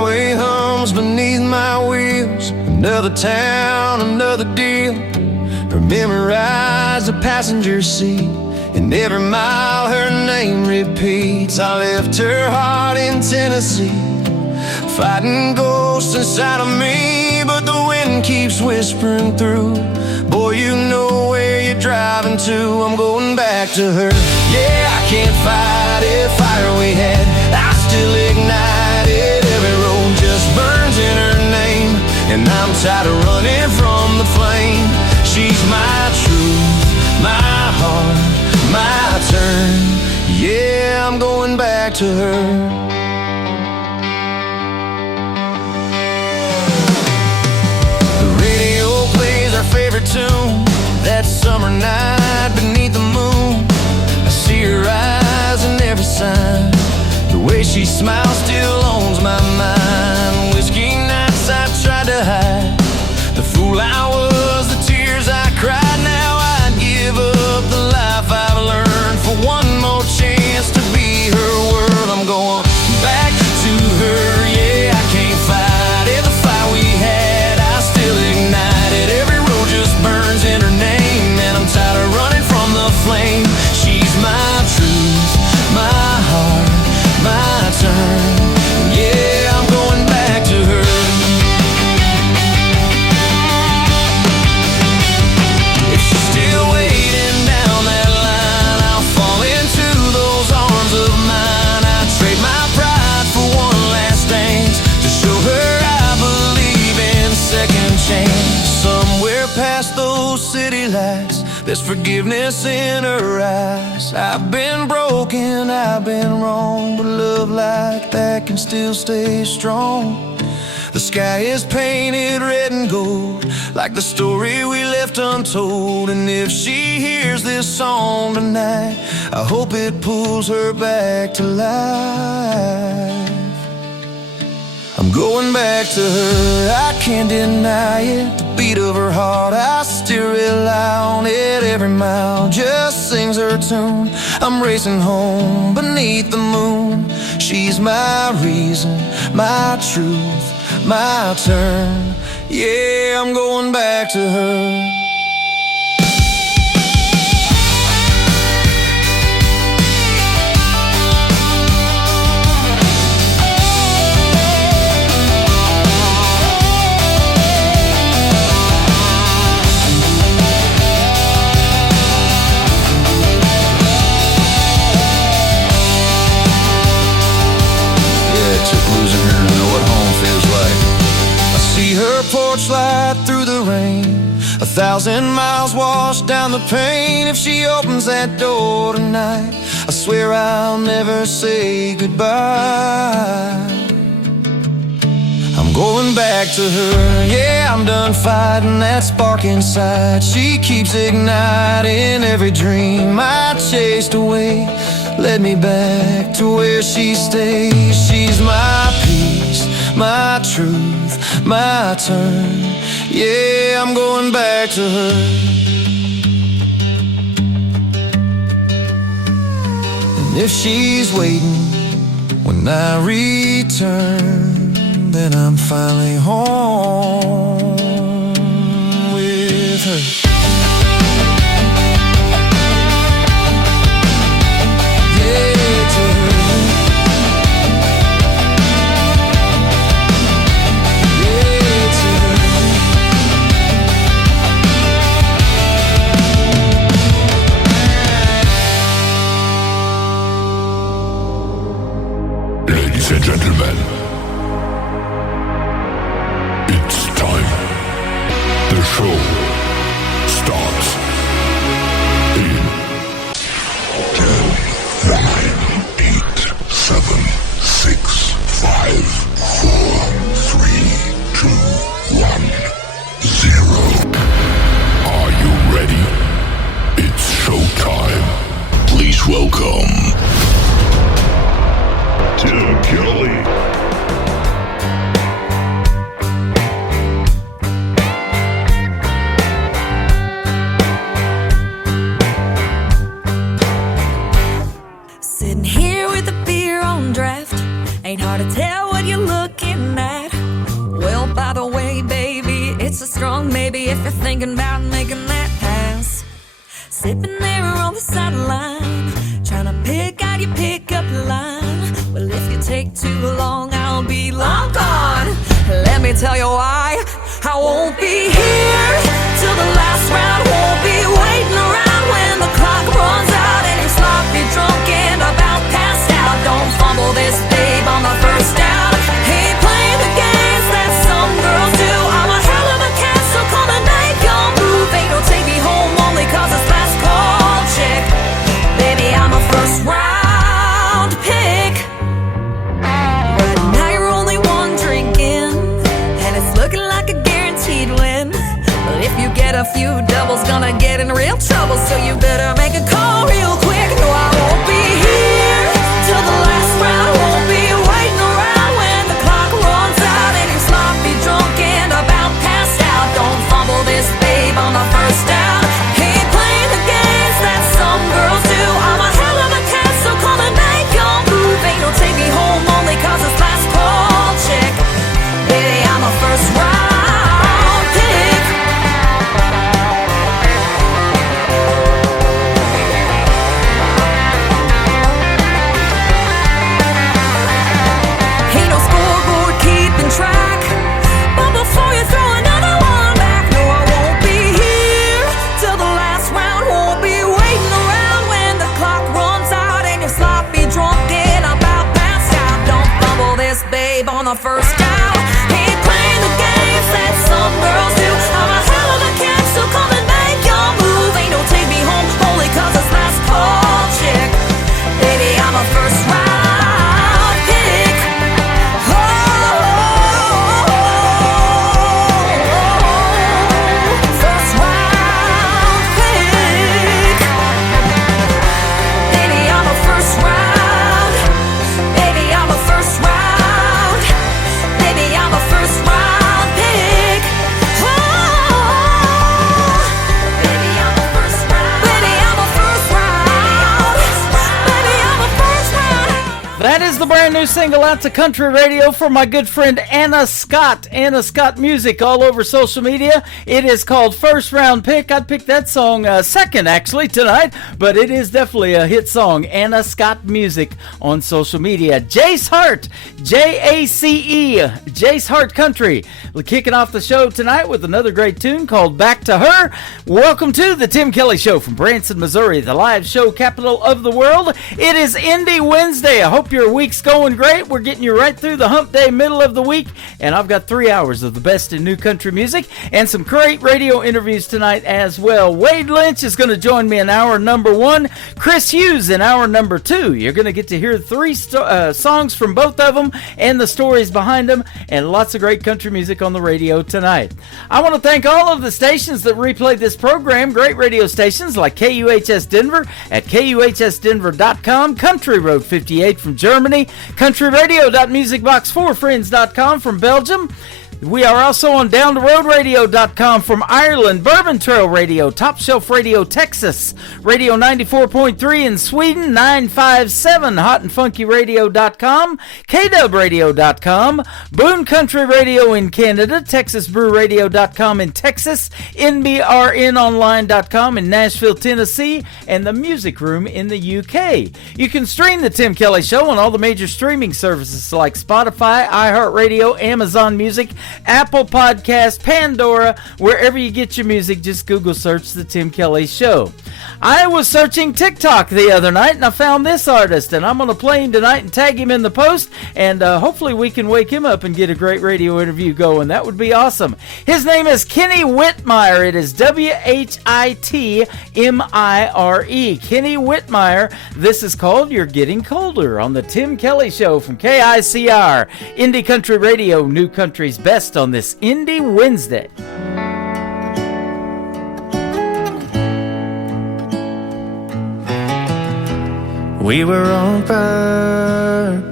highway hums beneath my wheels. Another town, another deal. Her memorized the passenger seat, and every mile her name repeats. I left her heart in Tennessee, fighting ghosts inside of me, but the wind keeps whispering through. Boy, you know where you're driving to. I'm going back to her. Yeah, I can't fight it, fire we had, I still ignite it. Every road just burns in her name, and I'm tired of running from the flame. She's my truth, my heart, my turn. Yeah, I'm going back to her. Favorite tune, that summer night beneath the moon. I see her eyes in every sign. The way she smiles still owns my mind. Whiskey nights I tried to hide, the fool I was, the tears I cried. Now I'd give up the life I've learned for one more chance to be her world. I'm going back to her. Yeah, I can't fight it, the fight we had, I still ignite it. Every just burns in her name, and I'm tired of running from the flame. She's my truth, my heart, my turn. Yeah, I'm going back to her. If she's still waiting down that line, I'll fall into those arms of mine. I trade my pride for one last dance, to show her I believe in second chance. Somewhere past those city lights, there's forgiveness in her eyes. I've been broken, I've been wrong, but love like that can still stay strong. The sky is painted red and gold, like the story we left untold. And if she hears this song tonight, I hope it pulls her back to life. I'm going back to her, I can't deny it. The beat of her heart, I still rely on it. Every mile just sings her tune. I'm racing home beneath the moon. She's my reason, my truth, my turn. Yeah, I'm going back to her. Losing her to know what home feels like. I see her porch light through the rain, 1,000 miles washed down the pain. If she opens that door tonight, I swear I'll never say goodbye. I'm going back to her. Yeah, I'm done fighting that spark inside. She keeps igniting every dream I chased away. Led me back to where she stays. She's my peace, my truth, my turn. Yeah, I'm going back to her. And if she's waiting when I return, then I'm finally home with her. Ladies and gentlemen, if you're thinking about making that pass. Sipping there on the sideline, trying to pick out your pickup line. Well, if you take too long, I'll be long gone. Let me tell you why. I won't be here till the last round. Won't be waiting around when the clock runs out and you're sloppy drunk and about passed out. Don't fumble this, babe, on the first down. Ain't playing the games that some girls do. I'm a hell of a cat, so come and make your move. Ain't no take me home only cause it's last call chick. Baby, I'm a first round pick. Right now you're only one drink in, and it's looking like a guaranteed win. But if you get a few doubles, gonna get in real trouble. So you better make a call real quick. No, I won't be here till the last round. Won't be waiting around when the clock runs out and you're sloppy drunk and about passed out. Don't fumble this, babe, on the first down. Ain't playing the games that some girls do. I'm a hell of a cat, so come and make your move. Ain't no take me home only cause it's last call chick. Baby, I'm a first round pick. Ain't no scoreboard keeping track, but before you throw another one back, no, I won't be here till the last round. Won't be waiting around when the clock runs out and you're sloppy drunk and about passed out. Don't fumble this, babe, on the first down. Ain't playing the games that some girls do. I'm a hell of a cat, so come and make your move. Ain't no take me home only cause it's last call chick. Baby, I'm a first round pick. Oh, first round pick. Baby, I'm a first round. Baby, I'm a first round. Baby, I'm a first round pick. Oh, baby, I'm a first round. Baby, I'm a first round. Baby, I'm a first round. That is the brand new single out to country radio from my good friend Anna Scott. Anna Scott Music all over social media. It is called First Round Pick. I'd pick that song second actually tonight, but it is definitely a hit song. Anna Scott Music on social media. Jace Hart, J-A-C-E, Jace Hart Country. We're kicking off the show tonight with another great tune called Back to Her. Welcome to the Tim Kelly Show from Branson, Missouri, the live show capital of the world. It is Indie Wednesday. I hope your week's going great. We're getting you right through the hump day, middle of the week, and I've got 3 hours of the best in new country music and some great radio interviews tonight as well. Wade Lynch is going to join me in hour number 1. Chris Hughes in hour number 2. You're going to get to hear 3 songs from both of them and the stories behind them, and lots of great country music on the radio tonight. I want to thank all of the stations that replay this program. Great radio stations like KUHS Denver at KUHSdenver.com, Country Road 58 from Germany, countryradio.musicbox4friends.com from Belgium. We are also on downtheroadradio.com from Ireland, Bourbon Trail Radio, Top Shelf Radio Texas, Radio 94.3 in Sweden, 957 hotandfunkyradio.com, KWradio.com, Boone Country Radio in Canada, TexasBrewRadio.com in Texas, NBRNonline.com in Nashville, Tennessee, and the Music Room in the UK. You can stream the Tim Kelly Show on all the major streaming services like Spotify, iHeartRadio, Amazon Music, Apple Podcast, Pandora, wherever you get your music. Just Google search The Tim Kelly Show. I was searching TikTok the other night and I found this artist, and I'm going to play him tonight and tag him in the post, and hopefully we can wake him up and get a great radio interview going. That would be awesome. His name is Kenny Whitmire. It is Whitmire. Kenny Whitmire. This is called You're Getting Colder on the Tim Kelly Show from KICR, Indie Country Radio, New Country's best on this Indie Wednesday. We were on fire,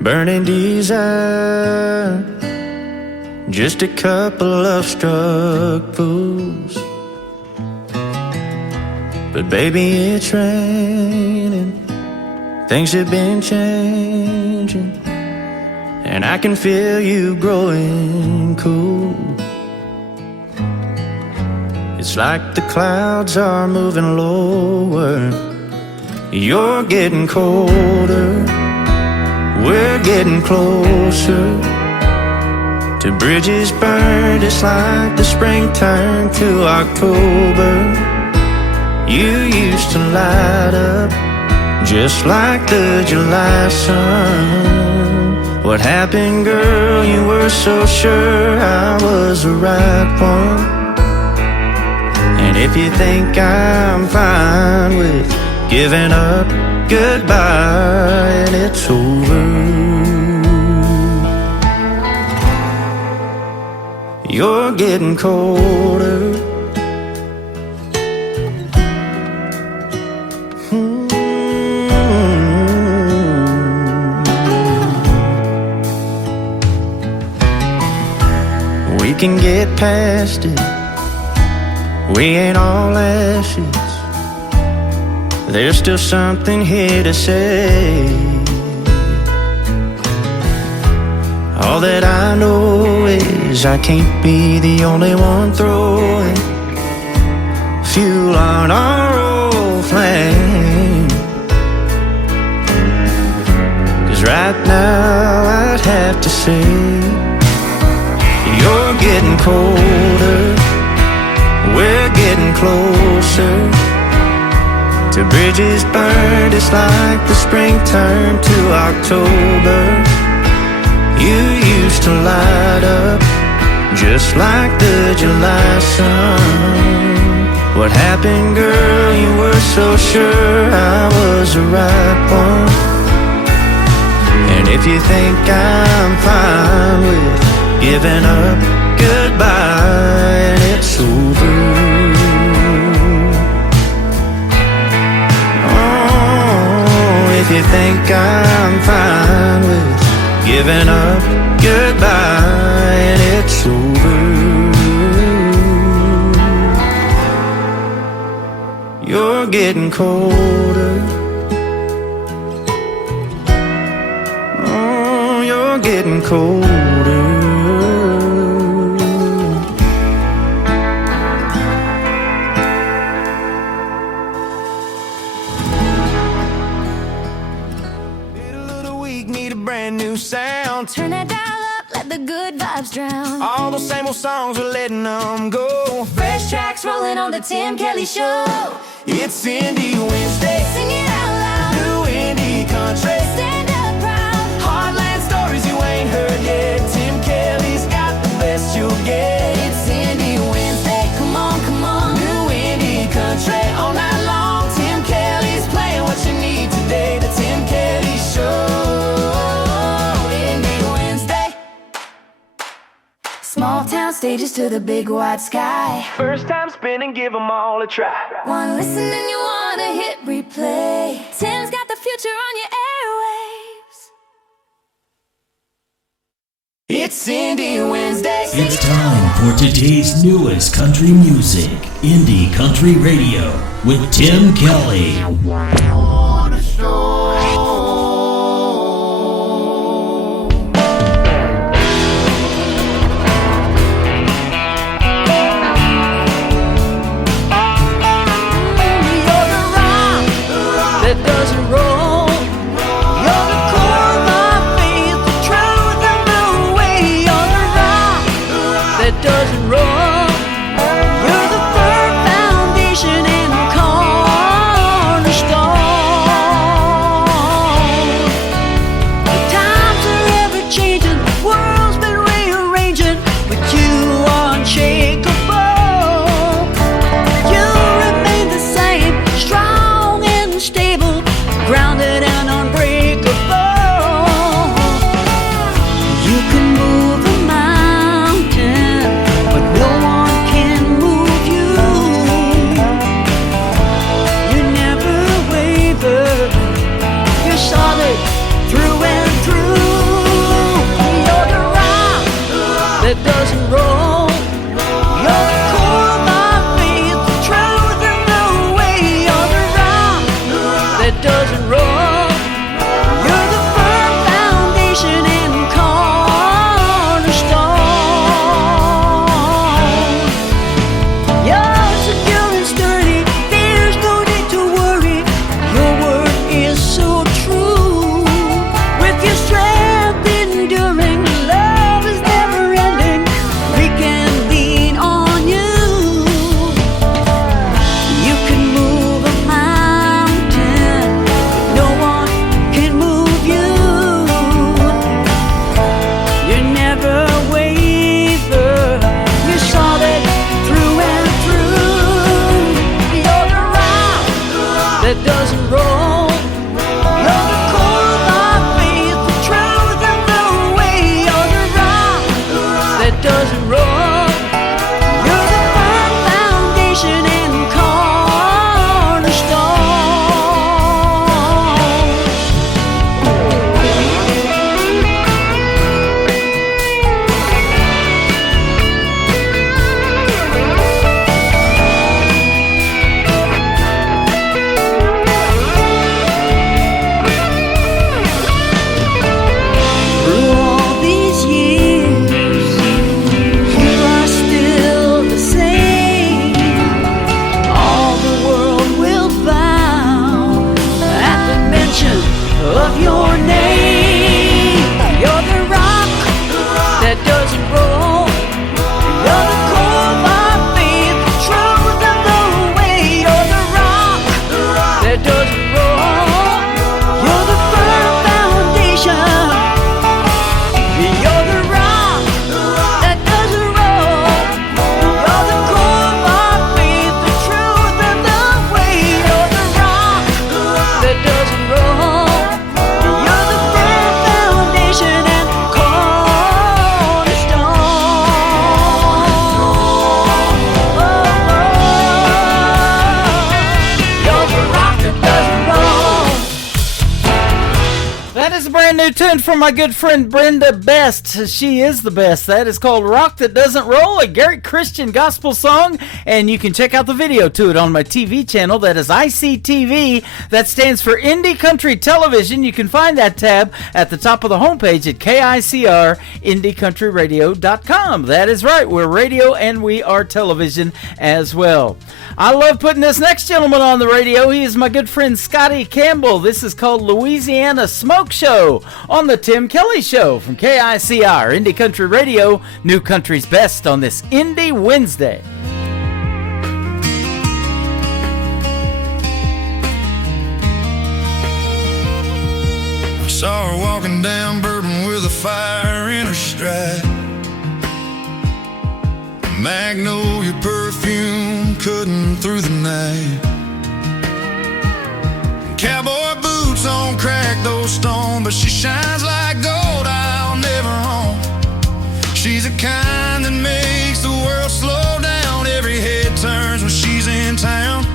burning desire, just a couple of struck fools. But baby, it's raining, things have been changing, and I can feel you growing cool. It's like the clouds are moving lower. You're getting colder, we're getting closer. To bridges burned, it's like the spring turned to October. You used to light up just like the July sun. What happened, girl? You were so sure I was the right one. And if you think I'm fine with giving up, goodbye and it's over. You're getting colder. We can get past it. We ain't all ashes. There's still something here to say. All that I know is I can't be the only one throwing fuel on our old flame. 'Cause right now I'd have to say you're getting colder, we're getting closer. To bridges burned, it's like the spring turned to October. You used to light up just like the July sun. What happened, girl? You were so sure I was the right one. And if you think I'm fine with giving up, goodbye and it's over. Oh, if you think I'm fine with giving up, goodbye and it's over. You're getting colder. Oh, you're getting colder. Sound. Turn that dial up, let the good vibes drown. All those same old songs, we're letting them go. Fresh tracks rolling on the Tim Kelly Show. It's Indie Wednesday. Sing it out loud. New indie country. Stand up proud. Heartland stories you ain't heard yet. Tim Kelly's got the best you'll get. It's Indie Wednesday. Come on, come on. New indie country all night long. Tim Kelly's playing what you need today. The Tim Kelly Show. Small town stages to the big wide sky. First time spinning, give them all a try. One listen and you wanna hit replay. Tim's got the future on your airwaves. It's Indie Wednesday. It's time for today's newest country music, Indie Country Radio, with Tim Kelly. Doesn't roll. You're the third foundation and cornerstone. The times are ever changing, the world's been rearranging, but you are unshakable. You remain the same, strong and stable, grounded and unbreakable. You can move a mountain, but never waver. You're solid through and through. You're the rock that doesn't roll. You're the core of our faith, the truth and the way. You're the rock that doesn't roll. You're the firm foundation and cornerstone. Through all these years, you are still the same. All the world will bow at the mention of your name. You're the rock that doesn't roll. You're the core of our faith, the truth and the way. You're the rock that doesn't roll. You're the firm foundation. You're the rock that doesn't roll. You're the core of our faith, the truth and the way. You're the rock that doesn't roll. You're the firm foundation and cornerstone. You're the rock that doesn't roll. That is a brand new tune from my good friend Brenda Best. She is the best. That is called Rock That Doesn't Roll, a Garrett Christian gospel song, and you can check out the video to it on my TV channel. That is ICTV. That stands for Indie Country Television. You can find that tab at the top of the homepage at KICR-IndieCountryRadio.com. That is right. We're radio and we are television as well. I love putting this next gentleman on the radio. He is my good friend Scotty Campbell. This is called Louisiana Smoke Show on the Tim Kelly Show from KICR, Indie Country Radio, New Country's Best on this Indie Wednesday. I saw her walking down Bourbon with a fire in her stride. Magnolia perfume cutting through the night. Cowboy boots on cracked old stone, but she shines like gold, I'll never own. She's the kind that makes the world slow down. Every head turns when she's in town.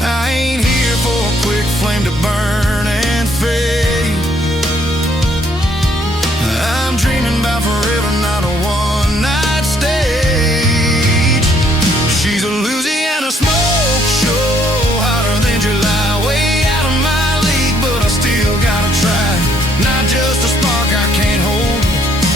I ain't here for a quick flame to burn and fade. I'm dreaming about forever, not a one-night stage. She's a Louisiana smoke show, hotter than July, way out of my league, but I still gotta try. Not just a spark I can't hold.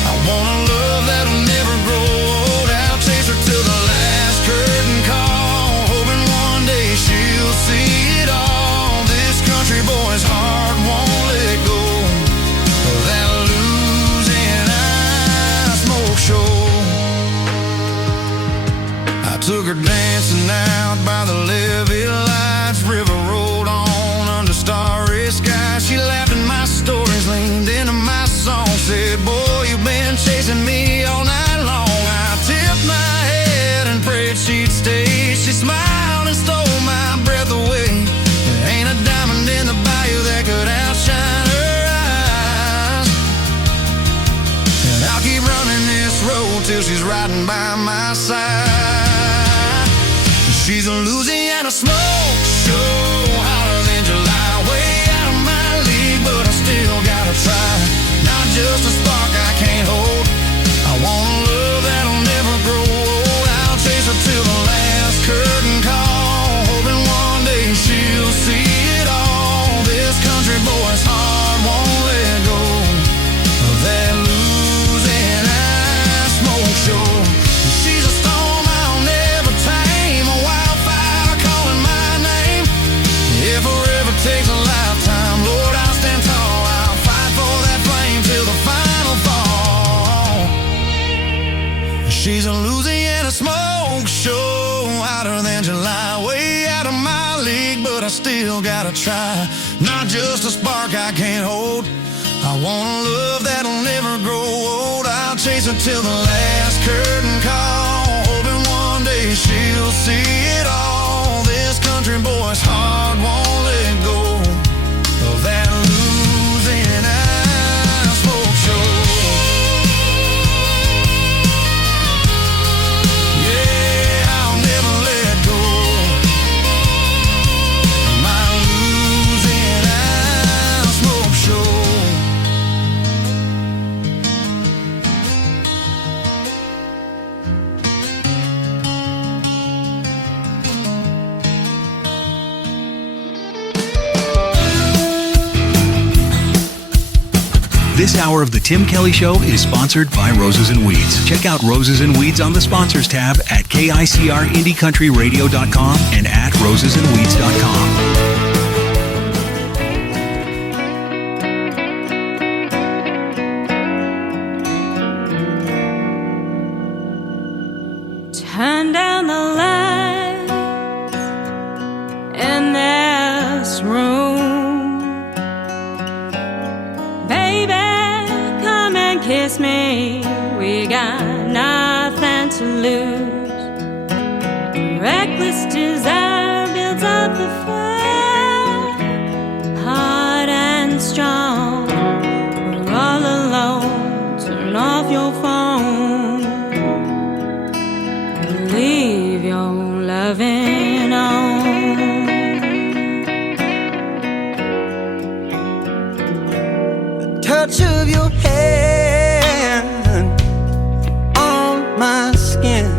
I want a love that'll never grow old. I'll chase her till the last curtain call, hoping one day she'll see it all. This country boy's heart won't let go of that Louisiana smoke show. I took her dancing out by the levee lights. River rolled on under starry skies. She laughed at my stories, leaned into my song, said, boy, you've been chasing me all night long. I tipped my head and prayed she'd stay. She smiled and stole my breath away. There ain't a diamond in the bayou that could outshine her eyes. And I'll keep running this road till she's riding by my side. She's a Louisiana smoke show, hotter than July, way out of my league, but I still gotta try. Not just a spark I can't hold. I want a love that'll never grow old. I'll chase her till the last curtain call, hoping one day she'll see it all. This country boy's heart won't let go of that Louisiana smoke show. She's a storm I'll never tame, a wildfire calling my name. If forever takes a lifetime, Lord, I'll stand tall. I'll fight for that flame till the final fall. She's a Louisiana smoke show, hotter than July, way out of my league, but I still gotta try. Not just a spark I can't hold. I want a love that'll never grow old. I'll chase her till the last curtain call, hoping one day she'll see it all. This country boy's heart won't let go of that Louisiana smoke show. Yeah, I'll never let go of my Louisiana smoke show. This hour of The Tim Kelly Show is sponsored by Roses and Weeds. Check out Roses and Weeds on the Sponsors tab at KICRIndieCountryRadio.com and at rosesandweeds.com. Turn down the lights in this room. Baby, come and kiss me. We got nothing to lose. Reckless desire builds up the fire, hard and strong. We're all alone. Turn off your phone. Leave your loving on. The touch of your hand on my skin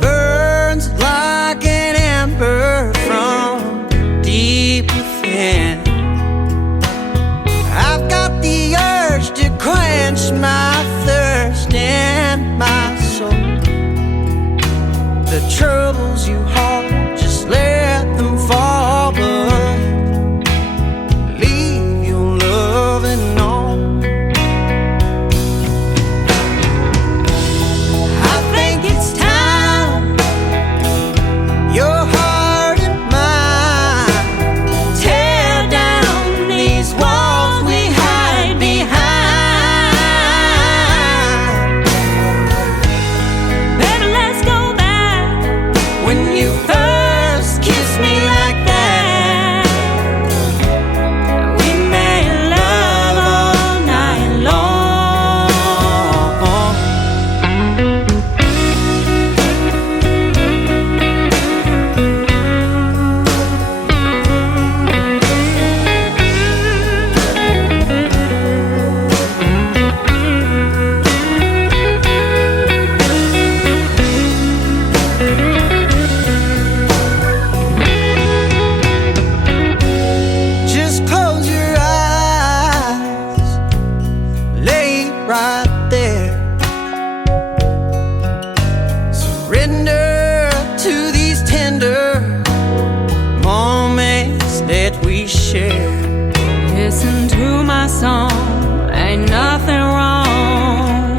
burns like an ember from deep within. I've got the urge to quench my thirst in my soul. The troubles you hold, just let them fall, but leave your loving on. I think it's time your heart and mine tear down these walls we hide behind. Baby, let's go back When you first kissed me like that, we made love all night long. just close your eyes, lay right there. Surrender to these tender moments that we share. Listen to my song, ain't nothing wrong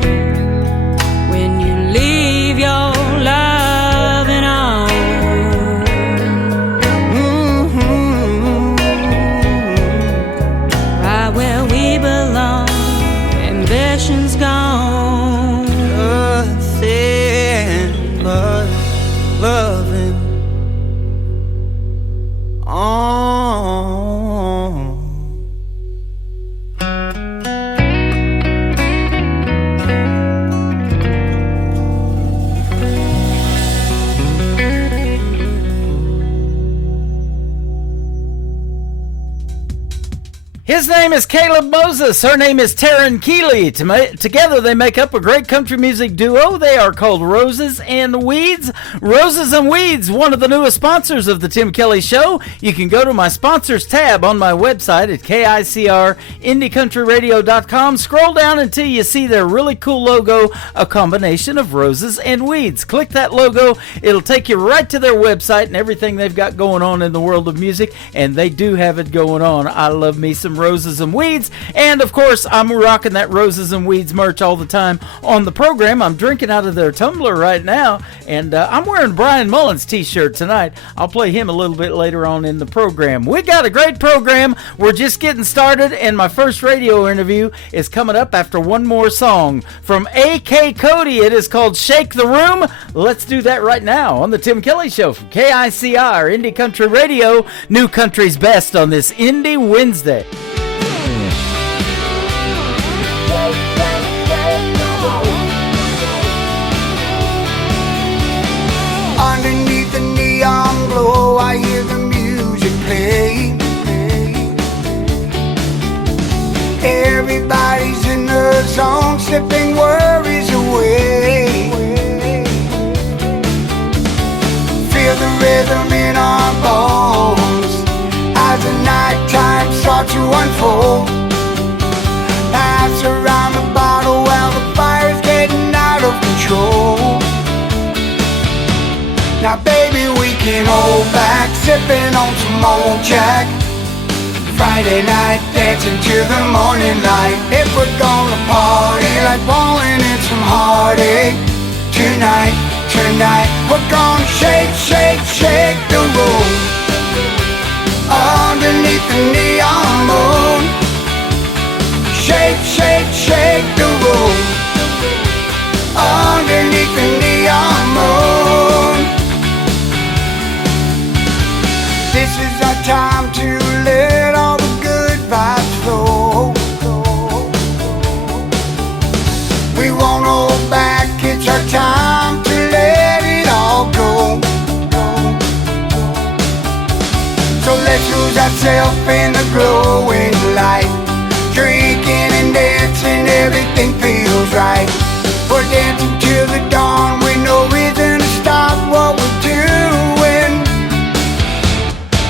when you leave your loving on. Right where we belong, ambition's gone. Nothing but loving on. His name is Caleb Moses. Her name is Taryn Keeley. Together they make up a great country music duo. They are called Roses and Weeds. Roses and Weeds, one of the newest sponsors of the Tim Kelly Show. You can go to my sponsors tab on my website at KICRIndieCountryRadio.com. Scroll down until you see their really cool logo, a combination of roses and weeds. Click that logo. It'll take you right to their website and everything they've got going on in the world of music, and they do have it going on. I love me some from Roses and Weeds. And, of course, I'm rocking that Roses and Weeds merch all the time on the program. I'm drinking out of their tumbler right now, and I'm wearing Brian Mullins t-shirt tonight. I'll play him a little bit later on in the program. We got a great program. We're just getting started, and my first radio interview is coming up after one more song from A.K. Cody. It is called Shake the Room. Let's do that right now on the Tim Kelly Show from KICR, Indie Country Radio, New Country's Best on this Indie Wednesday. Underneath the neon glow, I hear the music play. Everybody's in the zone, slipping worries away. Feel the rhythm in our bones as the nighttime starts to unfold. Pass around the bottle while the fire's getting out of control. Now baby, we can hold back, sipping on some old Jack. Friday night, dancing to the morning light. If we're gonna party like falling in some heartache. Tonight, we're gonna shake, shake, shake the room. Underneath the neon moon. Shake, shake, shake the room. Underneath the neon moon. This is our time to let all the good vibes flow. We won't hold back, it's our time to let it all go. So let's lose ourselves in the glowing light. Drinking and dancing, everything feels right. We're dancing till the dawn with no reason to stop what we're doing.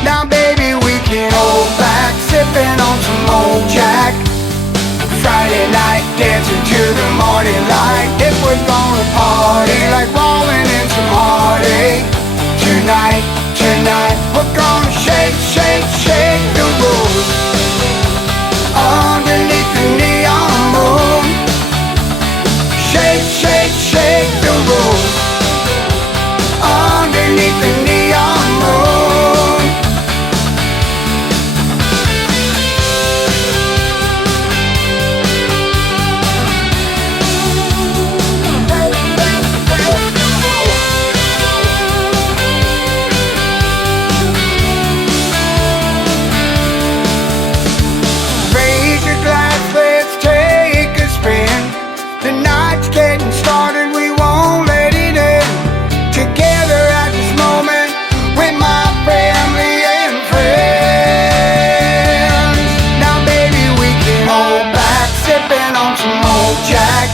Now baby, we can hold back, sipping on some old Jack. Friday night, dancing to the morning light. If we're gonna party like rolling in some heartache. Tonight, we're gonna shake, shake, shake the room. Underneath the neon moon. Shake, shake, shake the room. Underneath the neon moon. Raise your glass, let's take a spin. The night's getting started, we won't let it end. Together at this moment with my family and friends. Now baby, we can hold back, sipping on some old Jack.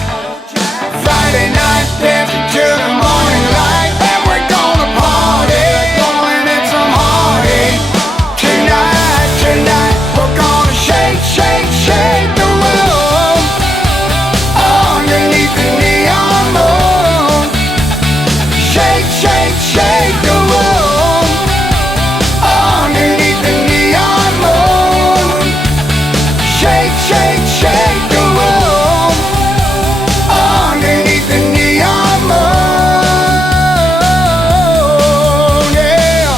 Friday night, dancing to the morning light. And we're gonna party, rolling in some heartache. Tonight, we're gonna shake, shake, shake the room. Underneath the neon moon. Shake, shake, shake the room. Underneath the neon moon. Shake, shake, shake the room. Underneath the neon moon. Yeah.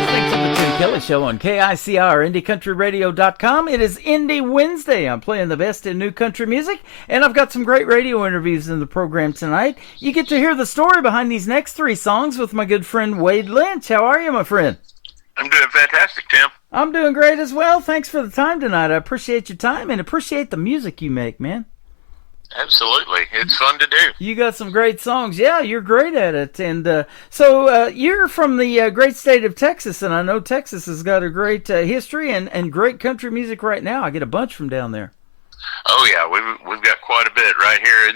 Listening to the Tim Kelly Show on KICR, IndieCountryRadio.com. It is Indie Wednesday. I'm playing the best in new country music, and I've got some great radio interviews in the program tonight. You get to hear the story behind these next three songs with my good friend Wade Lynch. How are you, my friend? I'm doing fantastic, Tim. I'm doing great as well. Thanks for the time tonight. I appreciate your time and appreciate the music you make, man. Absolutely. It's fun to do. You got some great songs. Yeah, you're great at it. And so you're from the great state of Texas, and I know Texas has got a great history and great country music right now. I get a bunch from down there. Oh yeah, we've got quite a bit right here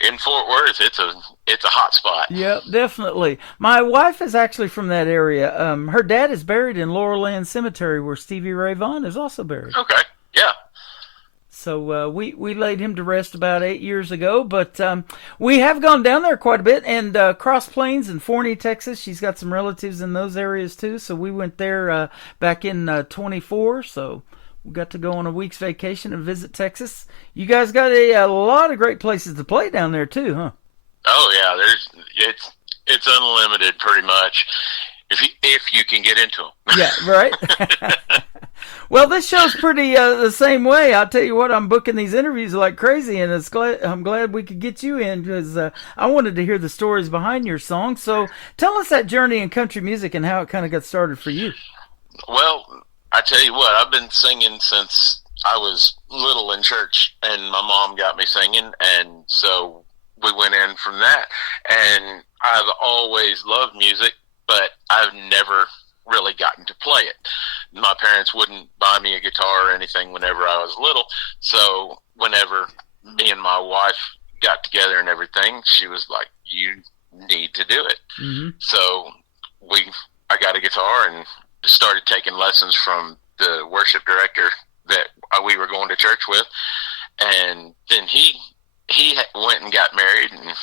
in Fort Worth. It's a hot spot. Yep, definitely. My wife is actually from that area. Her dad is buried in Laurel Land Cemetery, where Stevie Ray Vaughan is also buried. Okay. Yeah. So we laid him to rest about 8 years ago, but we have gone down there quite a bit, and Cross Plains and Forney, Texas. She's got some relatives in those areas too, so we went there back in 24. So we got to go on a week's vacation and visit Texas. You guys got a lot of great places to play down there too, huh? Oh yeah, it's unlimited pretty much if you can get into them. Yeah, right. Well, this show's pretty the same way. I'll tell you what, I'm booking these interviews like crazy, and I'm glad we could get you in because I wanted to hear the stories behind your song. So tell us that journey in country music and how it kind of got started for you. Well, I tell you what, I've been singing since I was little in church, and my mom got me singing, and so we went in from that. And I've always loved music, but I've never really gotten to play it. My parents wouldn't buy me a guitar or anything whenever I was little, so whenever me and my wife got together and everything, she was like, you need to do it. Mm-hmm. So I got a guitar and started taking lessons from the worship director that we were going to church with, and then he went and got married, and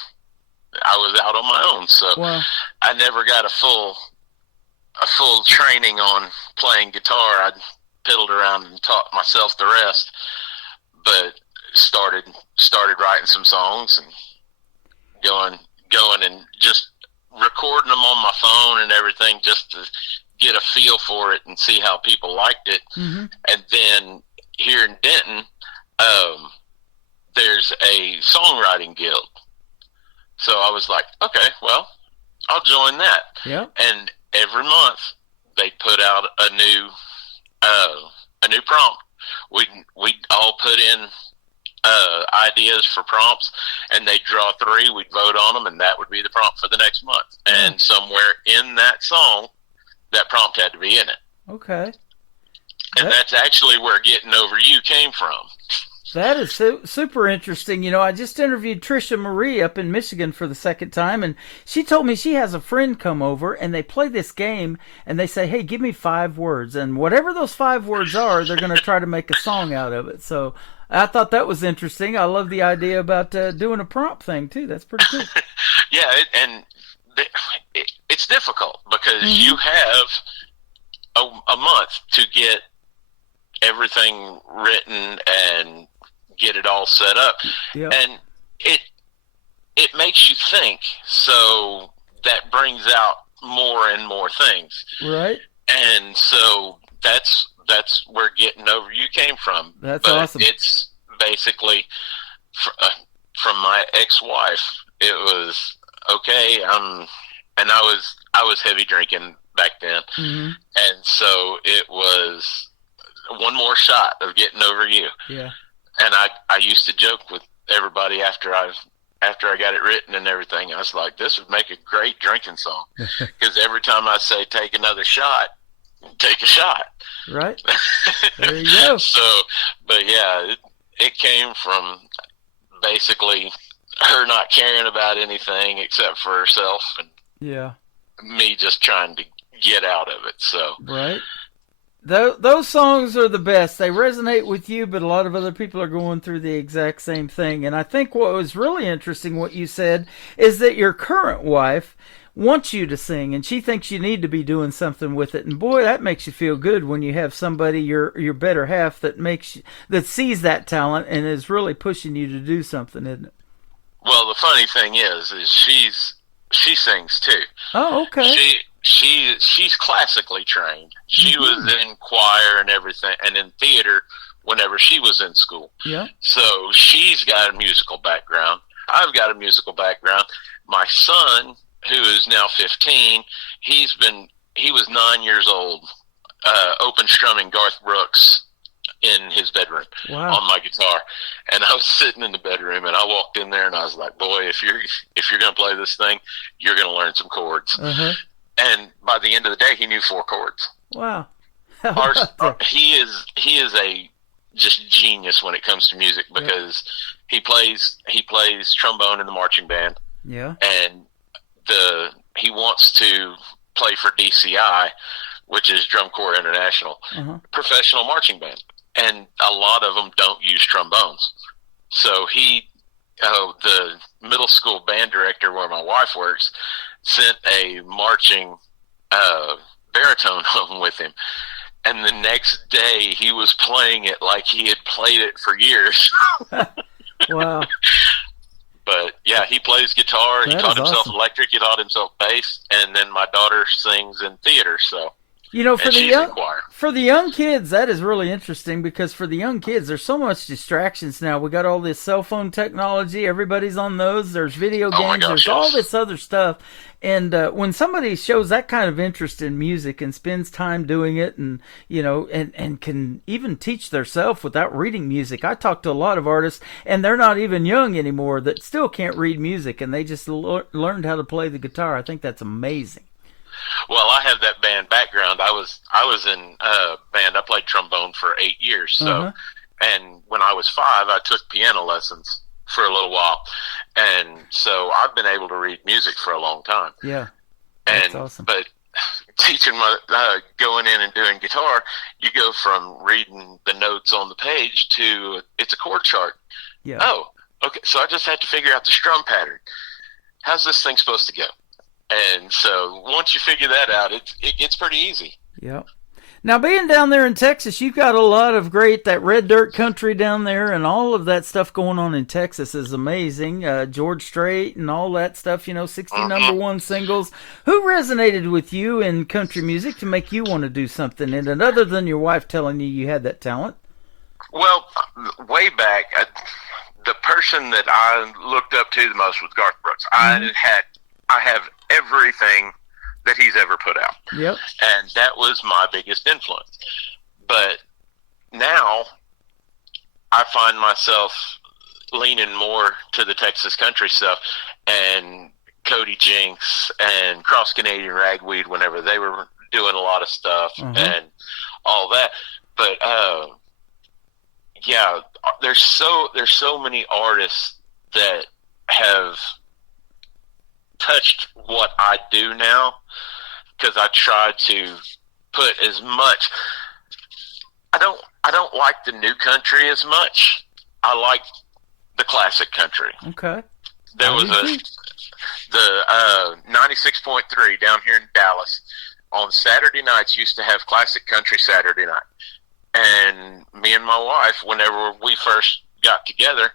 I was out on my own, so wow. I never got a full training on playing guitar. I piddled around and taught myself the rest, but started writing some songs and going and just recording them on my phone and everything just to get a feel for it and see how people liked it. Mm-hmm. And then here in Denton, there's a songwriting guild. So I was like, okay, well, I'll join that. Yeah. And every month they put out a new prompt. We'd all put in ideas for prompts, and they'd draw 3, we'd vote on them, and that would be the prompt for the next month. And somewhere in that song, that prompt had to be in it. Okay. And that's actually where Getting Over You came from. That is super interesting. You know, I just interviewed Trisha Marie up in Michigan for the second time, and she told me she has a friend come over, and they play this game, and they say, hey, give me 5 words. And whatever those 5 words are, they're going to try to make a song out of it. So I thought that was interesting. I love the idea about doing a prompt thing, too. That's pretty cool. Yeah, it's difficult because you have a month to get everything written and get it all set up. Yep. And it makes you think, so that brings out more and more things. Right. And so that's where Getting Over You came from. That's awesome. It's basically from my ex-wife. It was okay. And I was heavy drinking back then. Mm-hmm. And so it was one more shot of Getting Over You. Yeah. And I used to joke with everybody after I got it written and everything. I was like, this would make a great drinking song. Because every time I say take another shot, take a shot. Right. There you go. So, but yeah, it came from basically her not caring about anything except for herself, and me just trying to get out of it. So right. Those songs are the best. They resonate with you, but a lot of other people are going through the exact same thing. And I think what was really interesting, what you said, is that your current wife wants you to sing, and she thinks you need to be doing something with it. And boy, that makes you feel good when you have somebody, your better half, that sees that talent and is really pushing you to do something, isn't it? Well, the funny thing is she sings too. Oh, okay. She's classically trained. She was in choir and everything, and in theater whenever she was in school. Yeah. So she's got a musical background. I've got a musical background. My son, who is now 15, he was 9 years old, open strumming Garth Brooks in his bedroom on my guitar. And I was sitting in the bedroom, and I walked in there, and I was like, boy, if you're going to play this thing, you're going to learn some chords. Uh-huh. And by the end of the day, he knew 4 chords. Wow. He is a just genius when it comes to music, because he plays trombone in the marching band. Yeah. And he wants to play for DCI, which is Drum Corps International, professional marching band. and a lot of them don't use trombones. So the middle school band director where my wife works sent a marching baritone home with him. And the next day he was playing it like he had played it for years. Wow. But yeah, he plays guitar. He That taught is himself awesome. electric. He taught himself bass. And then my daughter sings in theater. So, You know, for and the she's young in choir. for the young kids, that is really interesting because for the young kids, there's so much distractions now. We got all this cell phone technology. Everybody's on those. There's video Oh my games. There's gosh, all yes. this other stuff. And when somebody shows that kind of interest in music and spends time doing it, and and can even teach theirself without reading music. I talk to a lot of artists, and they're not even young anymore, that still can't read music, and they just learned how to play the guitar. I think that's amazing. Well, I have that band background. I was in a band. I played trombone for 8 years. So, Uh-huh. and when I was 5, I took piano lessons for a little while, and so I've been able to read music for a long time. Yeah, that's And awesome. but teaching going in and doing guitar, you go from reading the notes on the page to it's a chord chart. Yeah. Oh, okay. So I just had to figure out the strum pattern. How's this thing supposed to go? And so once you figure that out, it gets pretty easy. Yeah. Now, being down there in Texas, you've got a lot of that red dirt country down there, and all of that stuff going on in Texas is amazing. George Strait and all that stuff, 60 number one singles. Who resonated with you in country music to make you want to do something in it, other than your wife telling you had that talent? Well, way back, the person that I looked up to the most was Garth Brooks. I have everything that he's ever put out. Yep. And that was my biggest influence. But now I find myself leaning more to the Texas country stuff, and Cody Jinks and Cross Canadian Ragweed whenever they were doing a lot of stuff and all that. But yeah, there's so many artists that have touched what I do now, because I try to put as much. I don't like the new country as much. I like the classic country. Okay. There was the 96.3 down here in Dallas on Saturday nights used to have classic country Saturday night. And me and my wife, whenever we first got together,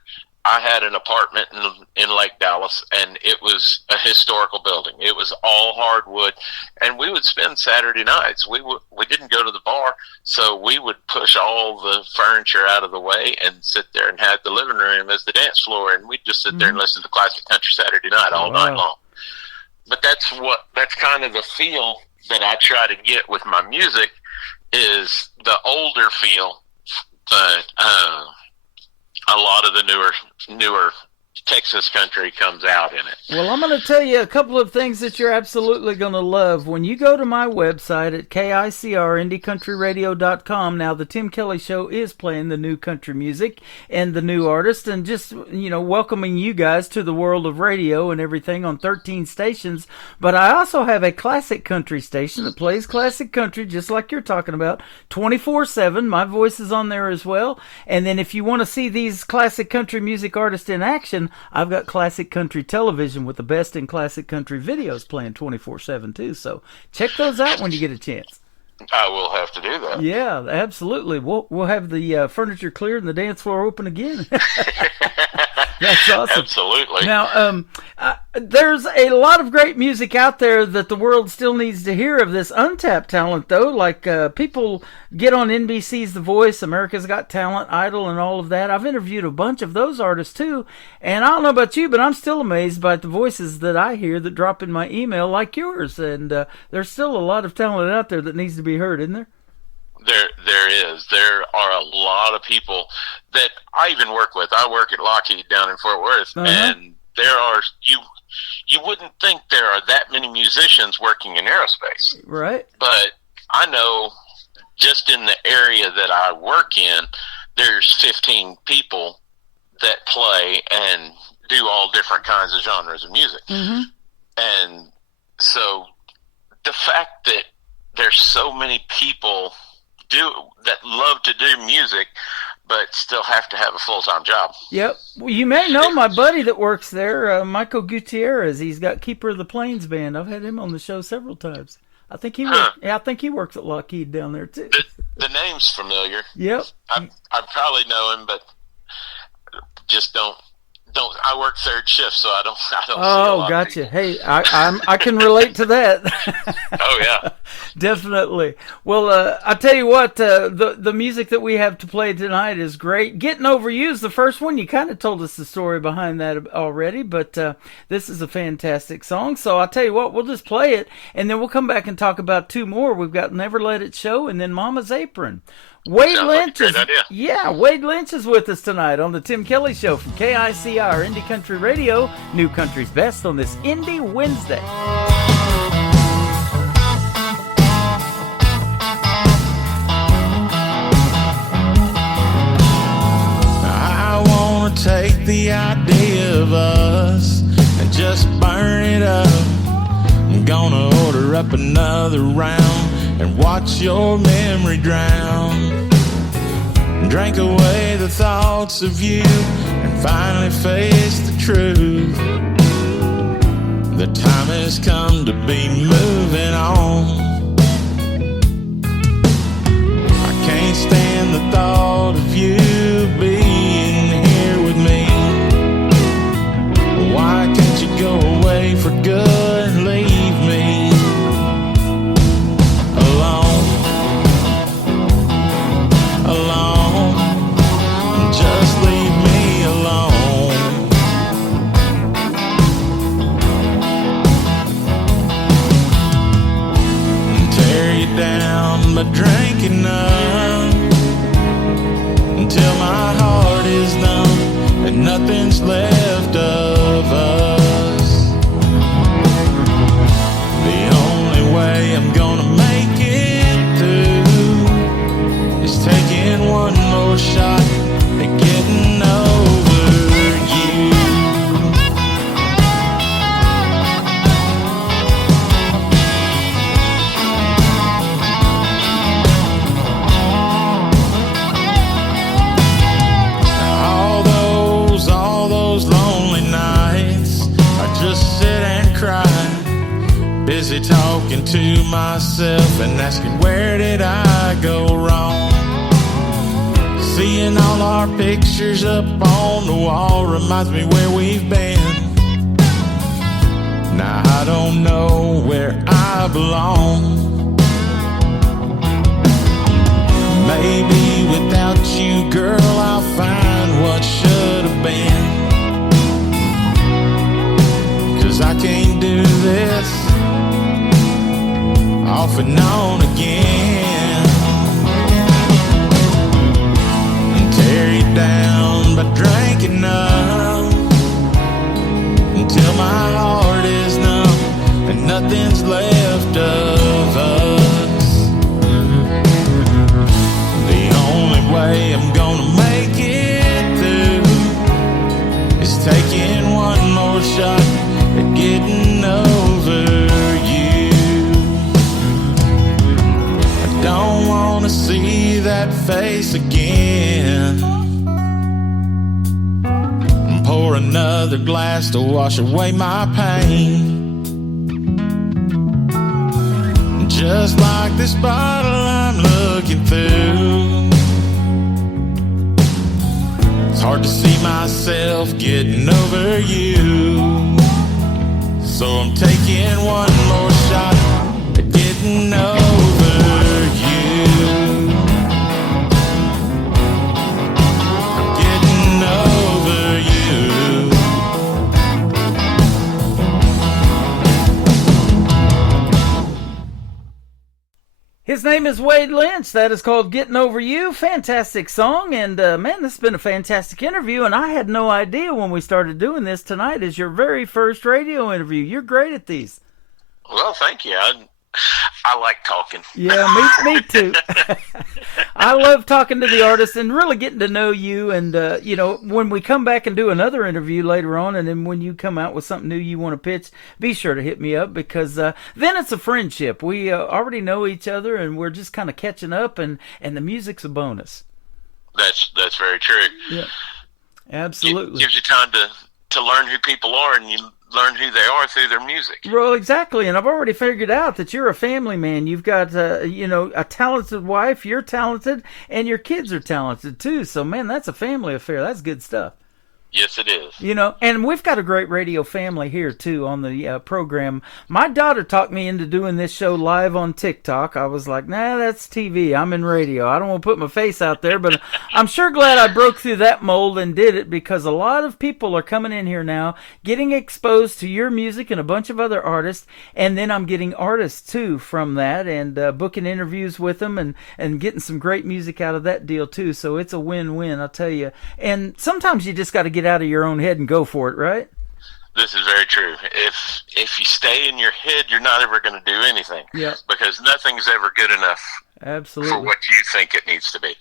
I had an apartment in Lake Dallas, and it was a historical building. It was all hardwood, and we would spend Saturday nights. We didn't go to the bar, so we would push all the furniture out of the way and sit there and have the living room as the dance floor, and we'd just sit there and listen to classic country Saturday night all night long. But that's kind of the feel that I try to get with my music, is the older feel, but a lot of the newer Texas country comes out in it. Well, I'm going to tell you a couple of things that you're absolutely going to love. When you go to my website at KICR, IndieCountryRadio.com, now the Tim Kelly Show is playing the new country music and the new artist, and just, welcoming you guys to the world of radio and everything on 13 stations. But I also have a classic country station that plays classic country, just like you're talking about, 24/7. My voice is on there as well. And then if you want to see these classic country music artists in action, I've got classic country television with the best in classic country videos playing 24/7 too. So check those out when you get a chance. I will have to do that. Yeah, absolutely. We'll have the furniture cleared and the dance floor open again. That's awesome. Absolutely. Now, there's a lot of great music out there that the world still needs to hear of this untapped talent, though. Like people get on NBC's The Voice, America's Got Talent, Idol, and all of that. I've interviewed a bunch of those artists, too. And I don't know about you, but I'm still amazed by the voices that I hear that drop in my email like yours. And there's still a lot of talent out there that needs to be heard, isn't there? There is. There are a lot of people that I even work with. I work at Lockheed down in Fort Worth, and there are you wouldn't think there are that many musicians working in aerospace, right? But I know just in the area that I work in, there's 15 people that play and do all different kinds of genres of music, and so the fact that there's so many people love to do music, but still have to have a full-time job. Yep. Well, you may know my buddy that works there, Michael Gutierrez. He's got Keeper of the Plains band. I've had him on the show several times. I think he works at Lockheed down there too. The name's familiar. Yep. I probably know him, but just don't. I work third shift, so I don't. See a lot gotcha. Hey, I can relate to that. Oh yeah, definitely. Well, I tell you what, the music that we have to play tonight is great. Getting Over You is the first one. You kind of told us the story behind that already, but this is a fantastic song. So I'll tell you what, we'll just play it, and then we'll come back and talk about two more. We've got Never Let It Show, and then Mama's Apron. Wade Lynch Wade Lynch is with us tonight on the Tim Kelly Show from KICR Indie Country Radio, New Country's Best on this Indie Wednesday. I wanna take the idea of us and just burn it up. I'm gonna order up another round and watch your memory drown. Drink away the thoughts of you and finally face the truth. The time has come to be moving on. I can't stand the thought of you being here with me. Why can't you go away for good and leave me alone? Just leave me alone. Tear you down by drinking up until my heart is numb and nothing's left of us. The only way I'm gonna make it through is taking one more shot at getting over you. All those lonely nights, I just sit and cry, busy talking to myself and asking, where did I go wrong? Seeing all our pictures up on the wall reminds me where we've been. Now I don't know where I belong. Maybe without you, girl, I'll find what should have been. 'Cause I can't do this off and on again. Tear you down by drinking up until my heart is numb and nothing's left of us. The only way I'm gonna make it through is taking one more shot at getting over you. I don't wanna see that face again. Pour another glass to wash away my pain. Just like this bottle I'm looking through, it's hard to see myself getting over you. So I'm taking one more shot at getting over you. Getting over you. His name is Wade Lynch. That is called Getting Over You. Fantastic song. And, man, this has been a fantastic interview. And I had no idea when we started doing this tonight is your very first radio interview. You're great at these. Well, thank you. I like talking. Yeah, me too. I love talking to the artists and really getting to know you. And, when we come back and do another interview later on, and then when you come out with something new you want to pitch, be sure to hit me up, because then it's a friendship. We already know each other, and we're just kind of catching up, and the music's a bonus. That's very true. Yeah, absolutely. Gives you time to learn who people are, and you learn who they are through their music. Well, exactly. And I've already figured out that you're a family man. You've got, a talented wife. You're talented, and your kids are talented too. So, man, that's a family affair. That's good stuff. Yes, it is. And we've got a great radio family here, too, on the program. My daughter talked me into doing this show live on TikTok. I was like, nah, that's TV. I'm in radio. I don't want to put my face out there, but I'm sure glad I broke through that mold and did it, because a lot of people are coming in here now, getting exposed to your music and a bunch of other artists, and then I'm getting artists, too, from that, and booking interviews with them and getting some great music out of that deal, too. So it's a win-win, I'll tell you. And sometimes you just got to get out of your own head and go for it, right? This is very true. If you stay in your head, you're not ever going to do anything. Yeah. Because nothing's ever good enough. Absolutely. For what you think it needs to be.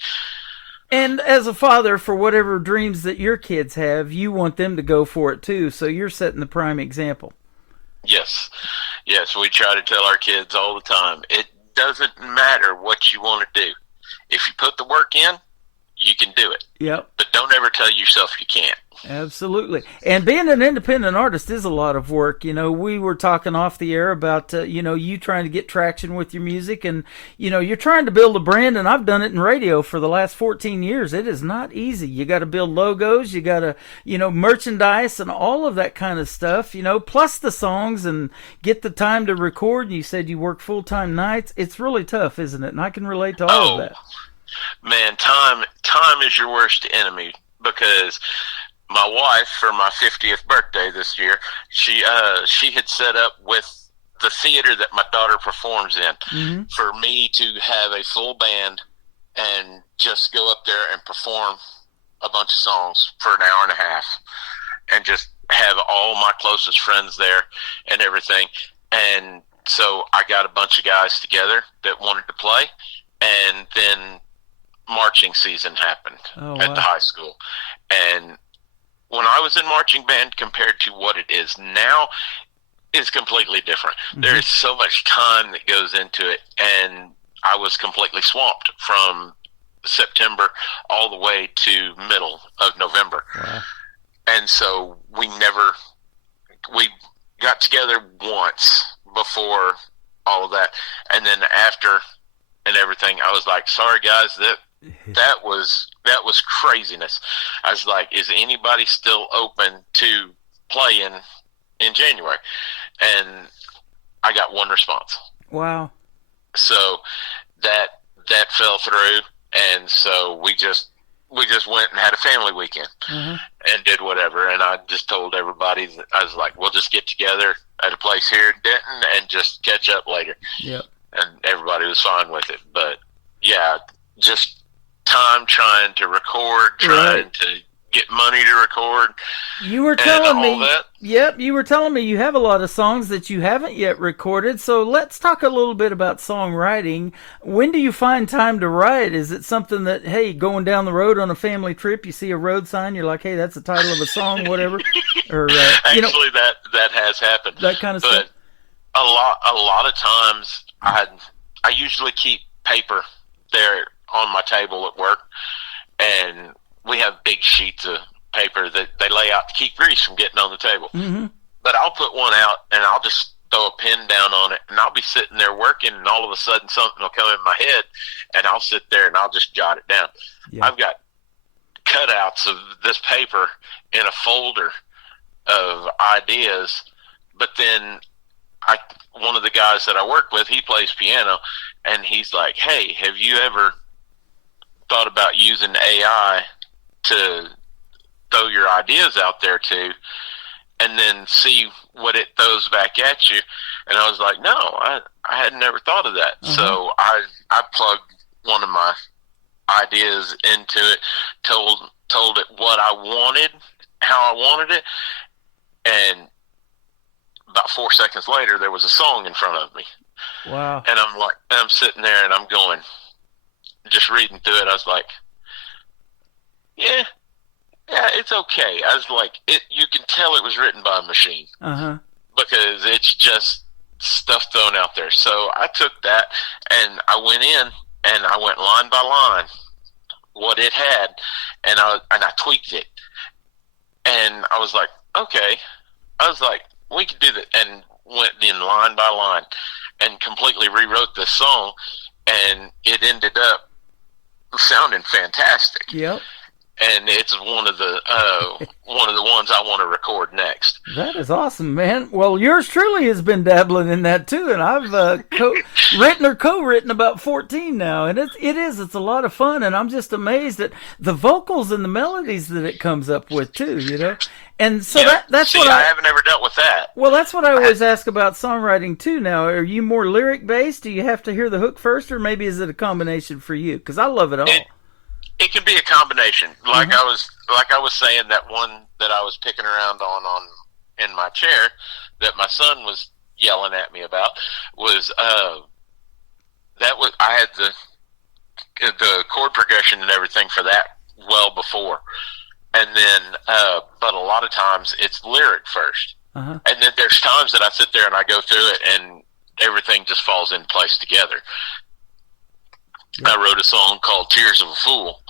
And as a father, for whatever dreams that your kids have, you want them to go for it too. So you're setting the prime example. Yes. Yes, we try to tell our kids all the time, it doesn't matter what you want to do. If you put the work in, you can do it. Yep. But don't ever tell yourself you can't. Absolutely. And being an independent artist is a lot of work. We were talking off the air about, you trying to get traction with your music, and, you're trying to build a brand, and I've done it in radio for the last 14 years. It is not easy. You got to build logos, you got to, merchandise and all of that kind of stuff, plus the songs, and get the time to record. You said you work full-time nights. It's really tough, isn't it? And I can relate to all of that. Man, time is your worst enemy, because my wife, for my 50th birthday this year, she had set up with the theater that my daughter performs in for me to have a full band and just go up there and perform a bunch of songs for an hour and a half, and just have all my closest friends there and everything. And so I got a bunch of guys together that wanted to play, and then marching season happened at the high school. And when I was in marching band compared to what it is now is completely different. There is so much time that goes into it, and I was completely swamped from September all the way to middle of November. Wow. And so we got together once before all of that, and then after and everything, I was like, sorry guys, that was craziness. I was like, is anybody still open to playing in January? And I got one response. Wow. So that fell through, and so we just went and had a family weekend and did whatever. And I just told everybody that I was like, we'll just get together at a place here in Denton and just catch up later. Yep. And everybody was fine with it. But yeah, just time trying to record, trying to get money to record. You were telling me, that. Yep, you were telling me you have a lot of songs that you haven't yet recorded. So let's talk a little bit about songwriting. When do you find time to write? Is it something that, hey, going down the road on a family trip, you see a road sign, you're like, hey, that's the title of a song, whatever? Or actually, that has happened. That kind of stuff. But a lot of times, I usually keep paper there on my table at work, and we have big sheets of paper that they lay out to keep grease from getting on the table. But I'll put one out, and I'll just throw a pen down on it, and I'll be sitting there working, and all of a sudden something will come in my head, and I'll sit there and I'll just jot it down. Yeah. I've got cutouts of this paper in a folder of ideas, but then one of the guys that I work with, he plays piano, and he's like, hey, have you ever thought about using AI to throw your ideas out there to, and then see what it throws back at you? And I was like, no, I had never thought of that. So I plugged one of my ideas into it, told it what I wanted, how I wanted it, and about 4 seconds later, there was a song in front of me. Wow. And I'm sitting there and I'm going, just reading through it, I was like, yeah, it's okay. I was like, you can tell it was written by a machine because it's just stuff thrown out there. So I took that and I went in and I went line by line what it had, and I tweaked it, and I was like, okay. I was like, we could do that, and went in line by line and completely rewrote this song, and it ended up sounding fantastic. Yep. And it's one of the ones I want to record next. That is awesome, man. Well, yours truly has been dabbling in that too, and I've written or co-written about 14 now, and it's a lot of fun, and I'm just amazed at the vocals and the melodies that it comes up with too, you know. And so that's what I haven't ever dealt with that. Well, that's what I always ask about songwriting too. Now, are you more lyric based? Do you have to hear the hook first, or maybe is it a combination for you? Because I love it all. It can be a combination. Like I was saying, that one that I was picking around on in my chair that my son was yelling at me about was I had the chord progression and everything for that well before, and then but a lot of times it's lyric first, and then there's times that I sit there and I go through it and everything just falls in place together. I wrote a song called Tears of a Fool,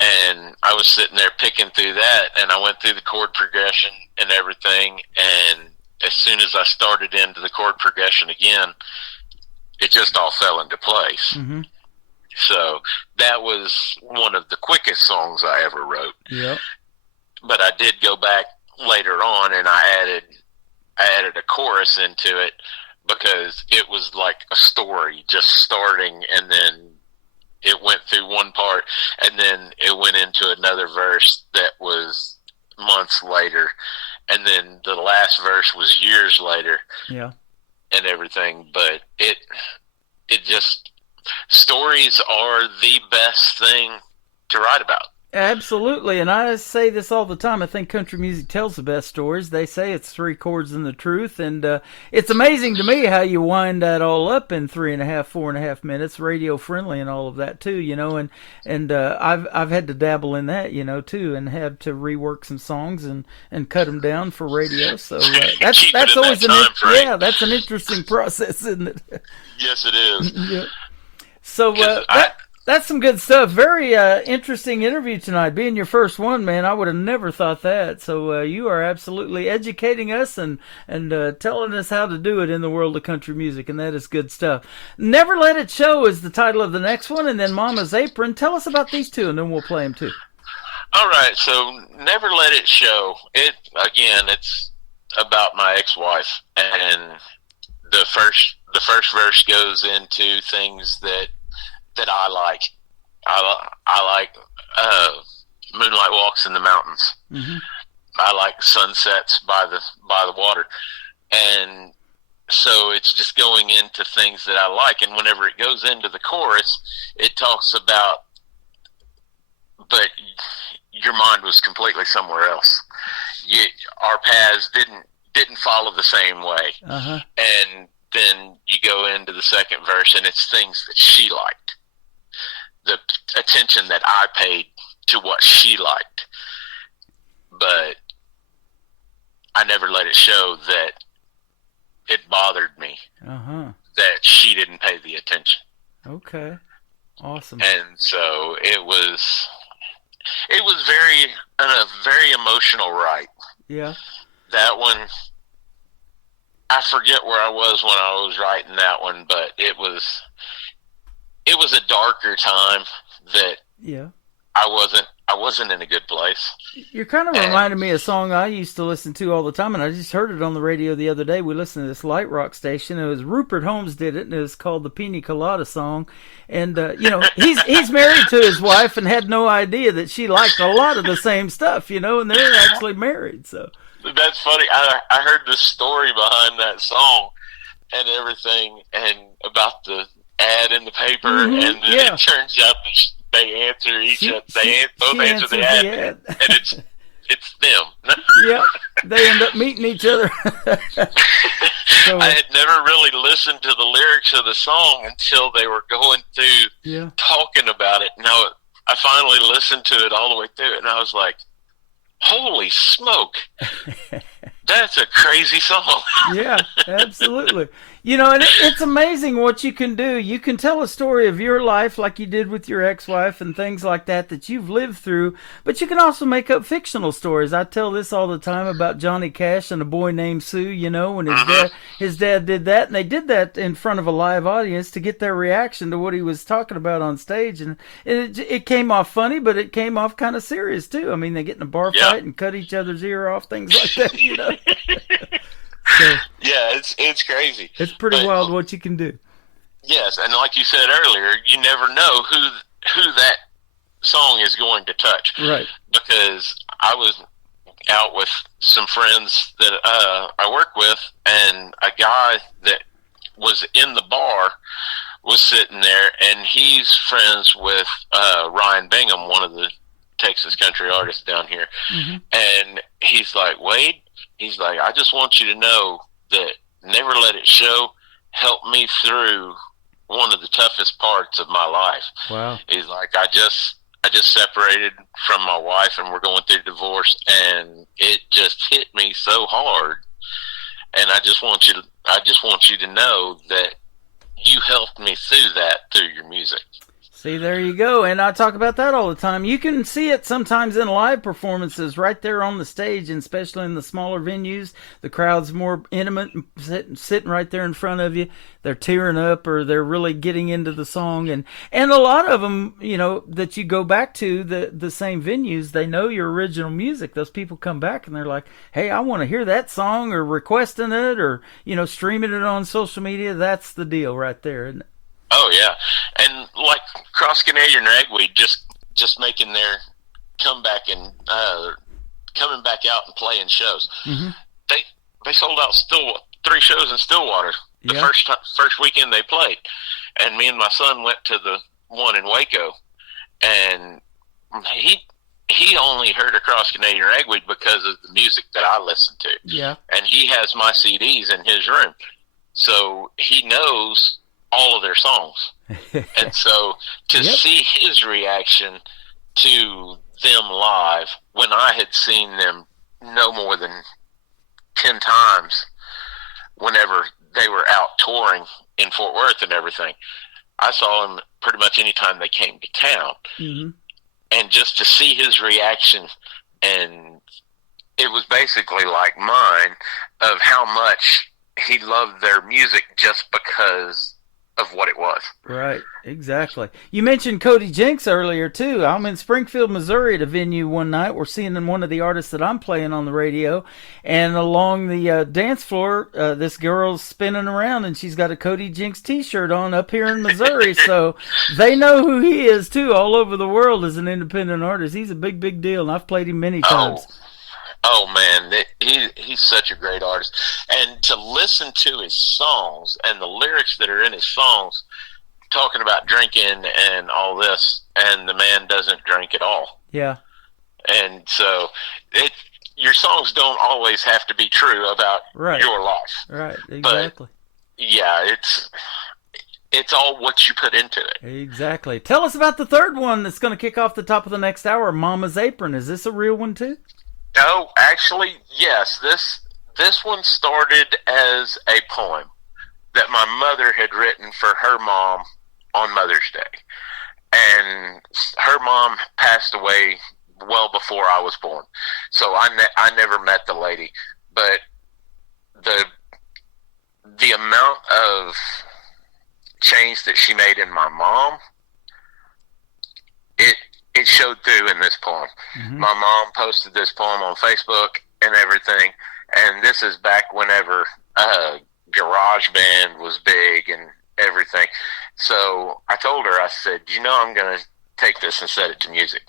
and I was sitting there picking through that, and I went through the chord progression and everything, and as soon as I started into the chord progression again, it just all fell into place. So that was one of the quickest songs I ever wrote. Yep. But I did go back later on, and I added a chorus into it because it was like a story just starting, and then it went through one part, and then it went into another verse that was months later, and then the last verse was years later. Yeah. And everything, but it just, stories are the best thing to write about. Absolutely, and I say this all the time. I think country music tells the best stories. They say it's 3 chords and the truth, and it's amazing to me how you wind that all up in 3.5, 4.5 minutes, radio friendly and all of that too. You know, and I've had to dabble in that, you know, too, and had to rework some songs and cut them down for radio. So that's always that's an interesting process, isn't it? Yes, it is. Yeah. So that's some good stuff. Very interesting interview tonight. Being your first one, man, I would have never thought that. So you are absolutely educating us and telling us how to do it in the world of country music, and that is good stuff. Never Let It Show is the title of the next one, and then Mama's Apron. Tell us about these two, and then we'll play them too. All right, so Never Let It Show. It's about my ex-wife, and the first verse goes into things that I like. I like moonlight walks in the mountains. I like sunsets by the water, and so it's just going into things that I like. And whenever it goes into the chorus, it talks about, but your mind was completely somewhere else. Our paths didn't follow the same way, and then you go into the second verse, and it's things that she liked. The attention that I paid to what she liked, but I never let it show that it bothered me that she didn't pay the attention. Okay, awesome. And so it was very emotional write. Yeah, that one. I forget where I was when I was writing that one, but it was a darker time that I wasn't in a good place. You're kind of reminding me of a song I used to listen to all the time, and I just heard it on the radio the other day. We listened to this light rock station. It was Rupert Holmes did it, and it was called the Pina Colada Song. And you know, he's married to his wife and had no idea that she liked a lot of the same stuff, you know, and they're actually married. So that's funny. I heard the story behind that song and everything, and about the ad in the paper, and then it turns out that they answer both answer the ad, and it's them. Yeah, they end up meeting each other. So, I had never really listened to the lyrics of the song until they were going through talking about it. Now, I finally listened to it all the way through, and I was like, holy smoke. That's a crazy song. Yeah, absolutely. You know, and it's amazing what you can do. You can tell a story of your life like you did with your ex-wife and things like that you've lived through, but you can also make up fictional stories. I tell this all the time about Johnny Cash and a boy named Sue, you know, when his dad did that, and they did that in front of a live audience to get their reaction to what he was talking about on stage, and it came off funny, but it came off kind of serious, too. I mean, they get in a bar fight and cut each other's ear off, things like that, you know. So, yeah, it's crazy. It's pretty wild what you can do. Yes, and like you said earlier, you never know who that song is going to touch. Right. Because I was out with some friends that I work with, and a guy that was in the bar was sitting there, and he's friends with Ryan Bingham, one of the Texas country artists down here. Mm-hmm. And he's like, Wade, he's like, I just want you to know that Never Let It Show helped me through one of the toughest parts of my life. Wow. He's like, I just separated from my wife, and we're going through divorce, and it just hit me so hard. And I just want you to know that you helped me through that through your music. See, there you go. And I talk about that all the time. You can see it sometimes in live performances right there on the stage, and especially in the smaller venues. The crowd's more intimate, sitting right there in front of you. They're tearing up, or they're really getting into the song. And a lot of them, you know, that you go back to the same venues, they know your original music. Those people come back and they're like, hey, I want to hear that song, or requesting it, or, you know, streaming it on social media. That's the deal right there, isn't it? Oh yeah, and like Cross Canadian Ragweed just making their comeback and coming back out and playing shows. Mm-hmm. They sold out 3 shows in Stillwater the first weekend they played, and me and my son went to the one in Waco, and he only heard of Cross Canadian Ragweed because of the music that I listened to. Yeah, and he has my CDs in his room, so he knows all of their songs. And so to see his reaction to them live when I had seen them no more than 10 times whenever they were out touring in Fort Worth and everything, I saw them pretty much anytime they came to town. Mm-hmm. And just to see his reaction, and it was basically like mine, of how much he loved their music just because of what it was. Right, exactly. You mentioned Cody Jinks earlier, too. I'm in Springfield, Missouri at a venue one night. We're seeing one of the artists that I'm playing on the radio, and along the dance floor, this girl's spinning around, and she's got a Cody Jinks t-shirt on up here in Missouri, so they know who he is, too, all over the world as an independent artist. He's a big, big deal, and I've played him many times. Oh man, he's such a great artist. And to listen to his songs and the lyrics that are in his songs, talking about drinking and all this, and the man doesn't drink at all. Yeah. And so your songs don't always have to be true about your life. Right, exactly. But, yeah, it's all what you put into it. Exactly. Tell us about the third one that's going to kick off the top of the next hour, Mama's Apron. Is this a real one, too? No, actually, yes. This one started as a poem that my mother had written for her mom on Mother's Day. And her mom passed away well before I was born. So I never met the lady. But the amount of change that she made in my mom, it showed through in this poem. Mm-hmm. My mom posted this poem on Facebook and everything, and this is back whenever GarageBand was big and everything. So I told her, I said, I'm going to take this and set it to music.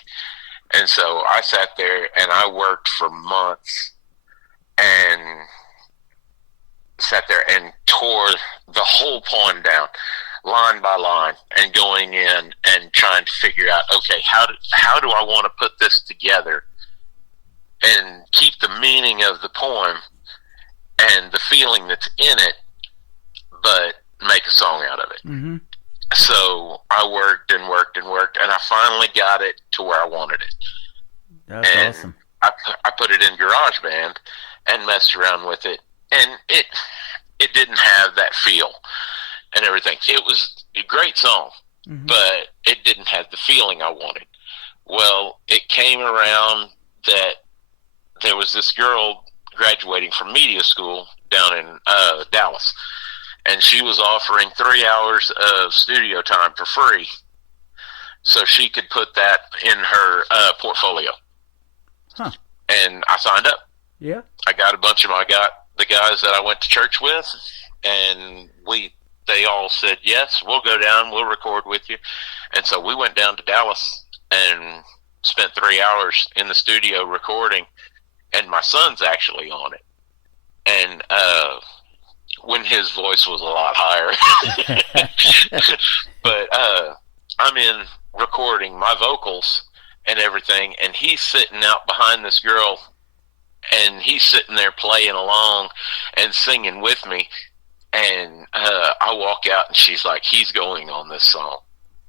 And so I sat there and I worked for months and sat there and tore the whole poem down, line by line, and going in and trying to figure out, okay, how do I want to put this together and keep the meaning of the poem and the feeling that's in it, but make a song out of it. Mm-hmm. So I worked and worked and worked, and I finally got it to where I wanted it. That's and awesome. I put it in GarageBand and messed around with it, and it didn't have that feel and everything. It was a great song, but it didn't have the feeling I wanted. Well, it came around that there was this girl graduating from media school down in Dallas, and she was offering 3 hours of studio time for free so she could put that in her portfolio. Huh. And I signed up. Yeah. I got the guys that I went to church with, and they all said, yes, we'll go down, we'll record with you. And so we went down to Dallas and spent 3 hours in the studio recording, and my son's actually on it. And when his voice was a lot higher. But I'm in recording my vocals and everything, and he's sitting out behind this girl, and he's sitting there playing along and singing with me. And I walk out, and she's like, he's going on this song.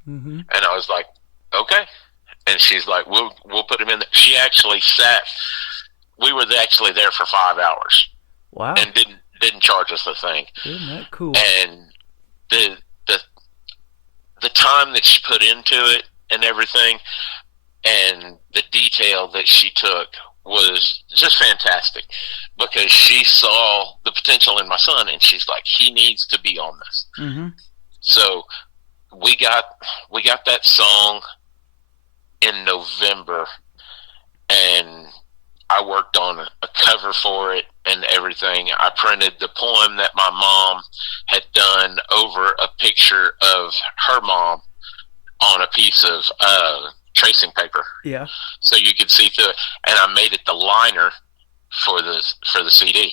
Mm-hmm. And I was like, okay. And she's like, we'll put him in there. She actually we were actually there for 5 hours. Wow. And didn't charge us a thing. Isn't that cool? And the time that she put into it and everything, and the detail that she took was just fantastic, because she saw the potential in my son, and she's like, he needs to be on this. Mm-hmm. So we got that song in November, and I worked on a cover for it and everything. I printed the poem that my mom had done over a picture of her mom on a piece of tracing paper. Yeah. So you could see through it. And I made it the liner for the CD.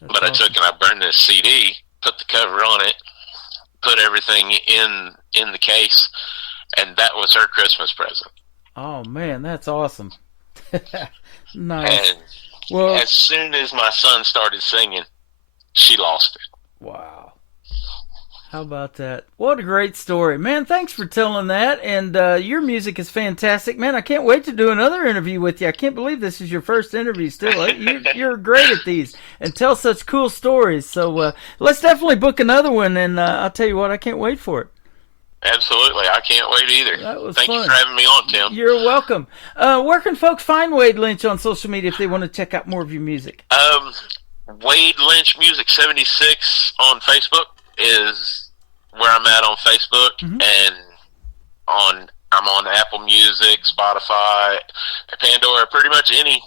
That's but awesome. I took and I burned this CD, put the cover on it, put everything in the case, and that was her Christmas present. Oh, man, that's awesome. Nice. And Well, as soon as my son started singing, she lost it. wow. How about that? What a great story. Man, thanks for telling that. And your music is fantastic. Man, I can't wait to do another interview with you. I can't believe this is your first interview still. You're great at these and tell such cool stories. So let's definitely book another one. And I'll tell you what, I can't wait for it. Absolutely. I can't wait either. That was Thank fun. you for having me on, Tim. You're welcome. Where can folks find Wade Lynch on social media if they want to check out more of your music? Wade Lynch Music 76 on Facebook is where I'm at on Facebook, and I'm on Apple Music, Spotify, Pandora, pretty much anything.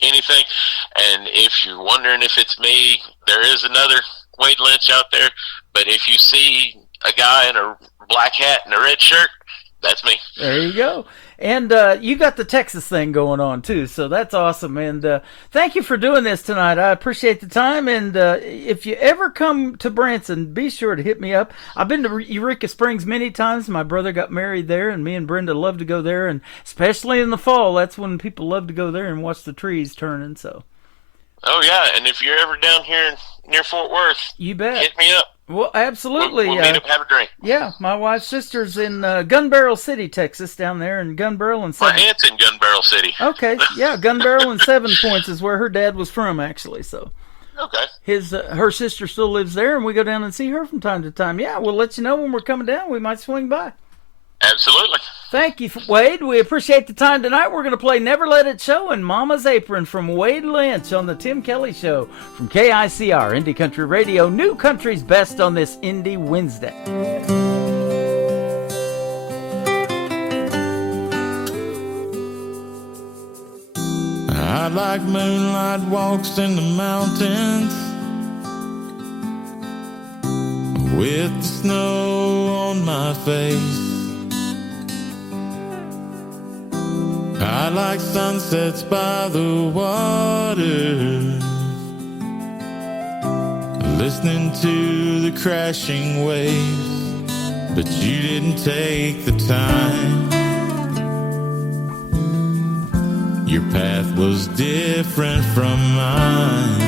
And if you're wondering if it's me, there is another Wade Lynch out there. But if you see a guy in a black hat and a red shirt, that's me. There you go. And you got the Texas thing going on, too, so that's awesome. And thank you for doing this tonight. I appreciate the time. And if you ever come to Branson, be sure to hit me up. I've been to Eureka Springs many times. My brother got married there, and me and Brenda love to go there. And especially in the fall, that's when people love to go there and watch the trees turning. So. Oh, yeah, and if you're ever down here near Fort Worth, you bet. Hit me up. Well, absolutely. We'll meet up, have a drink. Yeah, my wife's sister's in Gun Barrel City, Texas, down there, in Gun Barrel and My aunt's in Gun Barrel City. Okay, yeah, Gun Barrel and 7 Points is where her dad was from, actually. So, okay, her sister still lives there, and we go down and see her from time to time. Yeah, we'll let you know when we're coming down. We might swing by. Absolutely. Thank you, Wade. We appreciate the time tonight. We're going to play Never Let It Show and Mama's Apron from Wade Lynch on the Tim Kelly Show from KICR, Indie Country Radio, New Country's Best on this Indie Wednesday. I like moonlight walks in the mountains with the snow on my face. I like sunsets by the water, listening to the crashing waves, but you didn't take the time Your path was different from mine.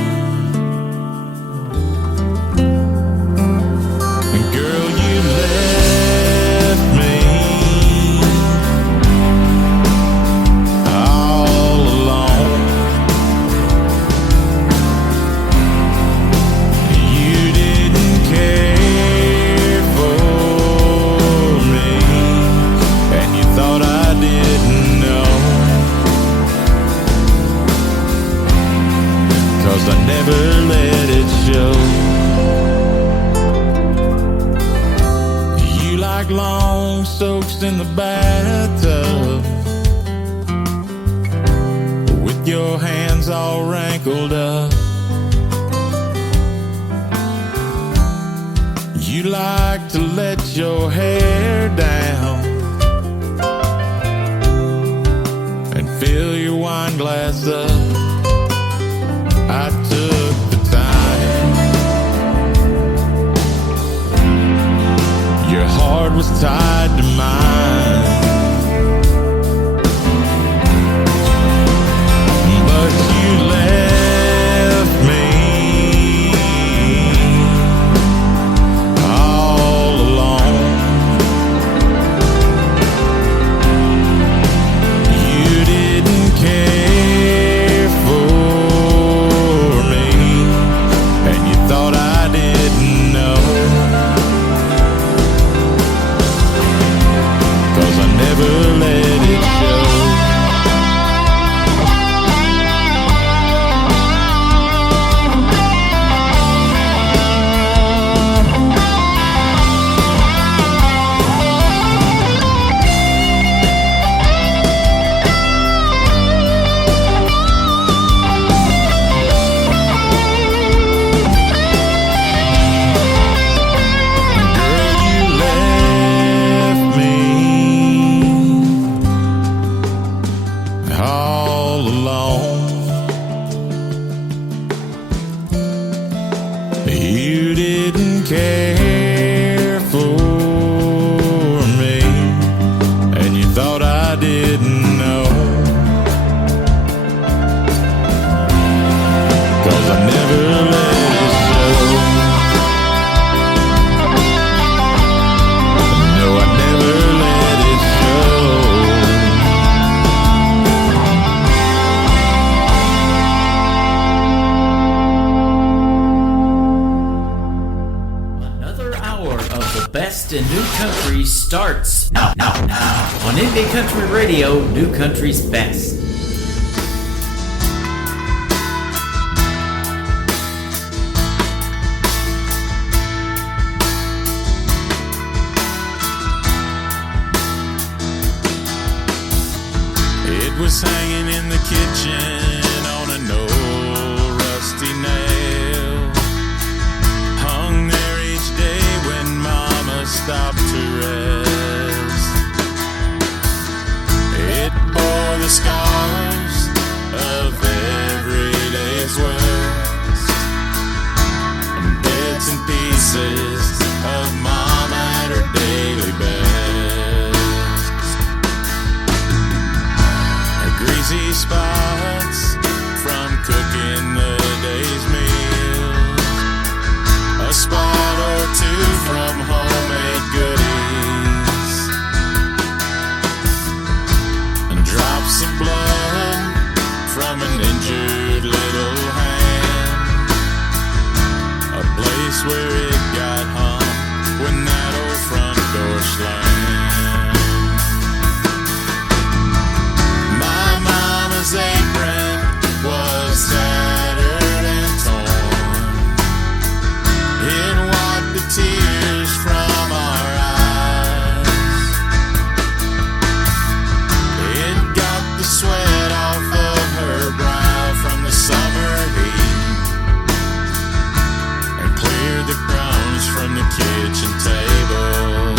And girl, you left me all alone. You didn't care for me, and you thought I didn't know. 'Cause I never let it show. You like long soaks in the bathtub, with your hands all wrinkled up. You like to let your hair down and fill your wine glass up. I took the time. Your heart was tied to mine, but you left me all alone. You didn't care for me, and you thought I didn't know. 'Cause I never let it show. Girl, you left me all alone. You didn't care for me, and you thought I didn't know. 'Cause I never let it show. No, I never let it show. Another hour of the best in new country starts now on Indie Country Radio, New Country's Best. It was hanging in the kitchen on an old rusty nail. Hung there each day when Mama stopped to rest. It bore the scars of every day's work, and bits and pieces of Mama at her daily best. Greasy spots from cooking the day's meals, a spot or two from homemade goodies, and drops of blood from an injured little hand, a place where it got hung when that old front door slammed. My mama's apron was tattered and torn. It wiped the tears from our eyes. It got the sweat off of her brow from the summer heat, and cleared the crumbs from the kitchen table.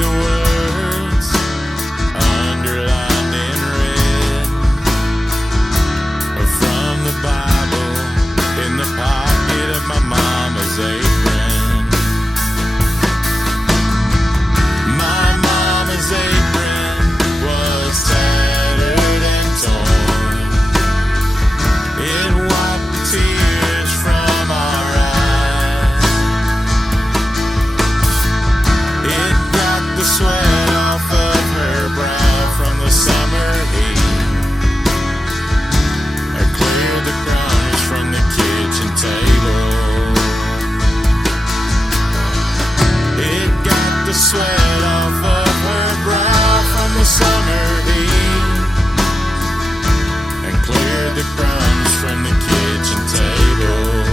the words underlined in red from the Bible in the pocket of my mama's apron. My mama's apron was tattered and torn. It wiped the tears from our eyes. It got the sweat off of her brow from the summer heat. It cleared the crumbs from the kitchen table. It got the sweat off of her brow from the summer heat and cleared the crumbs from the kitchen table.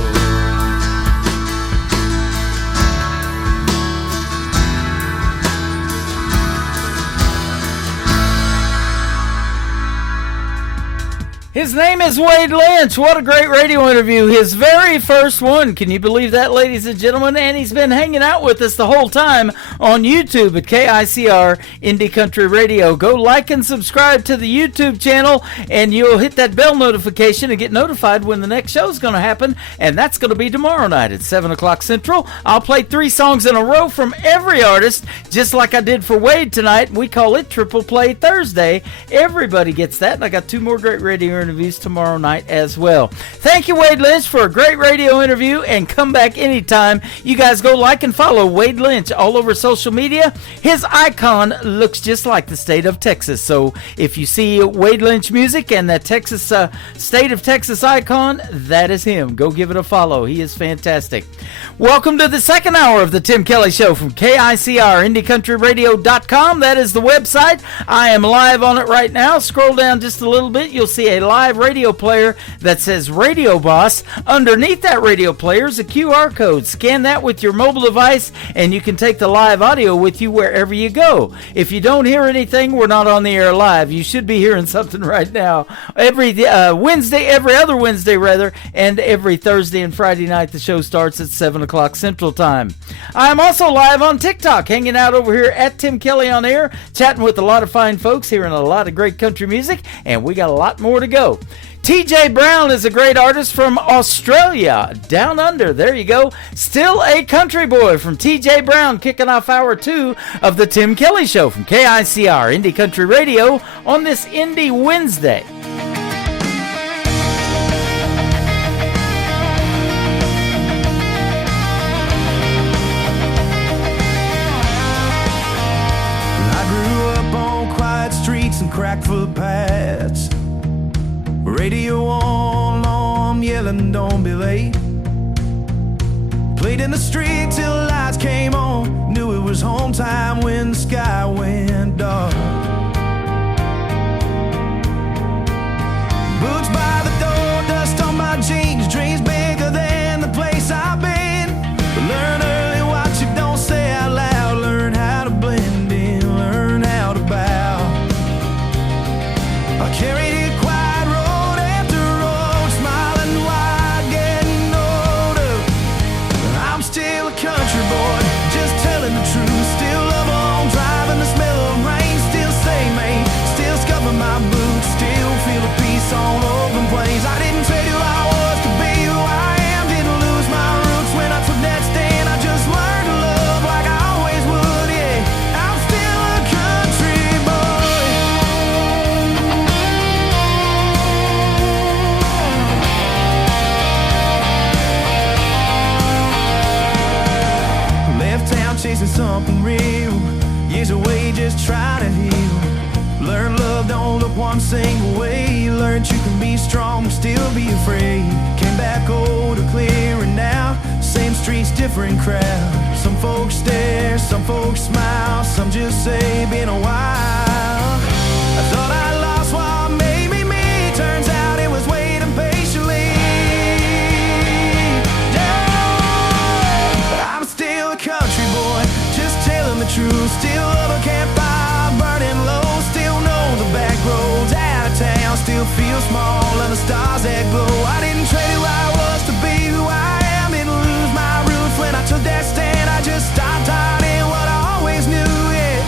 His name is Wade Lynch. What a great radio interview. His very first one. Can you believe that, ladies and gentlemen? And he's been hanging out with us the whole time on YouTube at KICR Indie Country Radio. Go like and subscribe to the YouTube channel, and you'll hit that bell notification and get notified when the next show is going to happen. And that's going to be tomorrow night at 7 o'clock Central. I'll play 3 songs in a row from every artist, just like I did for Wade tonight. We call it Triple Play Thursday. Everybody gets that. And I got 2 more great radio interviews tomorrow night as well. Thank you, Wade Lynch, for a great radio interview, and come back anytime. You guys go like and follow Wade Lynch all over social media. His icon looks just like the state of Texas. So if you see Wade Lynch music and that Texas state of Texas icon, that is him. Go give it a follow. He is fantastic. Welcome to the second hour of the Tim Kelly Show from KICR IndieCountryRadio.com. That is the website. I am live on it right now. Scroll down just a little bit. You'll see a live radio player that says Radio Boss. Underneath that radio player is a QR code. Scan that with your mobile device, and you can take the live audio with you wherever you go. If you don't hear anything, we're not on the air live. You should be hearing something right now. Every other Wednesday, and every Thursday and Friday night, the show starts at 7 o'clock Central Time. I'm also live on TikTok, hanging out over here at Tim Kelly on Air, chatting with a lot of fine folks, hearing a lot of great country music, and we got a lot more to go. TJ Brown is a great artist from Australia, down under. There you go. Still a country boy from TJ Brown, kicking off hour 2 of the Tim Kelly Show from KICR Indie Country Radio on this Indie Wednesday. Streets and crack footpaths, radio on, I'm yelling don't be late. Played in the street till lights came on, knew it was home time when the sky went dark. Boots by the door, dust on my jeans, dreams bigger than the place I've been. Learn early what you don't say out loud, learn how to blend in, learn how to bow. I carried it quiet road after road, smiling wide, getting older. I'm still a country boy, just telling the truth. Still love on driving, the smell of rain. Still say mate, still scuffing my boots. Still feel a peace on open plains. I didn't trade who I was to be who I am. Didn't lose my roots when I took that stand. I just learned to love like I always would, yeah. I'm still a country boy. Left town chasing something real, years away just trying to heal. Learn love don't look one single way. Learned you can be strong, still be afraid. Came back older, clearer now. Same streets, different crowd. Some folks stare, some folks smile, some just say been a while. I thought I lost what made me me. Turns out it was waiting patiently. Yeah. I'm still a country boy, just telling the truth. Still love a campfire, burning low. Still know the back roads out of town. Still feel small and the stars that glow. I didn't trade who I was to be who I am. Didn't lose my roots when I took that stand. I just stopped hiding what I always knew, yeah.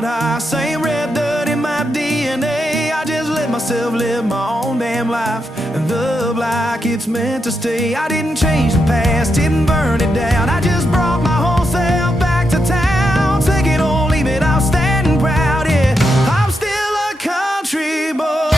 field high. Same red dirt in my DNA. I just let myself live my own damn life and love like it's meant to stay. I didn't change the past, didn't burn it down. I just brought my whole self back to town. Take it or leave it, I'm standing proud. Yeah, I'm still a country boy.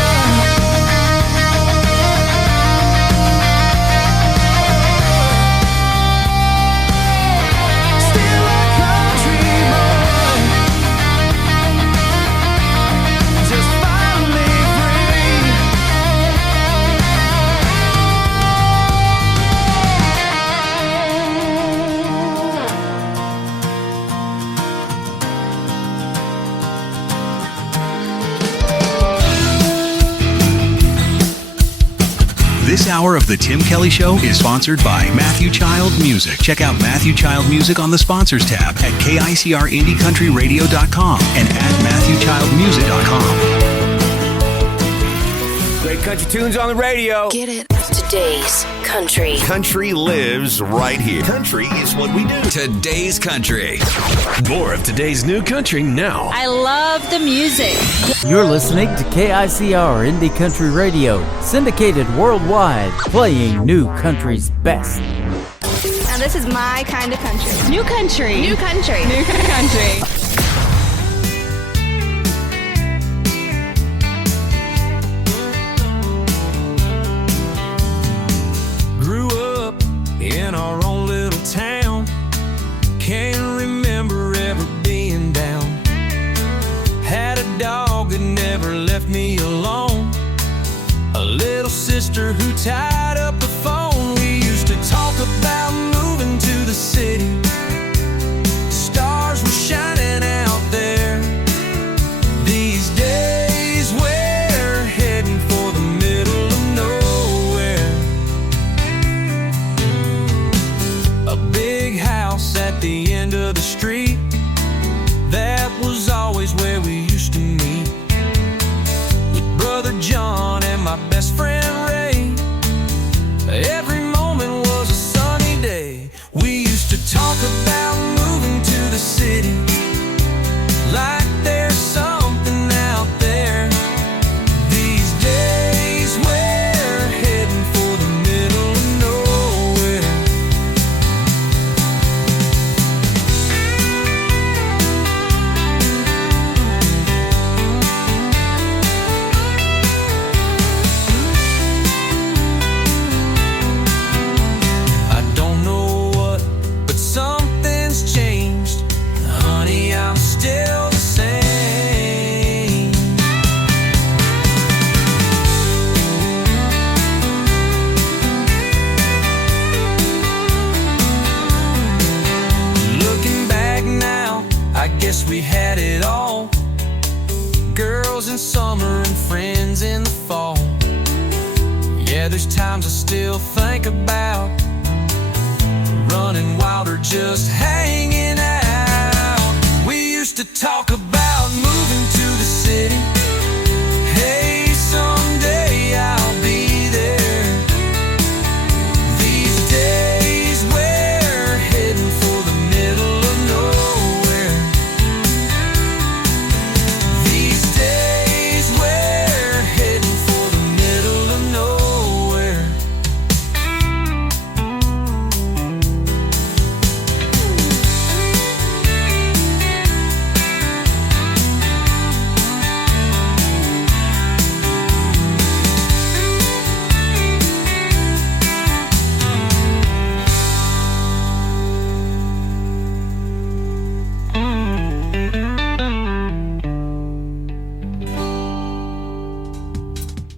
This hour of The Tim Kelly Show is sponsored by Matthew Child Music. Check out Matthew Child Music on the Sponsors tab at KICRIndieCountryRadio.com and at MatthewChildMusic.com. Great country tunes on the radio. Get it? Today's country. Country lives right here. Country is what we do. Today's country. More of today's new country now. I love the music. You're listening to KICR Indie Country Radio, syndicated worldwide, playing new country's best. Now this is my kind of country. New country. New country. New country. In our own little town, can't remember ever being down. Had a dog that never left me alone, a little sister who tied up the phone. We used to talk about moving to the city. Stars were shining out there. These days we're heading for the middle of nowhere. A big house at the end of the street, that was always where we used to meet. With Brother John and my best friend Ray, every moment was a sunny day. We used to talk about moving to the city, like there's something out there. These days we're heading for the middle of nowhere. I don't know what, but something's changed. Honey, I'm still the same. Looking back now, I guess we had it all. Girls in summer and friends in the fall. Yeah, there's times I still think about running wild or just hanging out. We used to talk about moving to the city. Hey, someday I'll be there. These days we're heading for the middle of nowhere. These days we're heading for the middle of nowhere.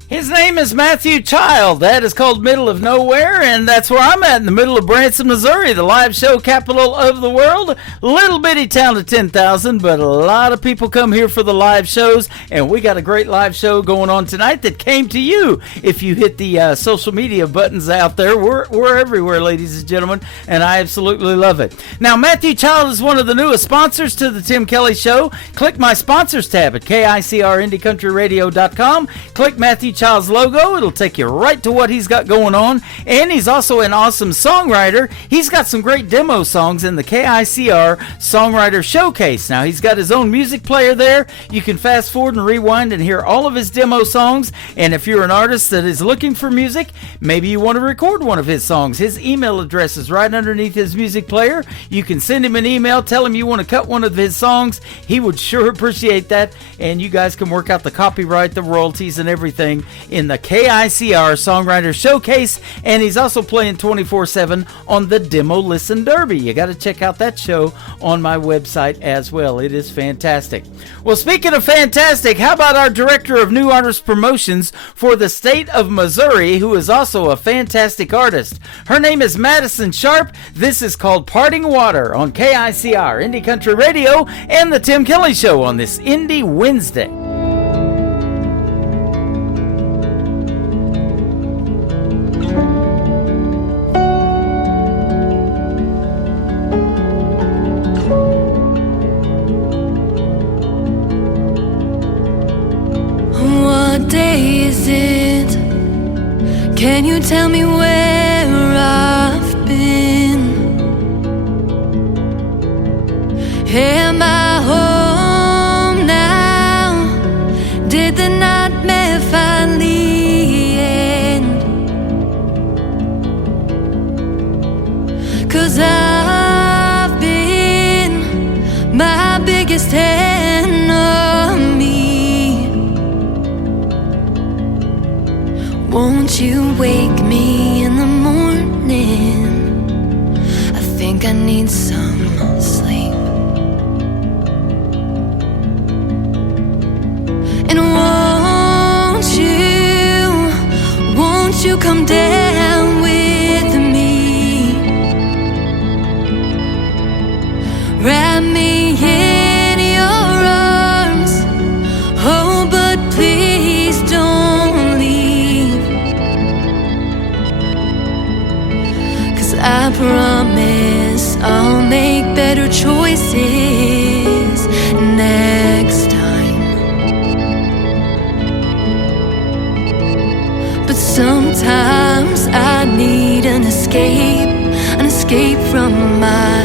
His name is Matthew Child. That is called Middle of Nowhere, and that's where I'm at, in the middle of Branson, Missouri, the live show capital of the world. Little bitty town of 10,000, but a lot of people come here for the live shows, and we got a great live show going on tonight that came to you if you hit the social media buttons out there. We're everywhere, ladies and gentlemen, and I absolutely love it. Now, Matthew Child is one of the newest sponsors to the Tim Kelly Show. Click my sponsors tab at KICRIndieCountryRadio.com. Click Matthew Child Styles logo. It'll take you right to what he's got going on. And he's also an awesome songwriter. He's got some great demo songs in the KICR Songwriter Showcase. Now, he's got his own music player there. You can fast forward and rewind and hear all of his demo songs. And if you're an artist that is looking for music, maybe you want to record one of his songs, his email address is right underneath his music player. You can send him an email, tell him you want to cut one of his songs. He would sure appreciate that, and you guys can work out the copyright, the royalties, and everything in the KICR Songwriter Showcase. And he's also playing 24/7 on the Demo Listen Derby. You got to check out that show on my website as well. It is fantastic. Well, speaking of fantastic, how about our Director of New Artist Promotions for the state of Missouri, who is also a fantastic artist? Her name is Madison Sharp. This is called Parting Water on KICR Indie Country Radio and the Tim Kelly Show on this Indie Wednesday. What day is it? Can you tell me where I've been? Am I home now? Did the nightmare finally end? 'Cause I've been my biggest enemy. Won't you wake me in the morning? I think I need some sleep. And won't you come down with me? Wrap me in your arms. Oh, but please don't leave. 'Cause I promise I'll make better choices next time. But sometimes I need an escape from my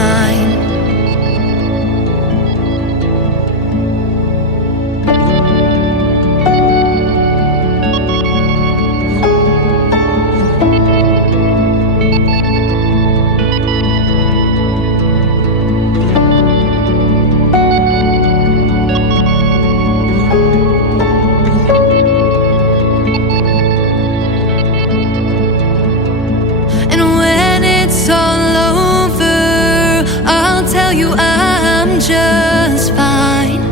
mind. Just fine.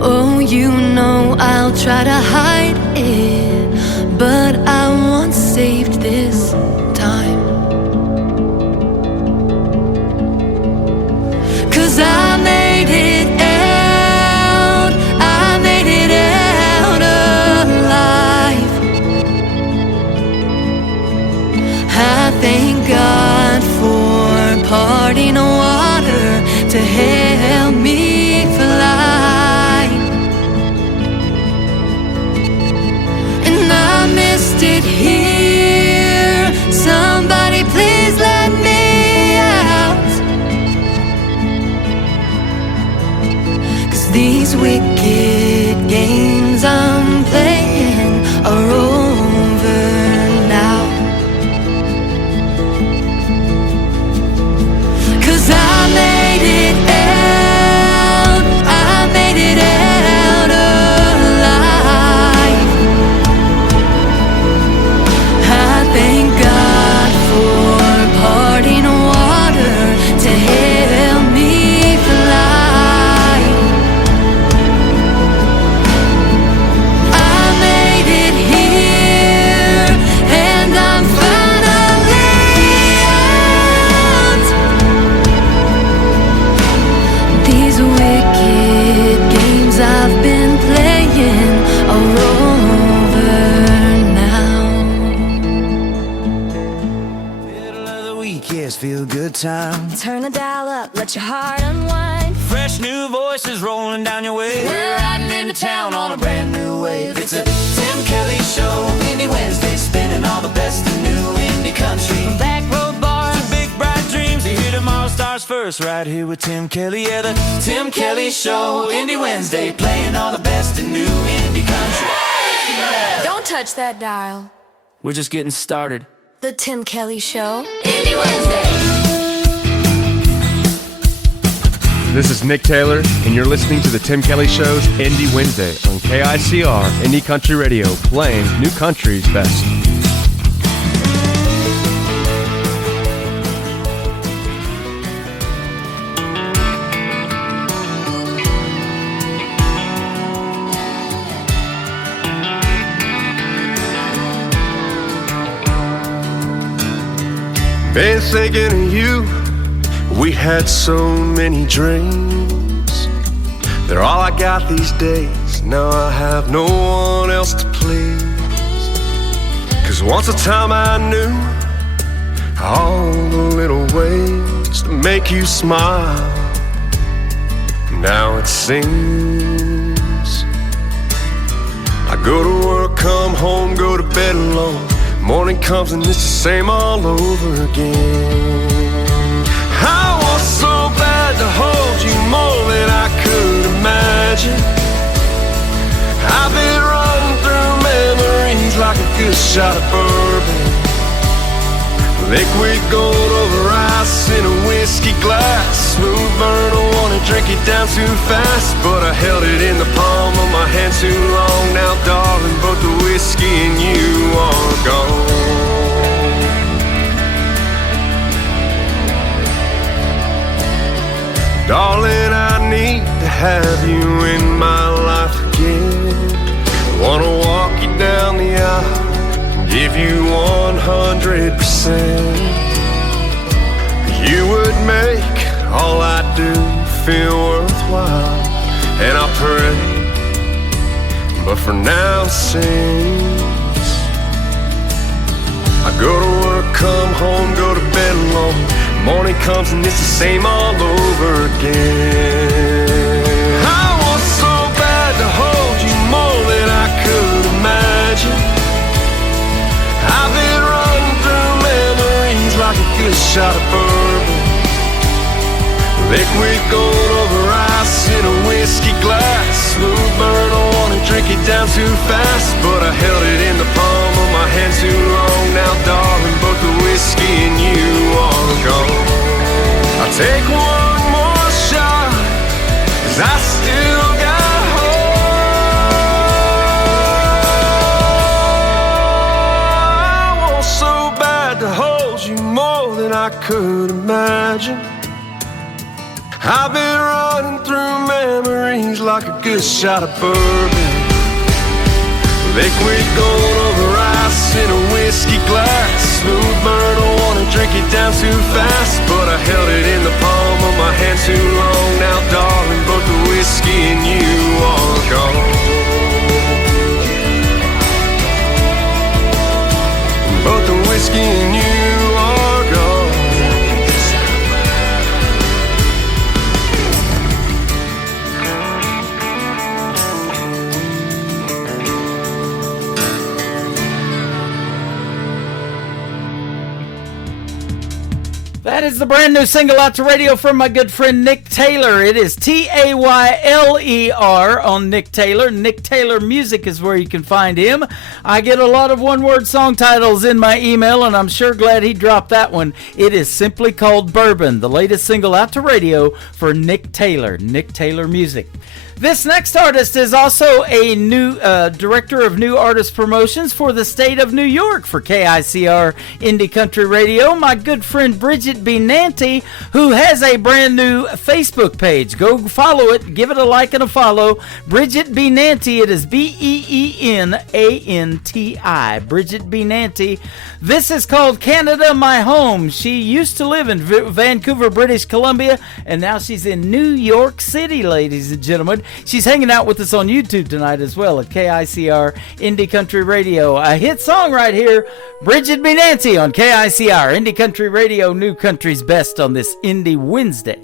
Oh, you know I'll try to hide it, but I want saved this time. 'Cause I made it out alive. I thank God for parting water to help me fly. And I missed it here. Somebody please let me out. 'Cause these wicked games I'm playing are over now. I made it out alive. I thank God for parting water to help me fly. I made it here, and I'm finally out. These wicked games I've been playing are over now. Middle of the week, yes, feel good time. Turn the dial up, let your heart unwind. Fresh fresh new voices rolling down your way. We're riding into town on a brand new wave. It's a Tim Kelly Show, Indie Wednesday, spinning all the best in new indie country. From back road bars to big bright dreams, you hear tomorrow stars first, right here with Tim Kelly. Yeah, the Tim Kelly Show, Indie Wednesday, playing all the best in new indie country. Don't touch that dial. We're just getting started. The Tim Kelly Show, Indie Wednesday. This is Nick Taylor, and you're listening to the Tim Kelly Show's Indie Wednesday on KICR Indie Country Radio, playing new country's best. Been thinking of you. We had so many dreams. They're all I got these days. Now I have no one else to please. 'Cause once a time I knew all the little ways to make you smile. Now it seems I go to work, come home, go to bed alone. Morning comes and it's the same all over again. I want so bad to hold you more than I could imagine. I've been running through memories like a good shot of bourbon. Liquid gold over ice in a whiskey glass. Smooth burn, I wanna drink it down too fast, but I held it in the palm of my hand too long. Now darling, both the whiskey and you are gone. Darling, I need to have you in my life again. Wanna walk you down the aisle, give you 100%. You would make all I do feel worthwhile, and I pray, but for now it seems I go to work, come home, go to bed alone. Morning comes and it's the same all over again. I want so bad to hold you more than I could imagine. I've been running through memories like a good shot of bourbon. Liquid gold over ice in a whiskey glass. Smooth burn, I wanna drink it down too fast, but I held it in the palm of my hand too long. Now darling, both the whiskey and you are gone. I'll take one more shot, 'cause I still got hope. I want so bad to hold you more than I could imagine. I've been running through memories like a good shot of bourbon. Liquid gold over ice in a whiskey glass. Smooth burn, I wanna drink it down too fast, but I held it in the palm of my hand too long. Now darling, both the whiskey and you are gone. Both the whiskey and you are gone. That is the brand new single out to radio from my good friend Nick Taylor. It is Tayler on Nick Taylor. Nick Taylor Music is where you can find him. I get a lot of one-word song titles in my email, and I'm sure glad he dropped that one. It is simply called Bourbon, the latest single out to radio for Nick Taylor Music. This next artist is also a new director of new artist promotions for the state of New York for KICR Indie Country Radio. My good friend Bridget B. Nanty, who has a brand new Facebook page. Go follow it. Give it a like and a follow. Bridget B. Nanty. It is BEENANTI. Bridget B. Nanty. This is called Canada My Home. She used to live in Vancouver, British Columbia, and now she's in New York City, ladies and gentlemen. She's hanging out with us on YouTube tonight as well at KICR Indie Country Radio. A hit song right here, Bridget B. Nancy on KICR Indie Country Radio, New Country's Best on this Indie Wednesday.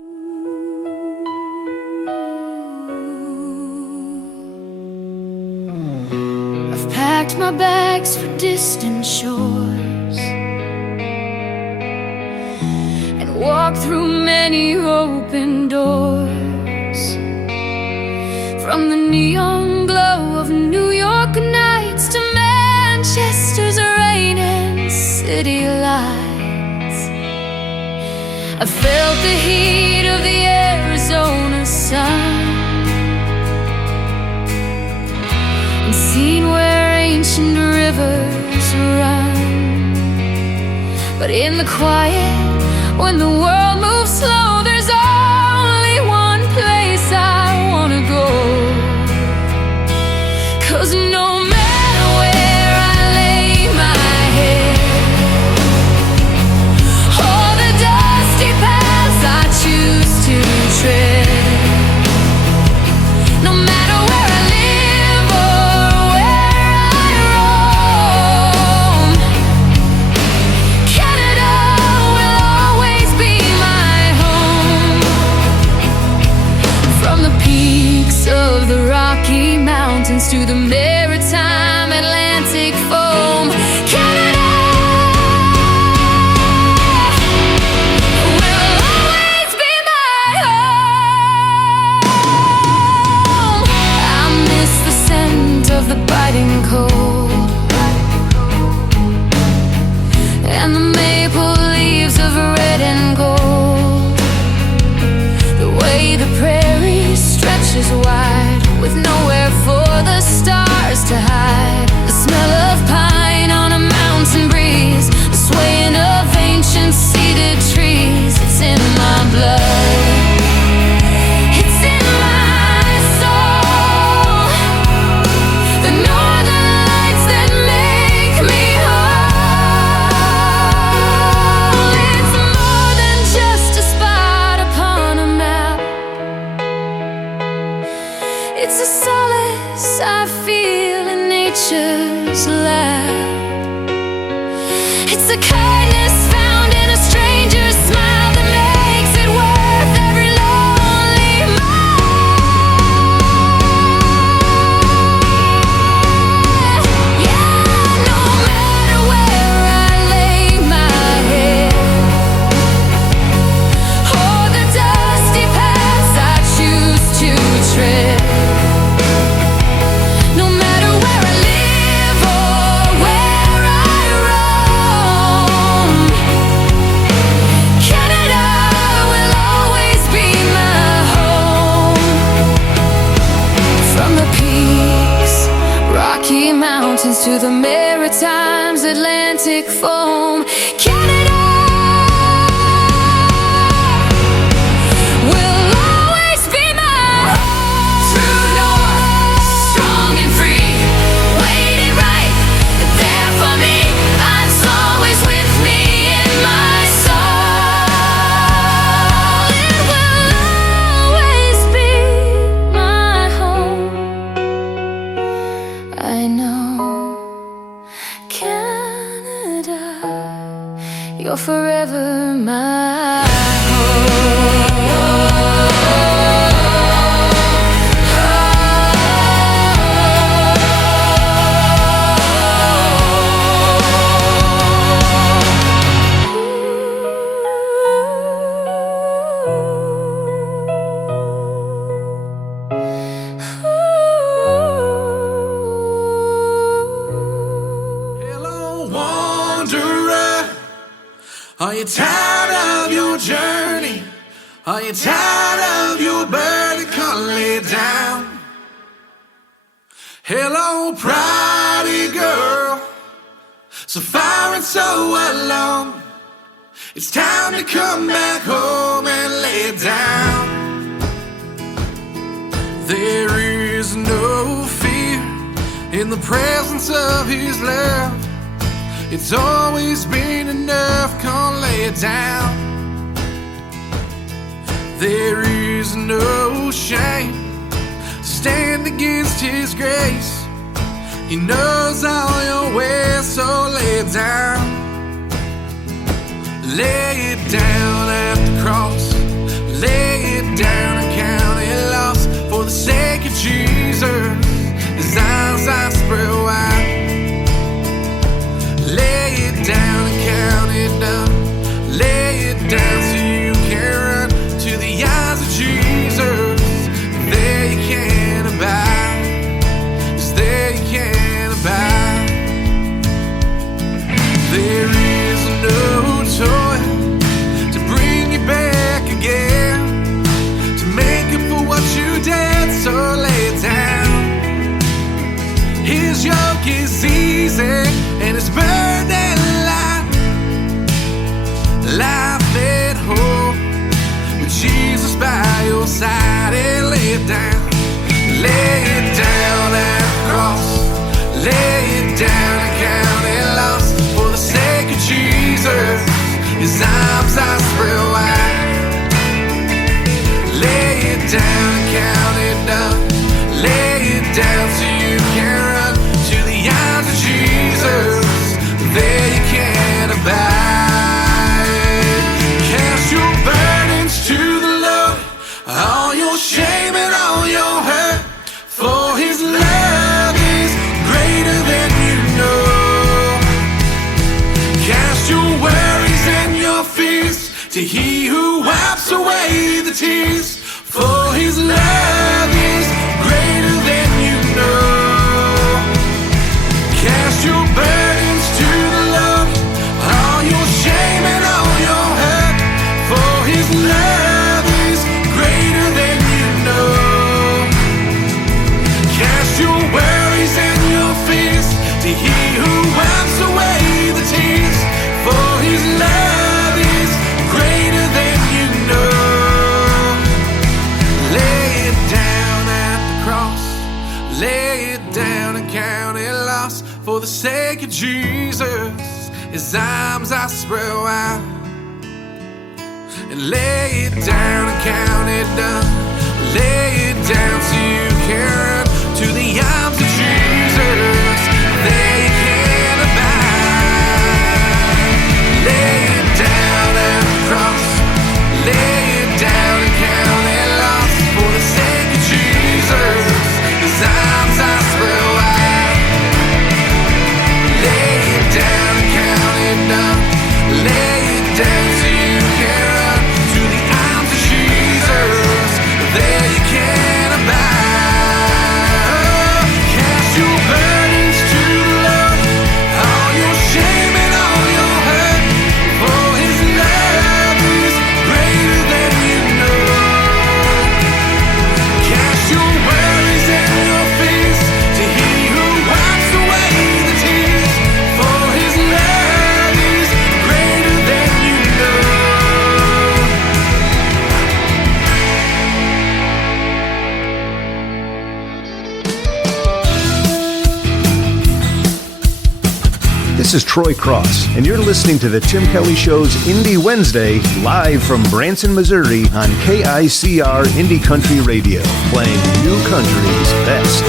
packed my bags for distant shores and walked through many open doors. From the neon glow of New York nights to Manchester's raining city lights, I felt the heat of the Arizona sun and seen where ancient rivers run. But in the quiet, when the world moves slow, there's only one place I wanna go. 'Cause no matter where I lay my head, or the dusty paths I choose to tread, no matter where I live or where I roam, Canada will always be my home. From the peaks of the Rocky Mountains to the maritime Atlantic foam, Canada will always be my home. I miss the scent of the biting cold and the maple leaves of red and gold, the way the prairie stretches wide with nowhere for the stars to hide, the smell of pine on a mountain breeze, the swaying of ancient cedar trees. It's in my blood, it's in my soul, the northern lights that make me whole. It's more than just a spot upon a map, it's a solace I feel in nature's lap. It's a kindness found in a stranger's smile that makes it worth every lonely mile. Yeah, no matter where I lay my head, or the dusty paths I choose to tread, no matter where I live or where I roam, Canada will always be my home. From the peaks, Rocky Mountains to the Maritimes Atlantic foam, Canada will always be my home. True north, strong and free, waiting right there for me. It's always with me in my soul. It will always be my home. I know, Canada, you're forever my Wanderer, are you tired of your journey? Are you tired of your burden? Come lay down. Hello, pretty girl, so far and so alone. It's time to come back home and lay down. There is no fear in the presence of His love. It's always been enough, come lay it down. There is no shame to stand against His grace. He knows all your ways, so lay it down. Lay it down at the cross, lay it down and count it lost for the sake of Jesus. His eyes I spread wide, it down. Lay it down at the cross. Lay it down and count it lost. For the sake of Jesus, His arms are spread wide. Lay it down and count it done. Lay it down so you can run to the arms of Jesus. There you can abide. Cast your burdens to the Lord, all your shame and all your hurt. For His love is greater than you know. Cast your worries and your fears to He who wipes away the tears. For His love is greater than you know. Cast your burdens to the Lord, all your shame and all your hurt. For His love is greater than you know. Cast your worries and your fears to He who wipes away the tears. For His love is greater than you know. Lay it down at the cross. Lay it down and count it lost. For the sake of Jesus, His arms are spread wide. And lay it down and count it done. Lay it down so you can run to the arms of Jesus. There you can abide. Lay it down at the cross. Lay it down and count it lost. For the sake of Jesus, His arms are spread wide. Lay it down and count it done. Lay it down so you can run to the arms of Jesus. There you can abide. Cast your burdens to the Lord, all your shame and all your hurt. For His love is greater than you know. Cast your worries and your fears to He who wipes away the tears. For His love is greater than you know. This is Troy Cross, and you're listening to the Tim Kelly Show's Indie Wednesday, live from Branson, Missouri on KICR Indie Country Radio, playing new country's best.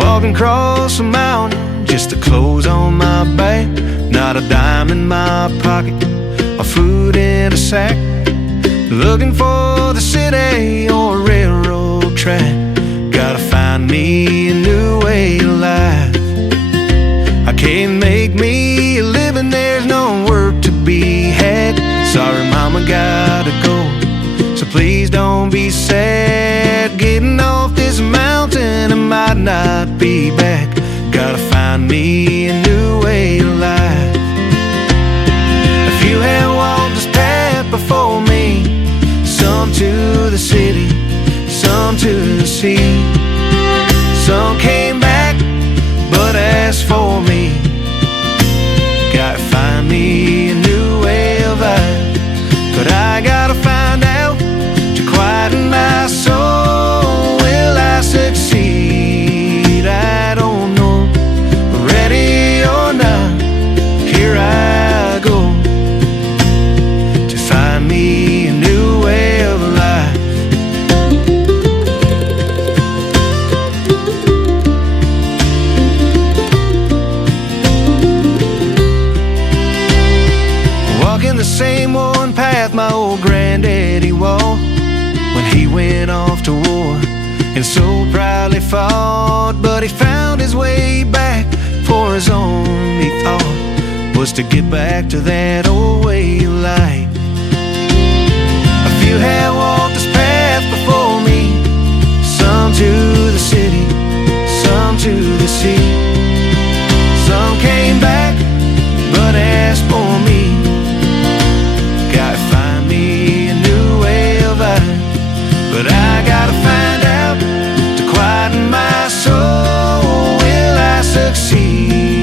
Walking across a mountain just to clothes on my back, not a dime in my pocket, or food in a sack. Looking for the city or railroad track. Gotta find me a new way of life. I can't make me a living, there's no work to be had. Sorry mama, gotta go, so please don't be sad. Getting off this mountain, I might not be back. Gotta find me a new way of life. A few have walked this path before me, some to the city, some to the sea. Some came back, but as for me, gotta find me a new way of life. But I gotta find out to quieten my soul. Will I succeed? I don't know. Ready or not, here I go to find me a new way of life. Walking the same one path my old granddaddy walked when he went off to war, and so proudly fought. But he found his way back, for his only thought was to get back to that old way of life. A few have walked this path before me, some to the city, some to the sea. Some came back, but as for me, gotta find me a new way of life. But I gotta find out to quieten my soul. Will I succeed?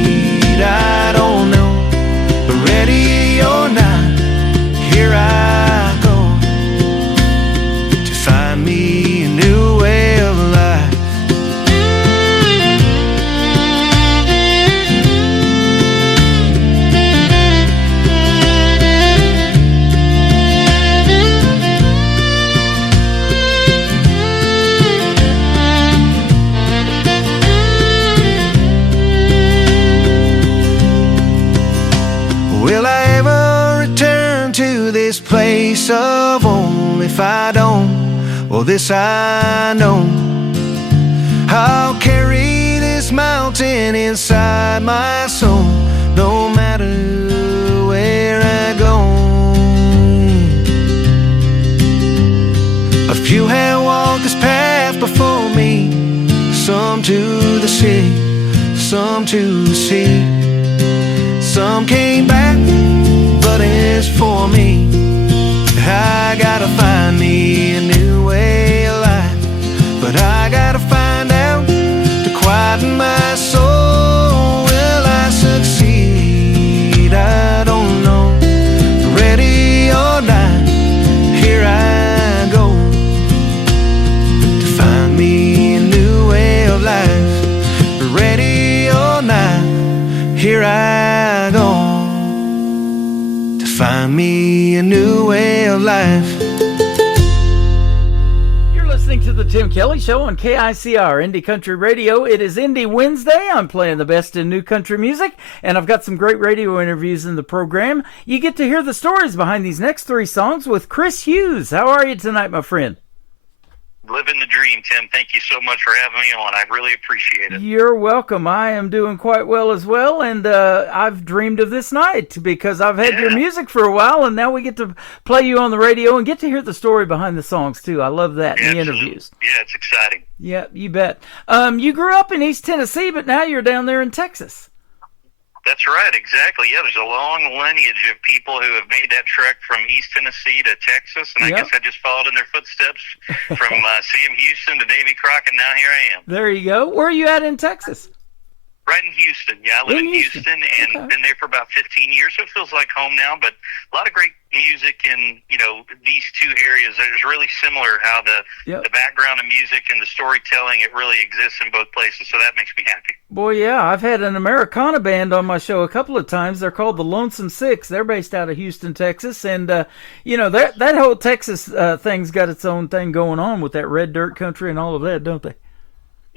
this place of home. If I don't, well, this I know, I'll carry this mountain inside my soul, no matter where I go. A few have walked this path before me, some to the city, some to the sea. Some came back, but it's for me. I gotta find me a new way of life, but I gotta find out to quieten my soul. Will I succeed? I don't know. Ready or not, here I go to find me a new way of life. Ready or not, here I go to find me a new way of life. You're listening to the Tim Kelly Show on KICR Indie Country Radio. It is Indie Wednesday. I'm playing the best in new country music, and I've got some great radio interviews in the program. You get to hear the stories behind these next three songs with Chris Hughes. How are you tonight, my friend? Living the dream, Tim. Thank you so much for having me on. I really appreciate it. You're welcome. I am doing quite well as well, and I've dreamed of this night because I've had your music for a while, and now we get to play you on the radio and get to hear the story behind the songs, too. I love that in the interviews. Yeah, it's exciting. Yeah, you bet. You grew up in East Tennessee, but now you're down there in Texas. That's right, exactly. Yeah, there's a long lineage of people who have made that trek from East Tennessee to Texas, and I guess I just followed in their footsteps from Sam Houston to Davy Crockett, and now here I am. There you go. Where are you at in Texas? Right in Houston. Yeah, I live in Houston and been there for about 15 years, so it feels like home now, but a lot of great music in, these two areas. It's really similar how the background of music and the storytelling, it really exists in both places, so that makes me happy. Boy, yeah, I've had an Americana band on my show a couple of times. They're called the Lonesome Six. They're based out of Houston, Texas, and, that whole Texas thing's got its own thing going on with that red dirt country and all of that, don't they?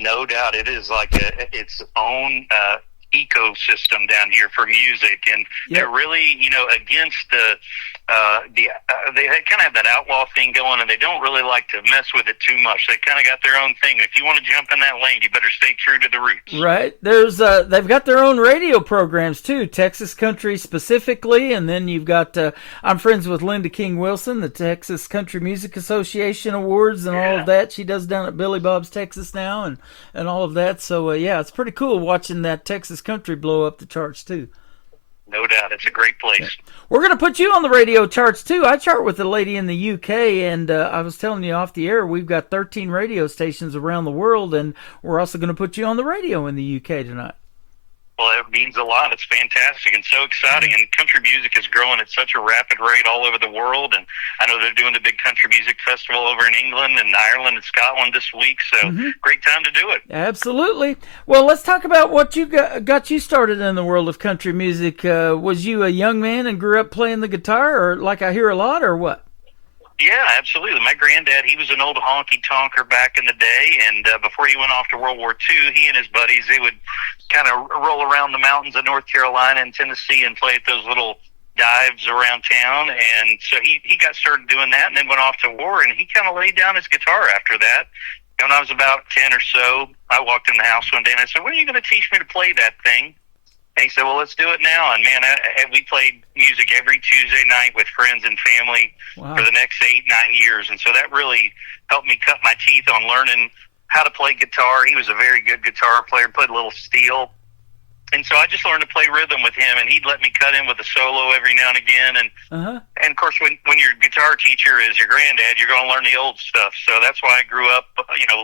No doubt. It is like its own ecosystem down here for music, and they're really, against they kind of have that outlaw thing going, and they don't really like to mess with it too much. They kind of got their own thing. If you want to jump in that lane, you better stay true to the roots. Right. There's they've got their own radio programs too, Texas Country specifically, and then you've got I'm friends with Linda King Wilson, the Texas Country Music Association Awards and all of that. She does down at Billy Bob's Texas now and all of that. So it's pretty cool watching that Texas country blow up the charts too. No doubt. It's a great place. We're going to put you on the radio charts, too. I chart with a lady in the UK, and I was telling you off the air, we've got 13 radio stations around the world, and we're also going to put you on the radio in the UK tonight. Well, it means a lot. It's fantastic and so exciting. And country music is growing at such a rapid rate all over the world. And I know they're doing the big country music festival over in England and Ireland and Scotland this week. So great time to do it. Absolutely. Well, let's talk about what you got you started in the world of country music. Was you a young man and grew up playing the guitar, or like I hear a lot, or what? Yeah, absolutely. My granddad, he was an old honky-tonker back in the day, and before he went off to World War II, he and his buddies, they would kind of roll around the mountains of North Carolina and Tennessee and play at those little dives around town, and so he got started doing that and then went off to war, and he kind of laid down his guitar after that. And when I was about 10 or so, I walked in the house one day and I said, "When are you going to teach me to play that thing?" And he said, "Well, let's do it now." And man, we played music every Tuesday night with friends and family for the next 8-9 years. And so that really helped me cut my teeth on learning how to play guitar. He was a very good guitar player, played a little steel. And so I just learned to play rhythm with him, and he'd let me cut in with a solo every now and again. And of course, when your guitar teacher is your granddad, you're going to learn the old stuff. So that's why I grew up,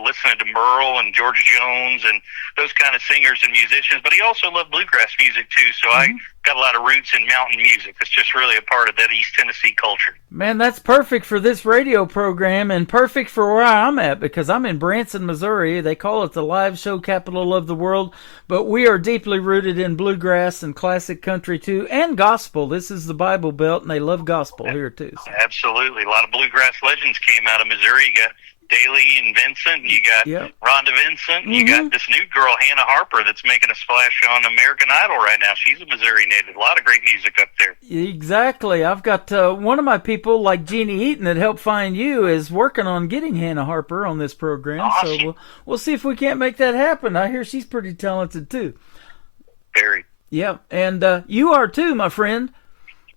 listening to Merle and George Jones and those kind of singers and musicians. But he also loved bluegrass music too. So I got a lot of roots in mountain music. It's just really a part of that East Tennessee culture. Man, that's perfect for this radio program and perfect for where I'm at, because I'm in Branson, Missouri. They call it the live show capital of the world, but we are deeply rooted in bluegrass and classic country too, and gospel. This is the Bible Belt, and they love gospel here too. So. Absolutely. A lot of bluegrass legends came out of Missouri. You got Daly and Vincent, and you got Rhonda Vincent, and you got this new girl, Hannah Harper, that's making a splash on American Idol right now. She's a Missouri native. A lot of great music up there. Exactly. I've got one of my people, like Jeannie Eaton, that helped find you, is working on getting Hannah Harper on this program. Awesome. So we'll see if we can't make that happen. I hear she's pretty talented, too. Very. Yeah, and you are, too, my friend.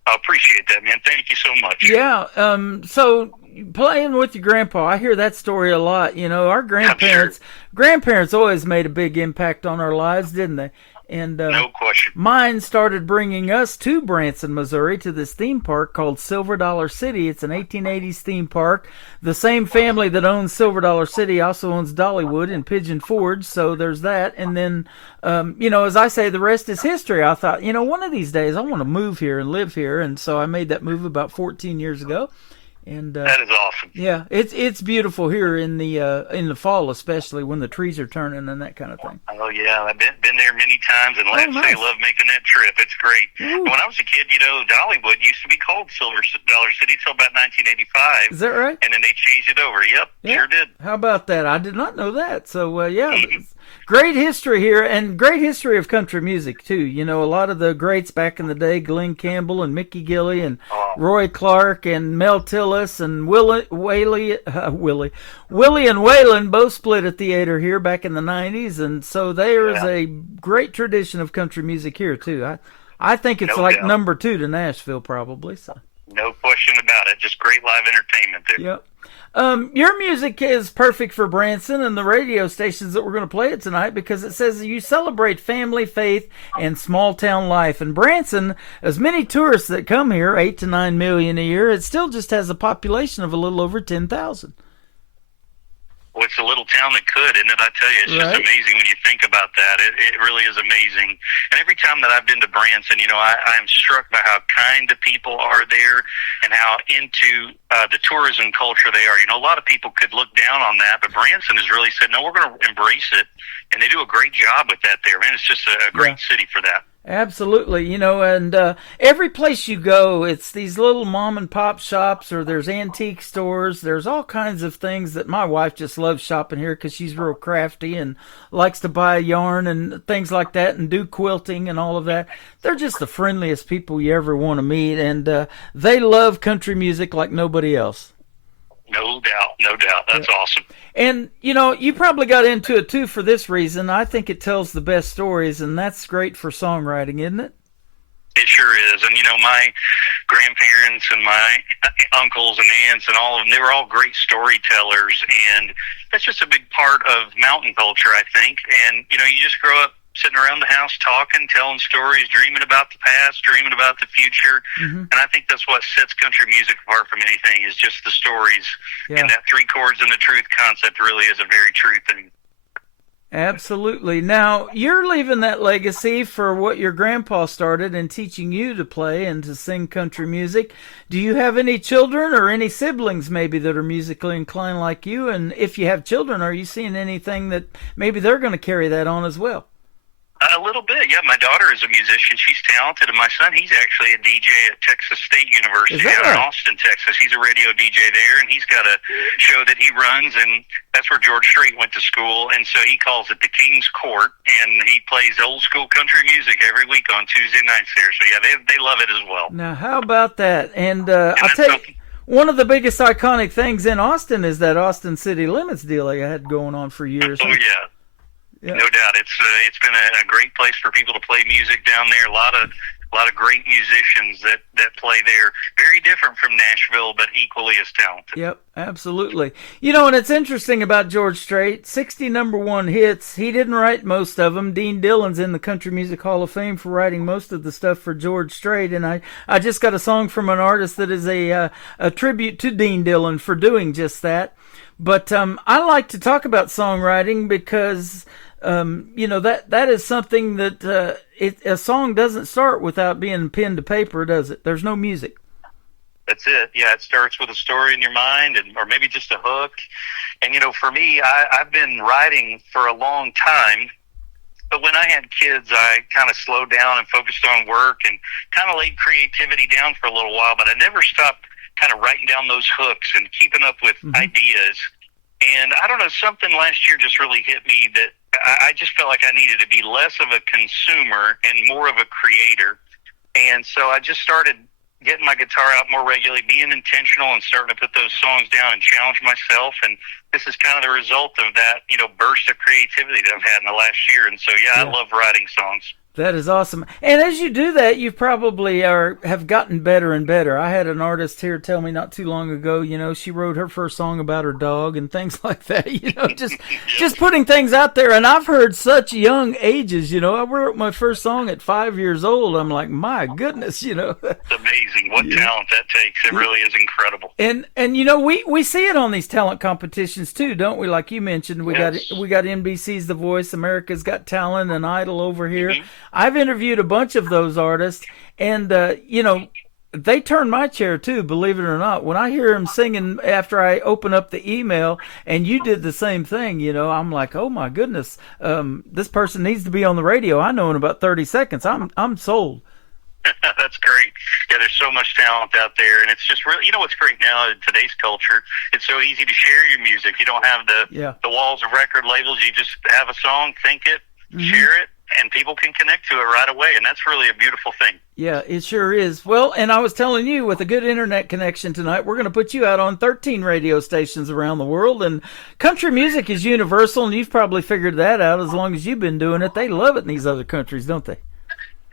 I appreciate that, man. Thank you so much. Yeah, so playing with your grandpa, I hear that story a lot. You know, our grandparents always made a big impact on our lives, didn't they? And no question. Mine started bringing us to Branson, Missouri, to this theme park called Silver Dollar City. It's an 1880s theme park. The same family that owns Silver Dollar City also owns Dollywood and Pigeon Forge, so there's that. And then, you know, as I say, the rest is history. I thought, you know, one of these days I want to move here and live here, and so I made that move about 14 years ago. And that is awesome. Yeah, it's beautiful here in the fall, especially when the trees are turning and that kind of thing. Oh yeah, I've been there many times, and let's say love making that trip. It's great. Ooh. When I was a kid, you know, Dollywood used to be called Silver Dollar City till about 1985. Is that right? And then they changed it over. Yep, sure did. How about that? I did not know that. So yeah. Great history here, and great history of country music, too. You know, a lot of the greats back in the day, Glenn Campbell and Mickey Gilley and Roy Clark and Mel Tillis and Willie and Waylon both split a theater here back in the 90s, and so there is a great tradition of country music here, too. I think it's number 2 to Nashville, probably. So. No question about it. Just great live entertainment there. Yep. Your music is perfect for Branson and the radio stations that we're going to play it tonight, because it says you celebrate family, faith, and small town life. And Branson, as many tourists that come here, 8 to 9 million a year, it still just has a population of a little over 10,000. Well, it's a little town that could, isn't it? I tell you, it's just amazing when you think about that. It really is amazing. And every time that I've been to Branson, you know, I'm struck by how kind the people are there and how into the tourism culture they are. You know, a lot of people could look down on that, but Branson has really said, no, we're going to embrace it. And they do a great job with that there. Man, it's just a great city for that. Absolutely, you know, and every place you go, it's these little mom and pop shops, or there's antique stores. There's all kinds of things that my wife just loves shopping here because she's real crafty and likes to buy yarn and things like that and do quilting and all of that. They're just the friendliest people you ever want to meet, and they love country music like nobody else. No doubt, no doubt. That's awesome. And, you know, you probably got into it, too, for this reason. I think it tells the best stories, and that's great for songwriting, isn't it? It sure is. And, you know, my grandparents and my uncles and aunts and all of them, they were all great storytellers, and that's just a big part of mountain culture, I think. And, you know, you just grow up sitting around the house talking, telling stories, dreaming about the past, dreaming about the future. And I think that's what sets country music apart from anything, is just the stories. And that 3 chords and the truth concept really is a very true thing. Absolutely. Now, you're leaving that legacy for what your grandpa started and teaching you to play and to sing country music. Do you have any children or any siblings maybe that are musically inclined like you? And if you have children, are you seeing anything that maybe they're going to carry that on as well? A little bit, yeah. My daughter is a musician. She's talented. And my son, he's actually a DJ at Texas State University out in Austin, Texas. He's a radio DJ there, and he's got a show that he runs, and that's where George Strait went to school. And so he calls it the King's Court, and he plays old school country music every week on Tuesday nights there. So, yeah, they love it as well. Now, how about that? And I'll tell you, one of the biggest iconic things in Austin is that Austin City Limits deal they had going on for years. Oh, yeah. No doubt, it's been a great place for people to play music down there. A lot of great musicians that play there. Very different from Nashville, but equally as talented. Yep, absolutely. You know, and it's interesting about George Strait. 60 #1 hits. He didn't write most of them. Dean Dillon's in the Country Music Hall of Fame for writing most of the stuff for George Strait. And I just got a song from an artist that is a tribute to Dean Dillon for doing just that. But I like to talk about songwriting because you know, that is something that a song doesn't start without being pen to paper, does it? There's no music. That's it. Yeah, it starts with a story in your mind, or maybe just a hook. And, you know, for me, I've been writing for a long time, but when I had kids, I kind of slowed down and focused on work and kind of laid creativity down for a little while, but I never stopped kind of writing down those hooks and keeping up with ideas. And I don't know, something last year just really hit me that I just felt like I needed to be less of a consumer and more of a creator. And so I just started getting my guitar out more regularly, being intentional and starting to put those songs down and challenge myself. And this is kind of the result of that, burst of creativity that I've had in the last year. And so, I love writing songs. That is awesome. And as you do that, you probably have gotten better and better. I had an artist here tell me not too long ago, she wrote her first song about her dog and things like that, just putting things out there. And I've heard such young ages, I wrote my first song at 5 years old. I'm like, my goodness, It's amazing what talent that takes. It really is incredible. And we see it on these talent competitions too, don't we? Like you mentioned, we got NBC's The Voice, America's Got Talent, and Idol over here. Mm-hmm. I've interviewed a bunch of those artists, and, they turn my chair too, believe it or not. When I hear them singing after I open up the email, and you did the same thing, I'm like, oh my goodness, this person needs to be on the radio. I know in about 30 seconds. I'm sold. That's great. Yeah, there's so much talent out there, and it's just really, what's great now in today's culture, it's so easy to share your music. You don't have the walls of record labels. You just have a song, think it, share it, and people can connect to it right away, and that's really a beautiful thing. Yeah, it sure is. Well, and I was telling you, with a good internet connection tonight, we're going to put you out on 13 radio stations around the world, and country music is universal, and you've probably figured that out as long as you've been doing it. They love it in these other countries, don't they?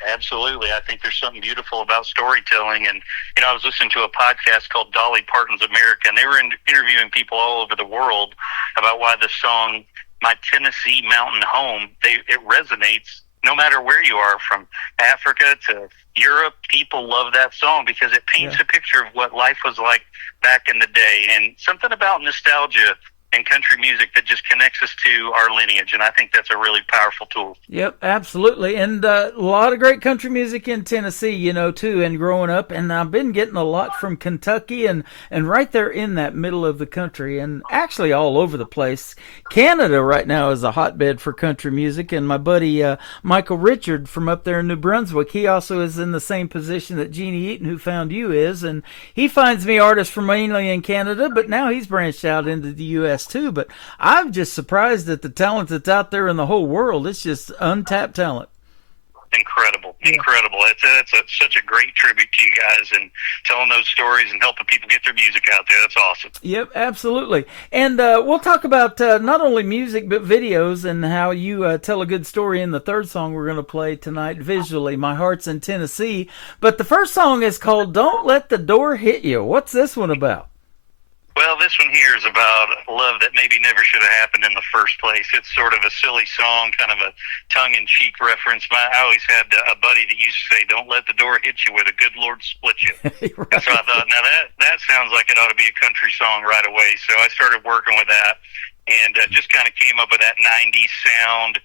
Absolutely. I think there's something beautiful about storytelling. And, I was listening to a podcast called Dolly Parton's America, and they were interviewing people all over the world about why the song My Tennessee Mountain Home, it resonates no matter where you are, from Africa to Europe. People love that song because it paints a picture of what life was like back in the day, and something about nostalgia and country music that just connects us to our lineage, and I think that's a really powerful tool. Yep, absolutely. And a lot of great country music in Tennessee, too, and growing up, and I've been getting a lot from Kentucky and right there in that middle of the country, and actually all over the place. Canada right now is a hotbed for country music, and my buddy Michael Richard from up there in New Brunswick, he also is in the same position that Jeannie Eaton, who found you, is, and he finds me artists from mainly in Canada, but now he's branched out into the U.S. too. But I'm just surprised at the talent that's out there in the whole world. It's just untapped talent. Incredible. It's such a great tribute to you guys and telling those stories and helping people get their music out there. That's awesome. Yep, absolutely. And we'll talk about not only music but videos and how you tell a good story in the third song we're going to play tonight visually, My Heart's in Tennessee. But the first song is called Don't Let the Door Hit You. What's this one about? Well, this one here is about love that maybe never should have happened in the first place. It's sort of a silly song, kind of a tongue-in-cheek reference. I always had a buddy that used to say, don't let the door hit you where the good Lord split you. Right. So I thought, now that sounds like it ought to be a country song right away. So I started working with that and just kind of came up with that 90s sound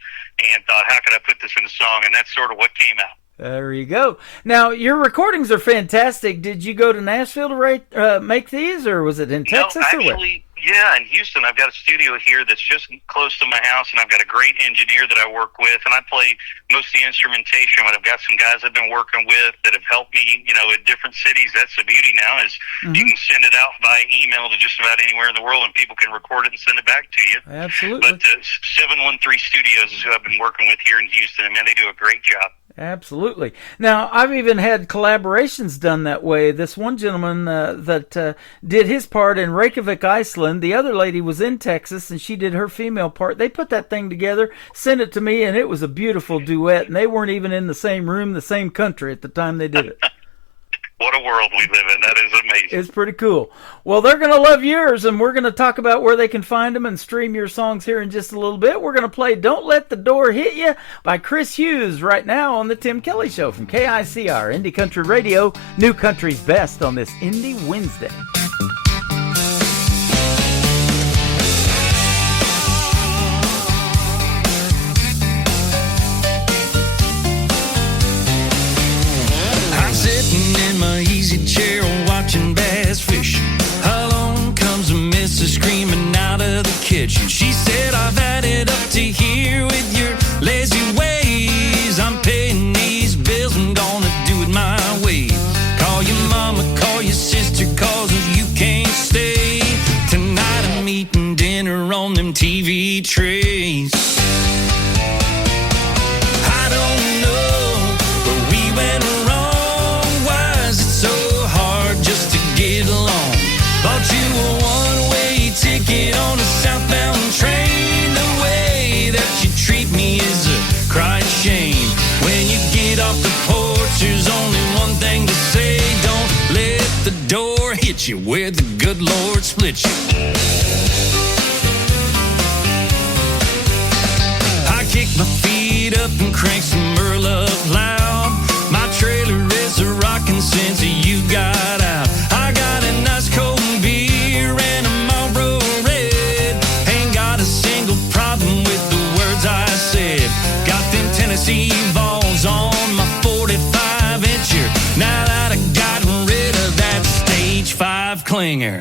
and thought, how can I put this in a song? And that's sort of what came out. There you go. Now, your recordings are fantastic. Did you go to Nashville to make these, or was it in Texas? Actually, in Houston. I've got a studio here that's just close to my house, and I've got a great engineer that I work with, and I play most of the instrumentation, but I've got some guys I've been working with that have helped me, in different cities. That's the beauty now is you can send it out by email to just about anywhere in the world, and people can record it and send it back to you. Absolutely. But 713 Studios is who I've been working with here in Houston, and, man, they do a great job. Absolutely. Now, I've even had collaborations done that way. This one gentleman that did his part in Reykjavik, Iceland, the other lady was in Texas, and she did her female part. They put that thing together, sent it to me, and it was a beautiful duet, and they weren't even in the same room, the same country at the time they did it. What a world we live in. That is amazing. It's pretty cool. Well, they're going to love yours, and we're going to talk about where they can find them and stream your songs here in just a little bit. We're going to play Don't Let the Door Hit You by Chris Hughes right now on The Tim Kelly Show from KICR, Indie Country Radio, New Country's Best on this Indie Wednesday. My easy chair watching bass fish. Along comes a missus screaming out of the kitchen. She said, I've had it up to here with your lazy ways. I'm paying these bills, I'm gonna do it my way. Call your mama, call your sister, cause you can't stay. Tonight I'm eating dinner hit you, where the good Lord split you. I kick my feet up and crank some Earl up loud. My trailer is a rockin' since you got out. I got a nice cold beer and a Marlboro Red. Ain't got a single problem with the words I said. Got them Tennessee balls on my 45-incher. Now that I gotten rid of that stage 5 clinger.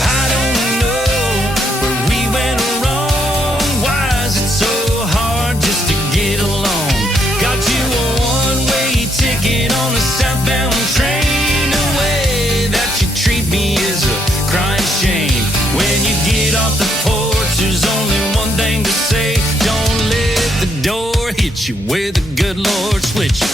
I don't know where we went wrong. Why is it so hard just to get along? Got you a one-way ticket on a southbound train. The way that you treat me is a crying shame. When you get off the porch, there's only one thing to say. Don't let the door hit you where the good Lord split you.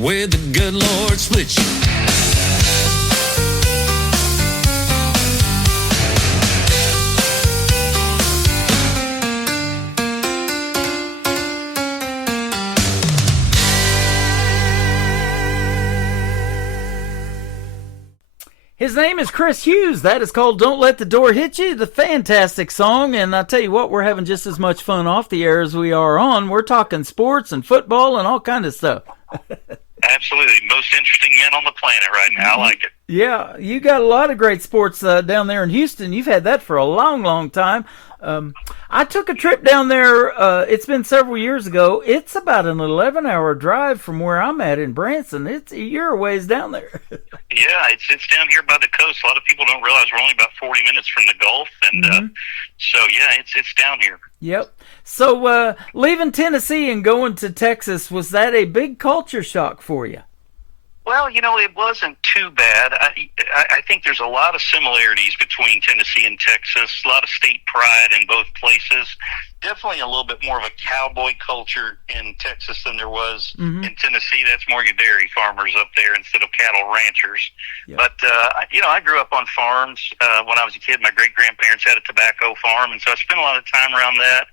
Where the good Lord split you. His name is Chris Hughes. That is called Don't Let the Door Hit You, the fantastic song. And I tell you what, we're having just as much fun off the air as we are on. We're talking sports and football and all kind of stuff. Absolutely. Most interesting men on the planet right now. I like it. Yeah, you got a lot of great sports down there in Houston. You've had that for a long, long time. I took a trip down there. It's been several years ago. It's about an 11-hour drive from where I'm at in Branson. You're a ways down there. Yeah, it's down here by the coast. A lot of people don't realize we're only about 40 minutes from the Gulf, and so yeah, it's down here. Yep. So leaving Tennessee and going to Texas, was that a big culture shock for you? Well, it wasn't too bad. I think there's a lot of similarities between Tennessee and Texas, a lot of state pride in both places. Definitely a little bit more of a cowboy culture in Texas than there was in Tennessee. That's more your dairy farmers up there instead of cattle ranchers. Yep. But, I grew up on farms. When I was a kid, my great-grandparents had a tobacco farm, and so I spent a lot of time around that.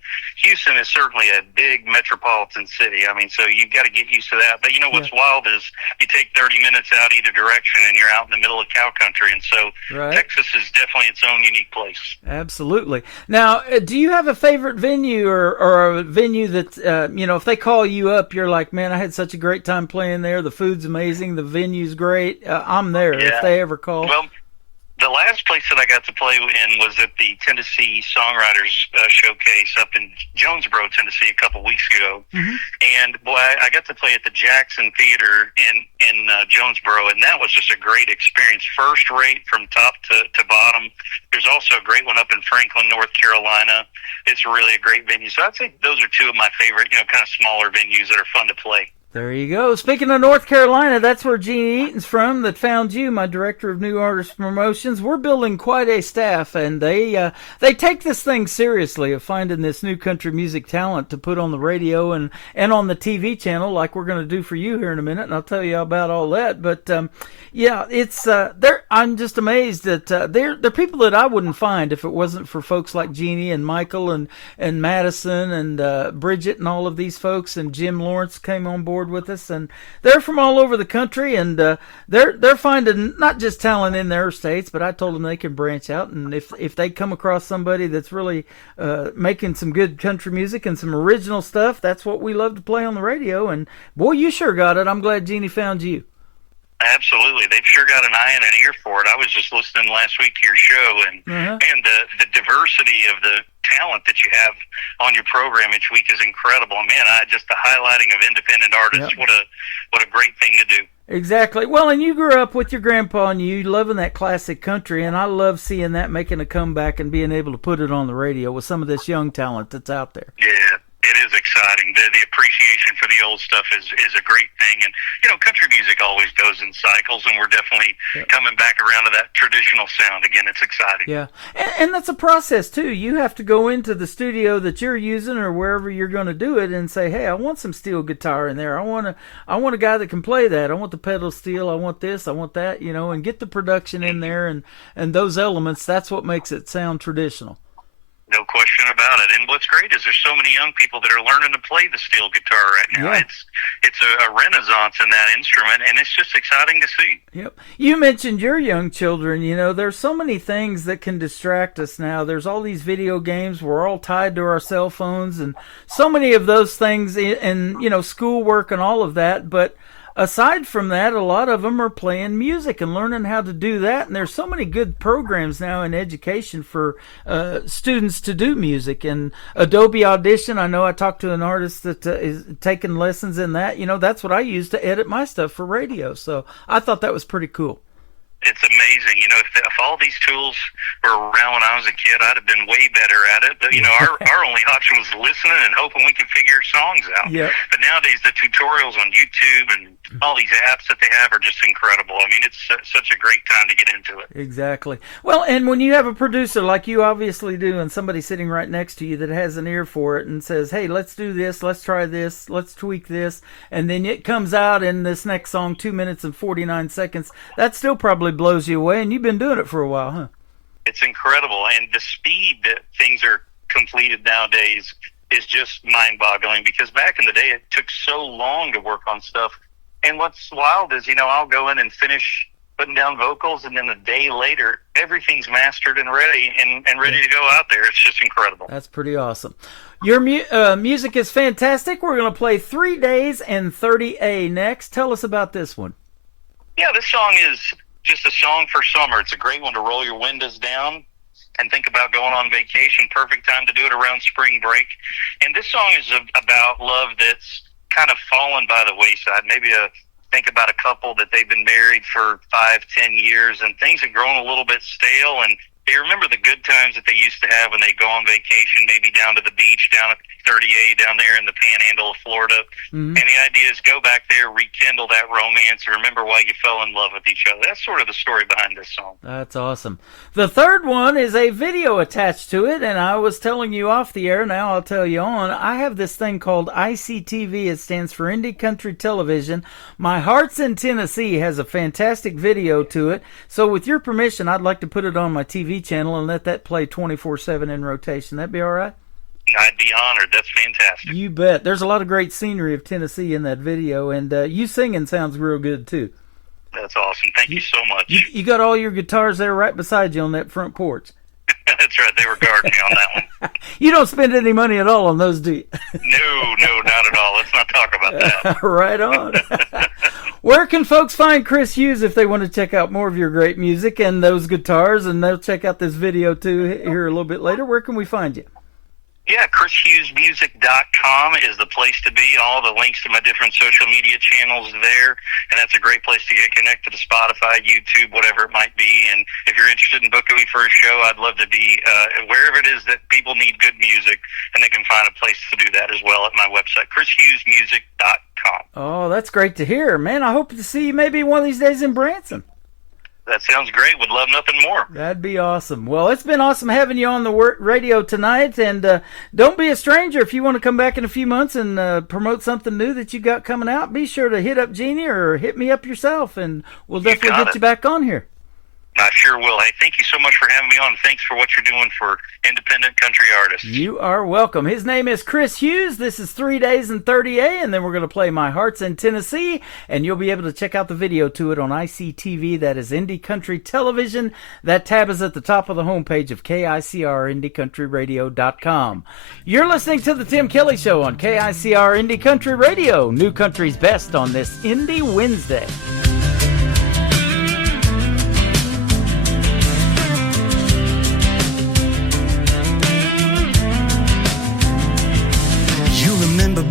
Houston is certainly a big metropolitan city. I mean, so you've got to get used to that. But what's wild is you take 30 minutes out either direction, and you're out in the middle of cow country. And so Texas is definitely its own unique place. Absolutely. Now, do you have a favorite venue or a venue that, if they call you up, you're like, man, I had such a great time playing there. The food's amazing. The venue's great. I'm there if they ever call. Well, the last place that I got to play in was at the Tennessee Songwriters Showcase up in Jonesboro, Tennessee, a couple weeks ago. And boy, I got to play at the Jackson Theater in Jonesboro, and that was just a great experience. First rate from top to bottom. There's also a great one up in Franklin, North Carolina. It's really a great venue. So I'd say those are two of my favorite, kind of smaller venues that are fun to play. There you go. Speaking of North Carolina, that's where Jeannie Eaton's from, that found you, my director of new artist promotions. We're building quite a staff, and they take this thing seriously of finding this new country music talent to put on the radio and on the TV channel, like we're going to do for you here in a minute, and I'll tell you about all that. But yeah, it's I'm just amazed that they're people that I wouldn't find if it wasn't for folks like Jeannie and Michael and Madison and Bridget and all of these folks, and Jim Lawrence came on board with us, and they're from all over the country, and they're finding not just talent in their states, but I told them they can branch out, and if they come across somebody that's really making some good country music and some original stuff, that's what we love to play on the radio. And boy, you sure got it. I'm glad Jeannie found you. Absolutely. They've sure got an eye and an ear for it. I was just listening last week to your show, and the diversity of the talent that you have on your program each week is incredible. Man, just the highlighting of independent artists, what a great thing to do. Exactly. Well, and you grew up with your grandpa and you loving that classic country, and I love seeing that making a comeback and being able to put it on the radio with some of this young talent that's out there. Yeah. It is exciting. The appreciation for the old stuff is a great thing. And, country music always goes in cycles, and we're definitely coming back around to that traditional sound again. It's exciting. Yeah. And that's a process, too. You have to go into the studio that you're using or wherever you're going to do it and say, hey, I want some steel guitar in there. I want a guy that can play that. I want the pedal steel. I want this. I want that, and get the production in there and those elements. That's what makes it sound traditional. No question about it. And what's great is there's so many young people that are learning to play the steel guitar right now. Yeah. It's a renaissance in that instrument, and it's just exciting to see. Yep. You mentioned your young children. There's so many things that can distract us now. There's all these video games. We're all tied to our cell phones, and so many of those things, and schoolwork and all of that. But aside from that, a lot of them are playing music and learning how to do that. And there's so many good programs now in education for students to do music. And Adobe Audition, I know I talked to an artist that is taking lessons in that. That's what I use to edit my stuff for radio. So I thought that was pretty cool. It's amazing. If all these tools were around when I was a kid, I'd have been way better at it. But, our only option was listening and hoping we could figure songs out. Yep. But nowadays, the tutorials on YouTube and all these apps that they have are just incredible. I mean, it's such a great time to get into it. Exactly. Well, and when you have a producer like you obviously do, and somebody sitting right next to you that has an ear for it and says, hey, let's do this, let's try this, let's tweak this, and then it comes out in this next song, 2 minutes and 49 seconds, that still probably blows you away, and you've been doing it for a while, huh? It's incredible, and the speed that things are completed nowadays is just mind-boggling, because back in the day it took so long to work on stuff. And what's wild is, I'll go in and finish putting down vocals, and then a day later everything's mastered and ready and ready to go out there. It's just incredible. That's pretty awesome. Your music is fantastic. We're going to play 3 Days and 30A next. Tell us about this one. Yeah, this song is just a song for summer. It's a great one to roll your windows down and think about going on vacation. Perfect time to do it around spring break. And this song is about love that's kind of fallen by the wayside. Maybe think about a couple that they've been married for 5-10 years, and things have grown a little bit stale, and they remember the good times that they used to have when they go on vacation, maybe down to the beach, down at 30A, down there in the panhandle of Florida. Mm-hmm. And the idea is go back there, rekindle that romance, and remember why you fell in love with each other. That's sort of the story behind this song. That's awesome. The third one is a video attached to it, and I was telling you off the air, now I'll tell you on. I have this thing called ICTV. It stands for Indie Country Television. My Heart's in Tennessee has a fantastic video to it. So with your permission, I'd like to put it on my TV channel and let that play 24/7 in rotation. That'd be all right? I'd be honored. That's fantastic. You bet. There's a lot of great scenery of Tennessee in that video, and you singing sounds real good too. That's awesome. Thank you so much. You got all your guitars there right beside you on that front porch. That's right. They were guarding me on that one. You don't spend any money at all on those, do you? No, not at all. Let's not talk about that. Right on. Where can folks find Chris Hughes if they want to check out more of your great music and those guitars, and they'll check out this video too here a little bit later? Where can we find you? Yeah, ChrisHughesMusic.com is the place to be. All the links to my different social media channels there, and that's a great place to get connected to Spotify, YouTube, whatever it might be. And if you're interested in booking me for a show, I'd love to be wherever it is that people need good music, and they can find a place to do that as well at my website, ChrisHughesMusic.com. Oh, that's great to hear. Man, I hope to see you maybe one of these days in Branson. That sounds great. Would love nothing more. That'd be awesome. Well, it's been awesome having you on the radio tonight, and don't be a stranger. If you want to come back in a few months and promote something new that you got coming out, be sure to hit up Jeannie or hit me up yourself, and we'll definitely get you back on here. I sure will. Hey, thank you so much for having me on. Thanks for what you're doing for independent country artists. You are welcome. His name is Chris Hughes. This is 3 Days and 30A, and then we're going to play My Heart's in Tennessee, and you'll be able to check out the video to it on ICTV. That is Indie Country Television. That tab is at the top of the homepage of KICR, IndieCountryRadio.com. You're listening to The Tim Kelly Show on KICR Indie Country Radio. New Country's best on this Indie Wednesday.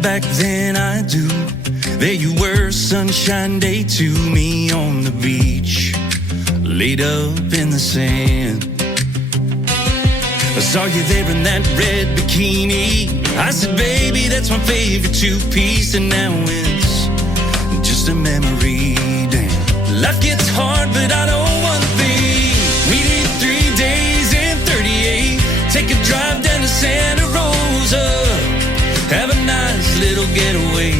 back then, I do. There you were, sunshine day to me on the beach, laid up in the sand. I saw you there in that red bikini. I said, baby, that's my favorite two-piece. And now it's just a memory, damn. Life gets hard, but I know one thing. We did 3 days and 38. Take a drive down to Santa Rosa, have a nice little getaway,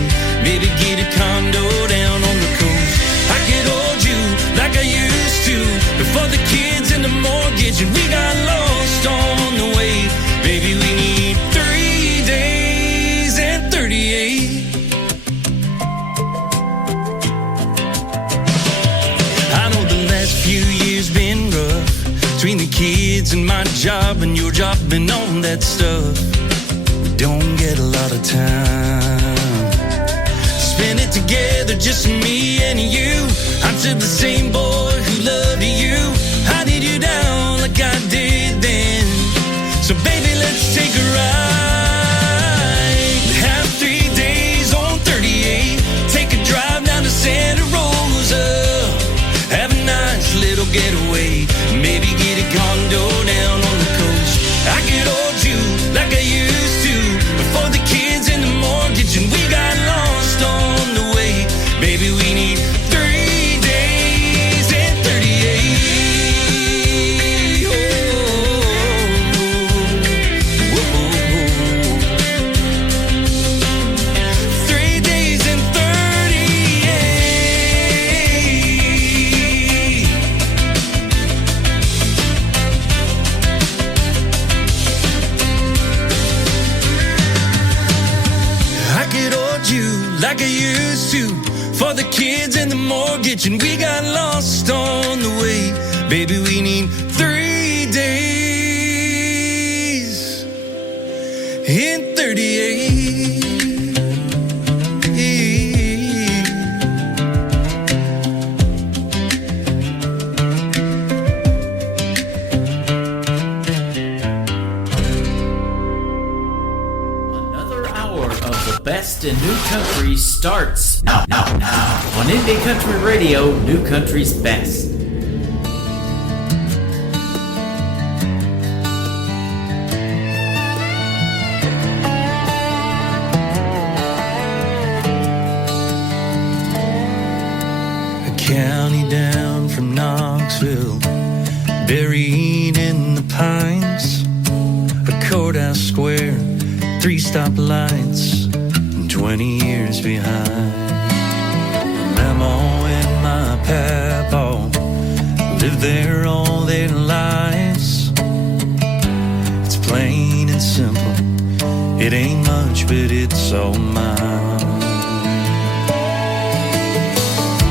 maybe get a condo down on the coast. I could hold you like I used to before the kids and the mortgage, and we got lost on the way. Baby, we need 3 days and 38. I know the last few years been rough, between the kids and my job and your job and all that stuff. We don't get a lot of time, spend it together, just me and you. I'm still the same boy who loved you. I did you down like I did then. So baby, let's take a ride. Have 3 days on 38. Take a drive down to Santa Rosa, have a nice little getaway, maybe get a condo down on the coast. I could hold you like I used to before the kids and the mortgage, and we got lost on the way. Baby, we need 3 days and 38. Oh, oh, oh. 3 days and 38. I could hold you like I used to for the kids and the mortgage, and we got lost on the way. Baby, we need 3 days in 38. Another hour of the best in new country starts now on Indie Country Radio, New Country's best. A county down from Knoxville, buried in the pines. A courthouse square, 3 stoplights, and 20 years behind. Mama and my papa lived there all their lives. It's plain and simple, it ain't much, but it's all mine.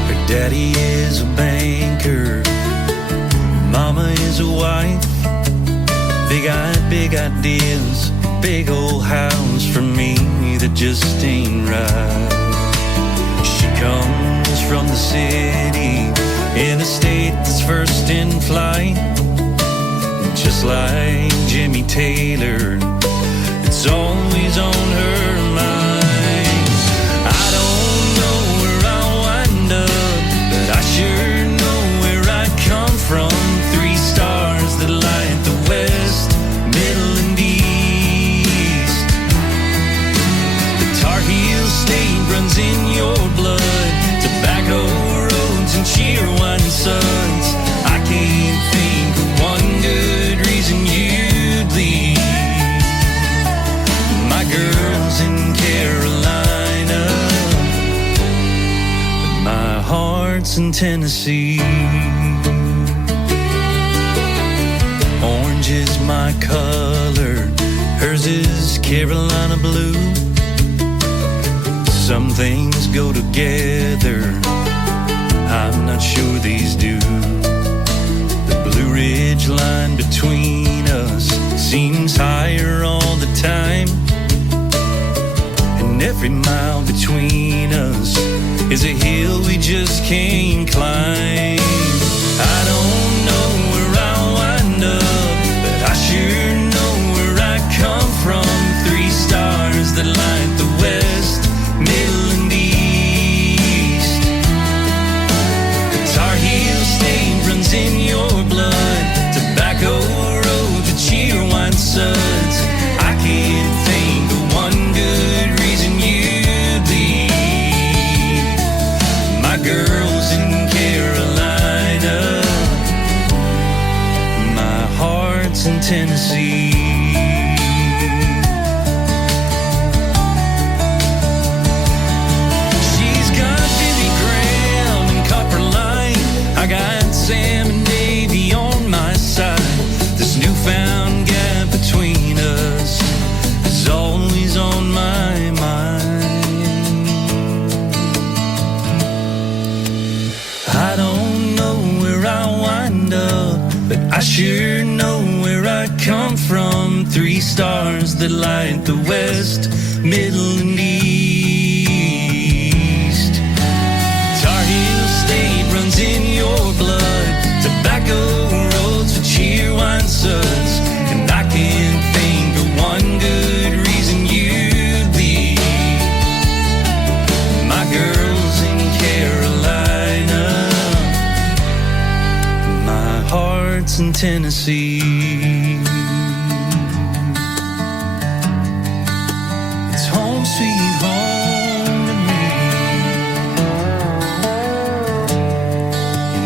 Her daddy is a banker, mama is a wife. They got big ideas, big old house for me that just ain't right. She comes from the city, in a state that's first in flight. And just like Jimmy Taylor, it's always on her mind. I don't know where I'll wind up, but I sure know where I come from. 3 stars that light the west, middle and east. The Tar Heel state runs in your blood, tobacco roads and Cheerwine suns. I can't think of one good reason you'd leave. My girl's in Carolina, but my heart's in Tennessee. Orange is my color, hers is Carolina blue. Some things go together, I'm not sure these do. The Blue Ridge line between us seems higher all the time, and every mile between us is a hill we just can't climb. I don't know where I'll wind up, but I sure know where I come from. 3 stars that light the west, Tennessee. She's got Jimmy Graham and Copper Line. I got Sam and Davey on my side. This newfound gap between us is always on my mind. I don't know where I'll wind up, but I sure know where I come from. 3 stars that light the west, middle, and east. Tar Heel State runs in your blood. Tobacco roads for Cheerwine suds. And I can't think of one good reason you'd leave. My girl's in Carolina, my heart's in Tennessee. It's home sweet home to me.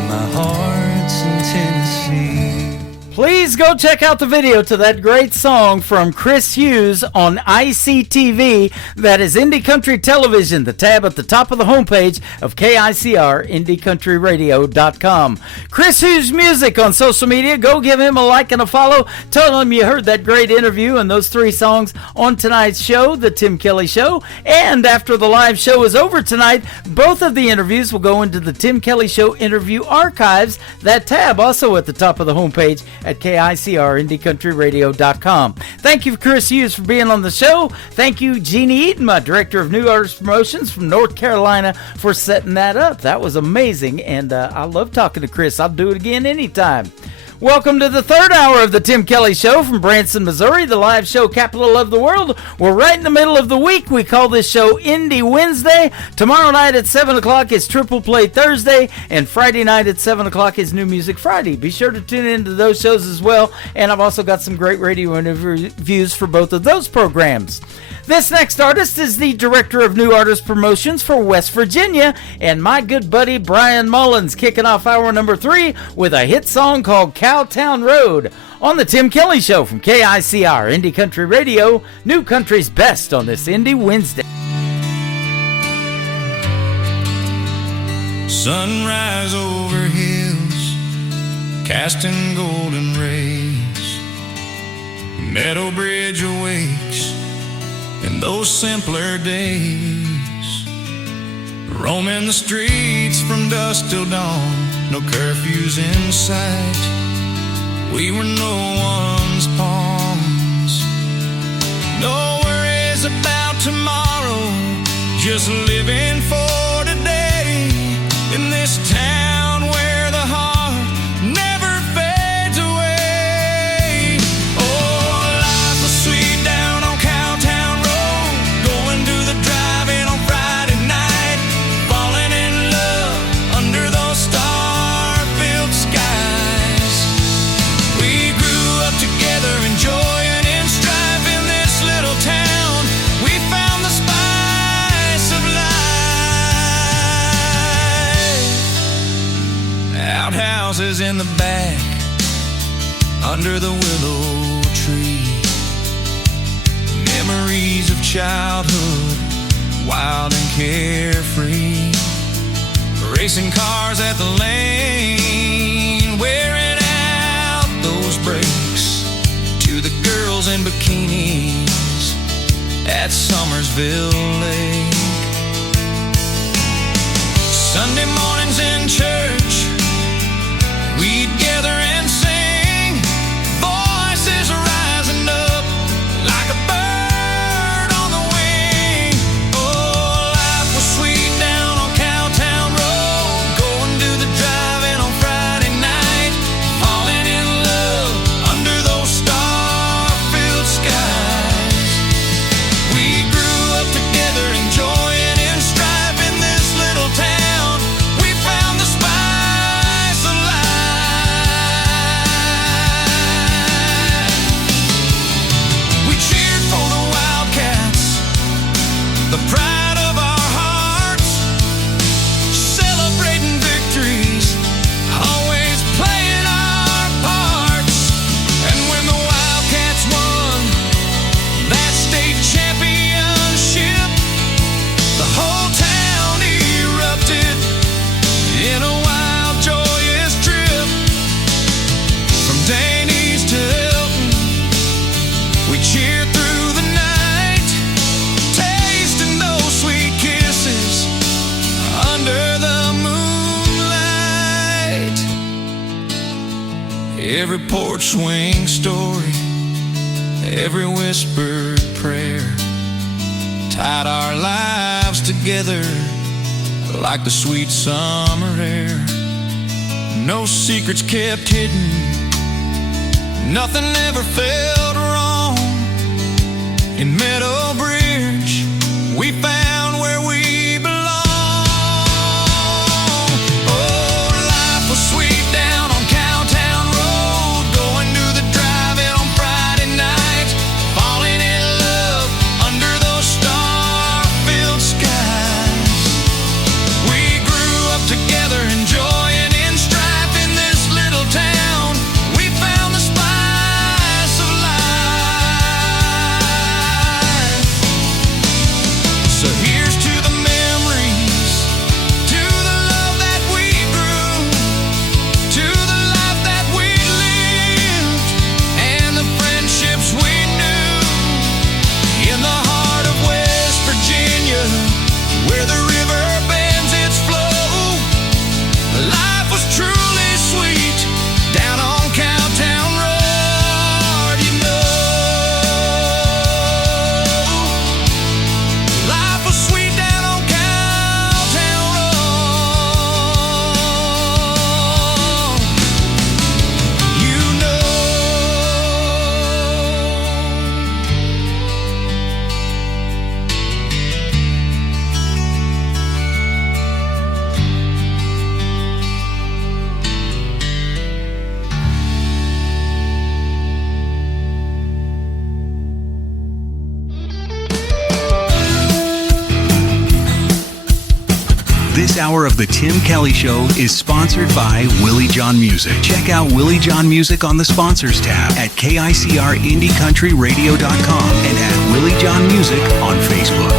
My heart's in Tennessee. Please go check out the video to that great song from Chris Hughes on ICTV. That is Indie Country Television, the tab at the top of the homepage of KICR, IndieCountryRadio.com. Chris Hughes Music on social media. Go give him a like and a follow. Tell him you heard that great interview and those 3 songs on tonight's show, The Tim Kelly Show. And after the live show is over tonight, both of the interviews will go into the Tim Kelly Show interview archives. That tab also at the top of the homepage at KICR, IndieCountryRadio.com. Thank you, Chris Hughes, for being on the show. Thank you, Jeannie Eaton, my Director of New Artist Promotions from North Carolina, for setting that up. That was amazing, and I love talking to Chris. I'll do it again anytime. Welcome to the 3rd hour of the Tim Kelly Show from Branson, Missouri, the live show capital of the world. We're right in the middle of the week. We call this show Indie Wednesday. Tomorrow night at 7 o'clock is Triple Play Thursday, and Friday night at 7 o'clock is New Music Friday. Be sure to tune into those shows as well, and I've also got some great radio interviews for both of those programs. This next artist is the Director of New Artist Promotions for West Virginia, and my good buddy Brian Mullins, kicking off hour number 3 with a hit song called Cowtown Road on the Tim Kelly Show from KICR, Indie Country Radio, New Country's best on this Indie Wednesday. Sunrise over hills, casting golden rays. Meadow Bridge awakes in those simpler days. Roaming the streets from dusk till dawn, no curfews in sight. We were no one's pawns. No worries about tomorrow, just living for today. In this town where the heart never fades away. Oh, life was sweet down on Cowtown Road, going to the drive-in on Friday night, falling in love under those star-filled skies. We grew up together, enjoying in strife in this little town. We found the spice of life. Outhouses in the back, under the willow tree. Memories of childhood, wild and carefree. Racing cars at the lane, wearing out those brakes. To the girls in bikinis at Summersville Lake. Sunday mornings in church, we'd gather and sing, voices rising up like a bird on the wing. Oh, life was sweet down on Cowtown Road, going to the drive-in on Friday night, falling in love under those star-filled skies. We grew up together, enjoying in strife in this little town. We found the spice every porch swing story, every whispered prayer tied our lives together like the sweet summer air. No secrets kept hidden, nothing ever felt wrong. In Meadow Bridge, we found where we belong. Oh, life was sweet down on Cowtown Road, going to the drive-in on Friday nights, falling in love under those star-filled skies. We grew up together, enjoying in strife in this little town. We found the spice of life. So here's to the memories, to the love that we grew, to the life that we lived, and the friendships we knew. In the heart of West Virginia, where the river bends its flow, life was truly sweet down on Cowtown Road. You know, life was sweet down on Cowtown Road. You know. This hour of The Tim Kelly Show is sponsored by Willie John Music. Check out Willie John Music on the Sponsors tab at KICRIndieCountryRadio.com and at Willie John Music on Facebook.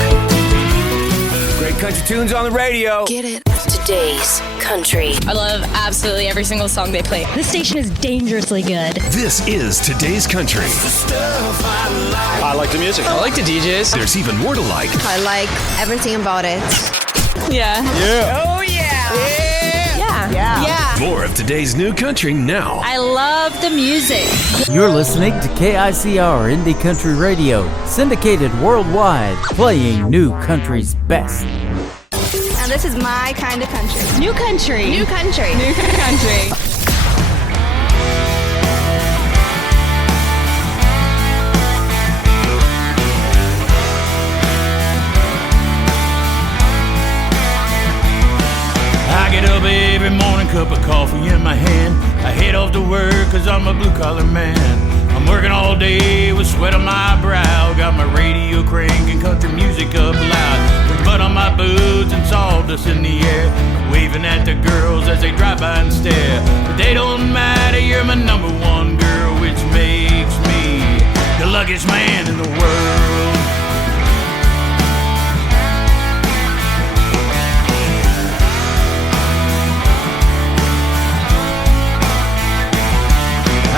Great country tunes on the radio. Get it. Today's country. I love absolutely every single song they play. This station is dangerously good. This is Today's Country. I like the music. I like the DJs. There's even more to like. I like everything about it. Yeah. Yeah. Oh, yeah. Yeah. More of today's new country now. I love the music. You're listening to KICR Indie Country Radio, syndicated worldwide, playing new country's best. And this is my kind of country. New country. New country. New country. I get up every morning, cup of coffee in my hand. I head off to work cause I'm a blue-collar man. I'm working all day with sweat on my brow. Got my radio cranking country music up loud. With mud on my boots and sawdust in the air. Waving at the girls as they drive by and stare. But they don't matter, you're my number one girl, which makes me the luckiest man in the world.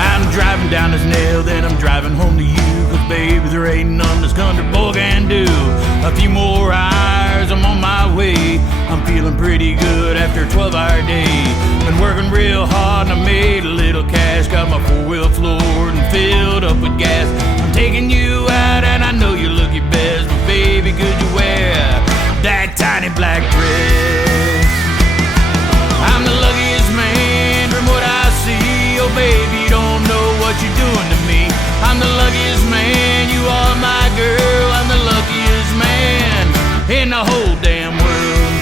I'm driving down this nail, then I'm driving home to you. Cause baby, there ain't none this country boy can do. A few more hours, I'm on my way. I'm feeling pretty good after a 12-hour day. Been working real hard and I made a little cash. Got my four-wheel floored and filled up with gas. I'm taking you out and I know you look your best. But baby, could you wear that tiny black dress? I'm the luckiest man from what I see. Oh baby, you don't know what you're doing to me. I'm the luckiest man, you are my girl. I'm the luckiest man in the whole damn world.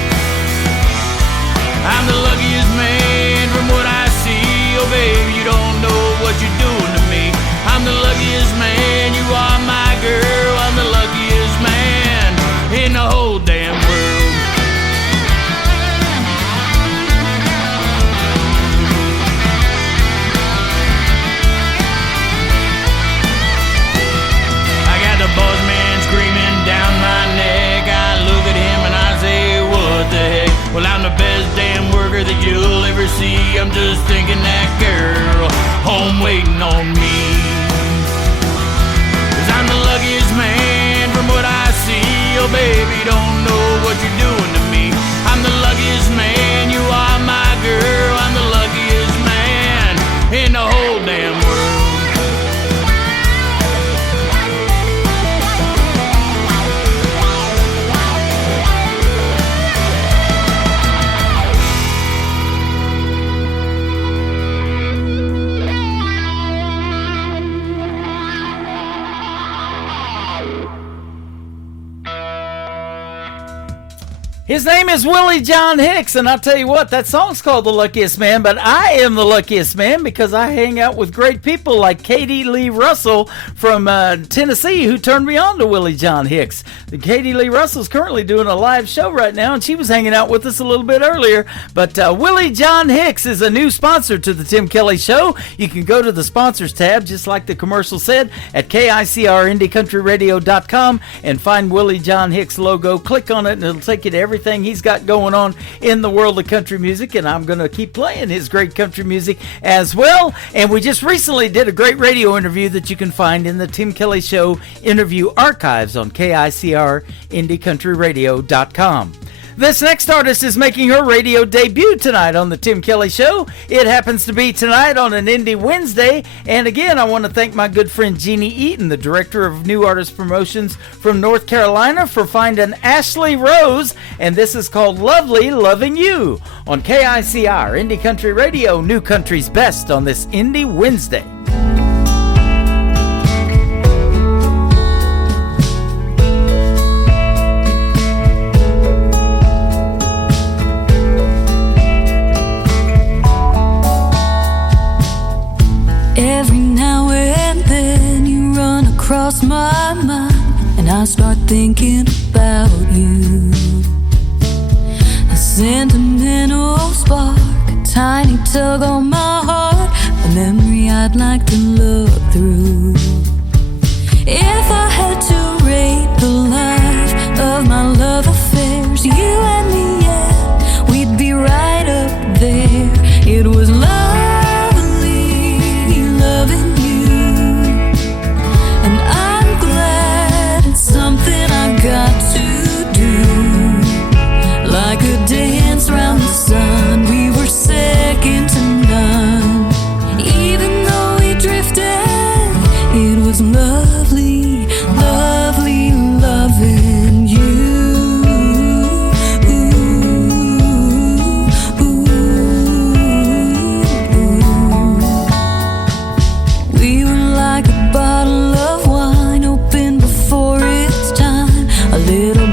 I'm the luckiest man from what I see. Oh baby, you don't know what you're doing to me. I'm the luckiest man, you are my girl. I'm the luckiest man in the whole damn world. The boss man screaming down my neck. I look at him and I say, what the heck? Well, I'm the best damn worker that you'll ever see. I'm just thinking that girl home waiting on me. Cause I'm the luckiest man from what I see. Oh baby, don't know what you're doing to me. I'm the luckiest man, you are my girl. I'm the luckiest man in the whole damn His name is Willie John Hicks, and I'll tell you what, that song's called The Luckiest Man, but I am the luckiest man because I hang out with great people like Katie Lee Russell from Tennessee, who turned me on to Willie John Hicks. Katie Lee Russell's currently doing a live show right now, and she was hanging out with us a little bit earlier. But Willie John Hicks is a new sponsor to the Tim Kelly Show. You can go to the sponsors tab, just like the commercial said, at KICRIndieCountryRadio.com and find Willie John Hicks logo. Click on it, and it'll take you to everything he's got going on in the world of country music, and I'm going to keep playing his great country music as well. And we just recently did a great radio interview that you can find in the Tim Kelly Show interview archives on KICRIndieCountryRadio.com. This next artist is making her radio debut tonight on the Tim Kelly Show. It happens to be tonight on an Indie Wednesday. And again, I want to thank my good friend Jeannie Eaton, the Director of New Artist Promotions from North Carolina, for finding Ashley Rose. And this is called Lovely Loving You on KICR Indie Country Radio, New Country's Best on this Indie Wednesday. Every now and then you run across my mind, and I start thinking about you. A sentimental spark, a tiny tug on my heart, a memory I'd like to look through. If I had to rate the life of my love affairs, you and me, yeah, we'd be right up there. It was lovely loving you, and I'm glad it's something I got to do. Like a dance round the sun, we were second to none. Even though we drifted, it was lovely, lovely loving you.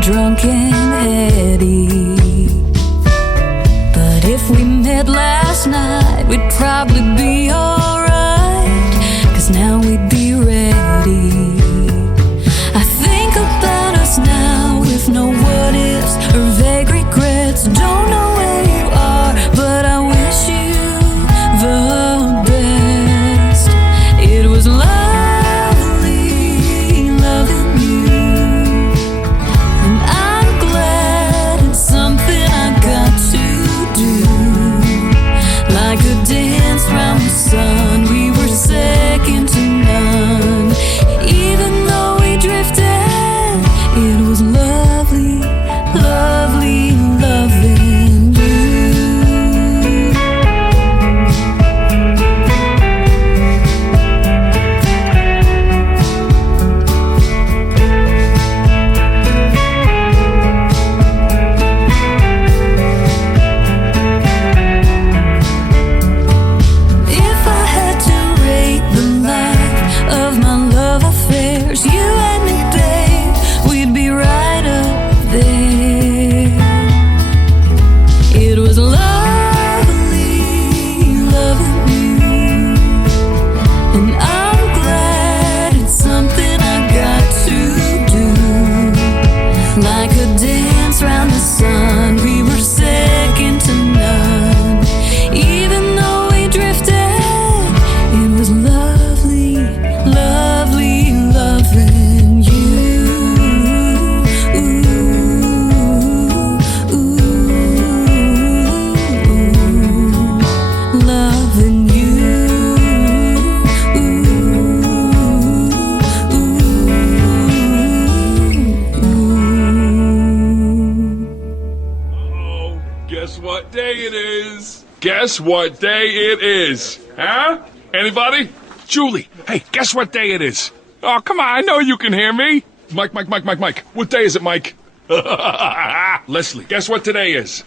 Drunk and heady, but if we met last night, we'd probably be alright, 'cause now we'd be ready. I think about us now with no what ifs or vague regrets. Don't know where you are, but I wish you the best. It was lovely loving you. Like a dance round the sun, we were second to none. Even though we drifted, it was lovely, lovely loving you. Guess what day it is? Huh? Anybody? Julie, hey, guess what day it is? Oh, come on, I know you can hear me. Mike. What day is it, Mike? Leslie, guess what today is?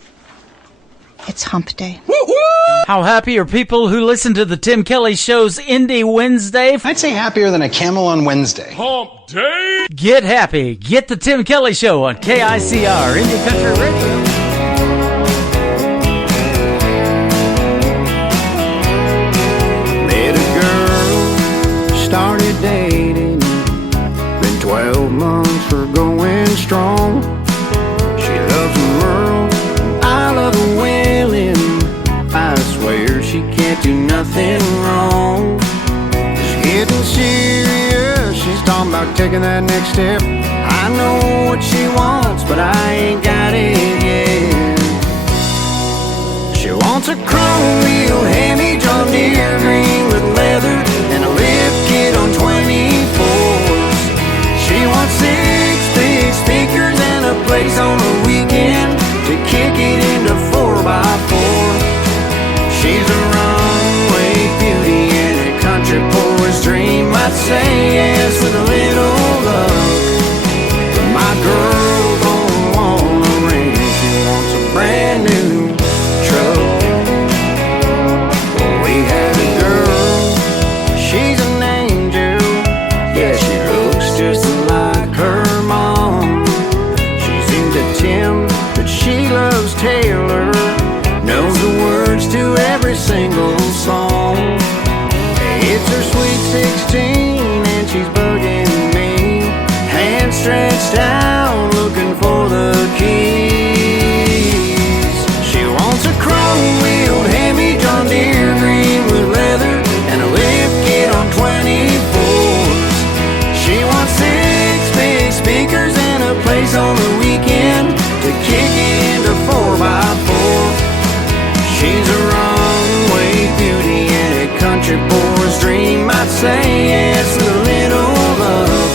It's hump day. Woo-hoo! How happy are people who listen to the Tim Kelly Show's Indie Wednesday? I'd say happier than a camel on Wednesday. Hump day? Get happy. Get the Tim Kelly Show on KICR Indie Country Radio. taking that next step. I know what she wants, but I ain't got it yet. She wants a chrome wheel Hemi John Deere green with leather and a lift kit on 24s. She wants 6 big speakers and a place on the weekend to kick it into 4x4. She's a runway beauty and a country boy's dream. I'd say yes with a little luck, but my girl don't want a ring. She wants a brand new truck. We had a girl, she's an angel. Yeah, she looks just like her mom. She's into Tim, but she loves Taylor. Knows the words to every single song. It's her sweet 16 and she's bugging me. Hands stretched out looking for the keys. She wants a chrome-wheeled Hemi John Deere green with leather and a lift kit on 24s. She wants 6 big speakers and a place on the weekend to kick it into 4x4. She's a runway beauty and a country boy's dream. I'd say yes with a little luck,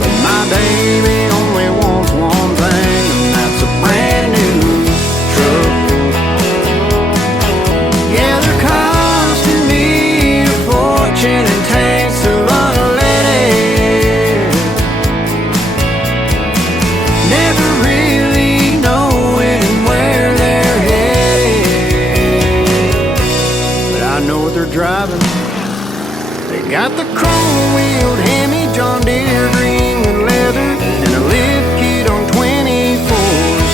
but my baby only wants one thing, and that's a brand new truck. Yeah, they're costing me a fortune and tanks of unleaded. Never really knowing where they're headed, but I know what they're driving. They got the chrome-wheeled Hemi John Deere green with leather and a lift kit on 24s.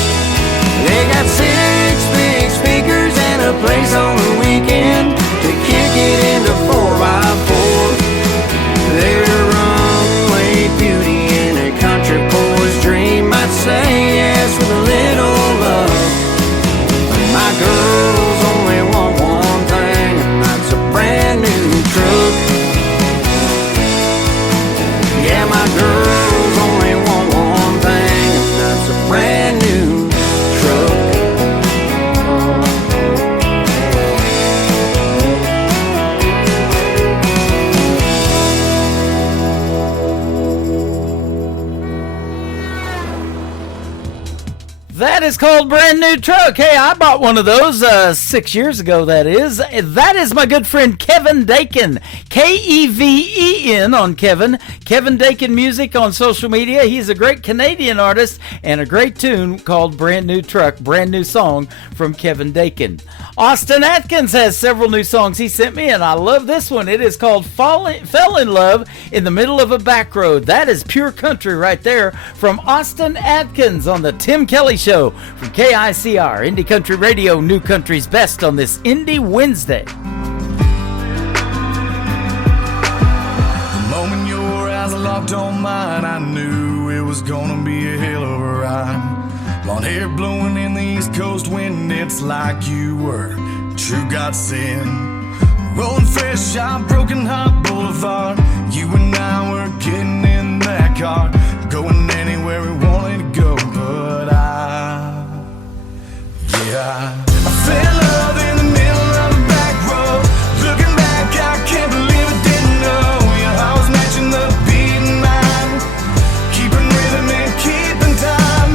They got 6 big speakers and a place on the weekend to kick it into 4x4. They're a runway beauty and a country boy's dream. I'd say yes with a little love, but my girls only want one thing, and that's a brand new truck. Yeah, my girls only want one thing, and that's a brand new truck. That is called Brand New Truck. Hey, I bought one of those 6 years ago, that is. That is my good friend Kevin Dakin. K-E-V-E-N on Kevin. Kevin Dakin Music on social media. He's a great Canadian artist and a great tune called Brand New Truck. Brand new song from Kevin Dakin. Austin Atkins has several new songs he sent me, and I love this one. It is called Fell in Love in the Middle of a Back Road. That is pure country right there from Austin Atkins on the Tim Kelly Show from KICR, Indie Country Radio, New Country's Best on this Indie Wednesday. The moment your eyes locked on mine, I knew it was gonna be a hell of a ride. Blonde hair blowing in the East Coast wind, it's like you were true godsend. Rolling fresh out Broken Heart Boulevard, you and I were getting in that car, going anywhere we wanted to go, but I fell in love in the middle of a back road. Looking back, I can't believe I didn't know your heart was matching the beat in mine, keeping rhythm and keeping time.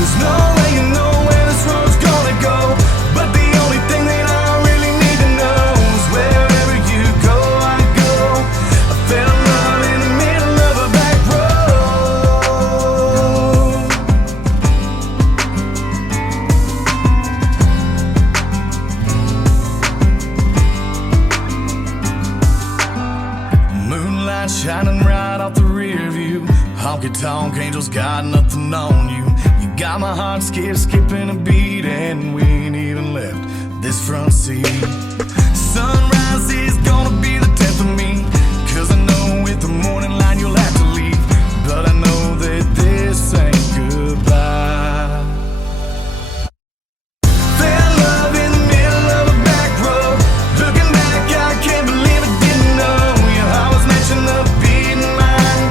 There's no way you know where this road's gonna go, but the only thing that I really need to know is wherever you go, I go. I fell in love in the middle of a back road. Moonlight shining right off the rear view, honky-tonk angels got nothing on you. You got my heart skipping a beat, and we ain't even left this front seat. Sunrise is gonna be the death of me, 'cause I know with the morning light you'll have to leave, but I know that this ain't goodbye. Fell in love in the middle of a back road. Looking back, I can't believe I didn't know your heart was matching the beat in mine,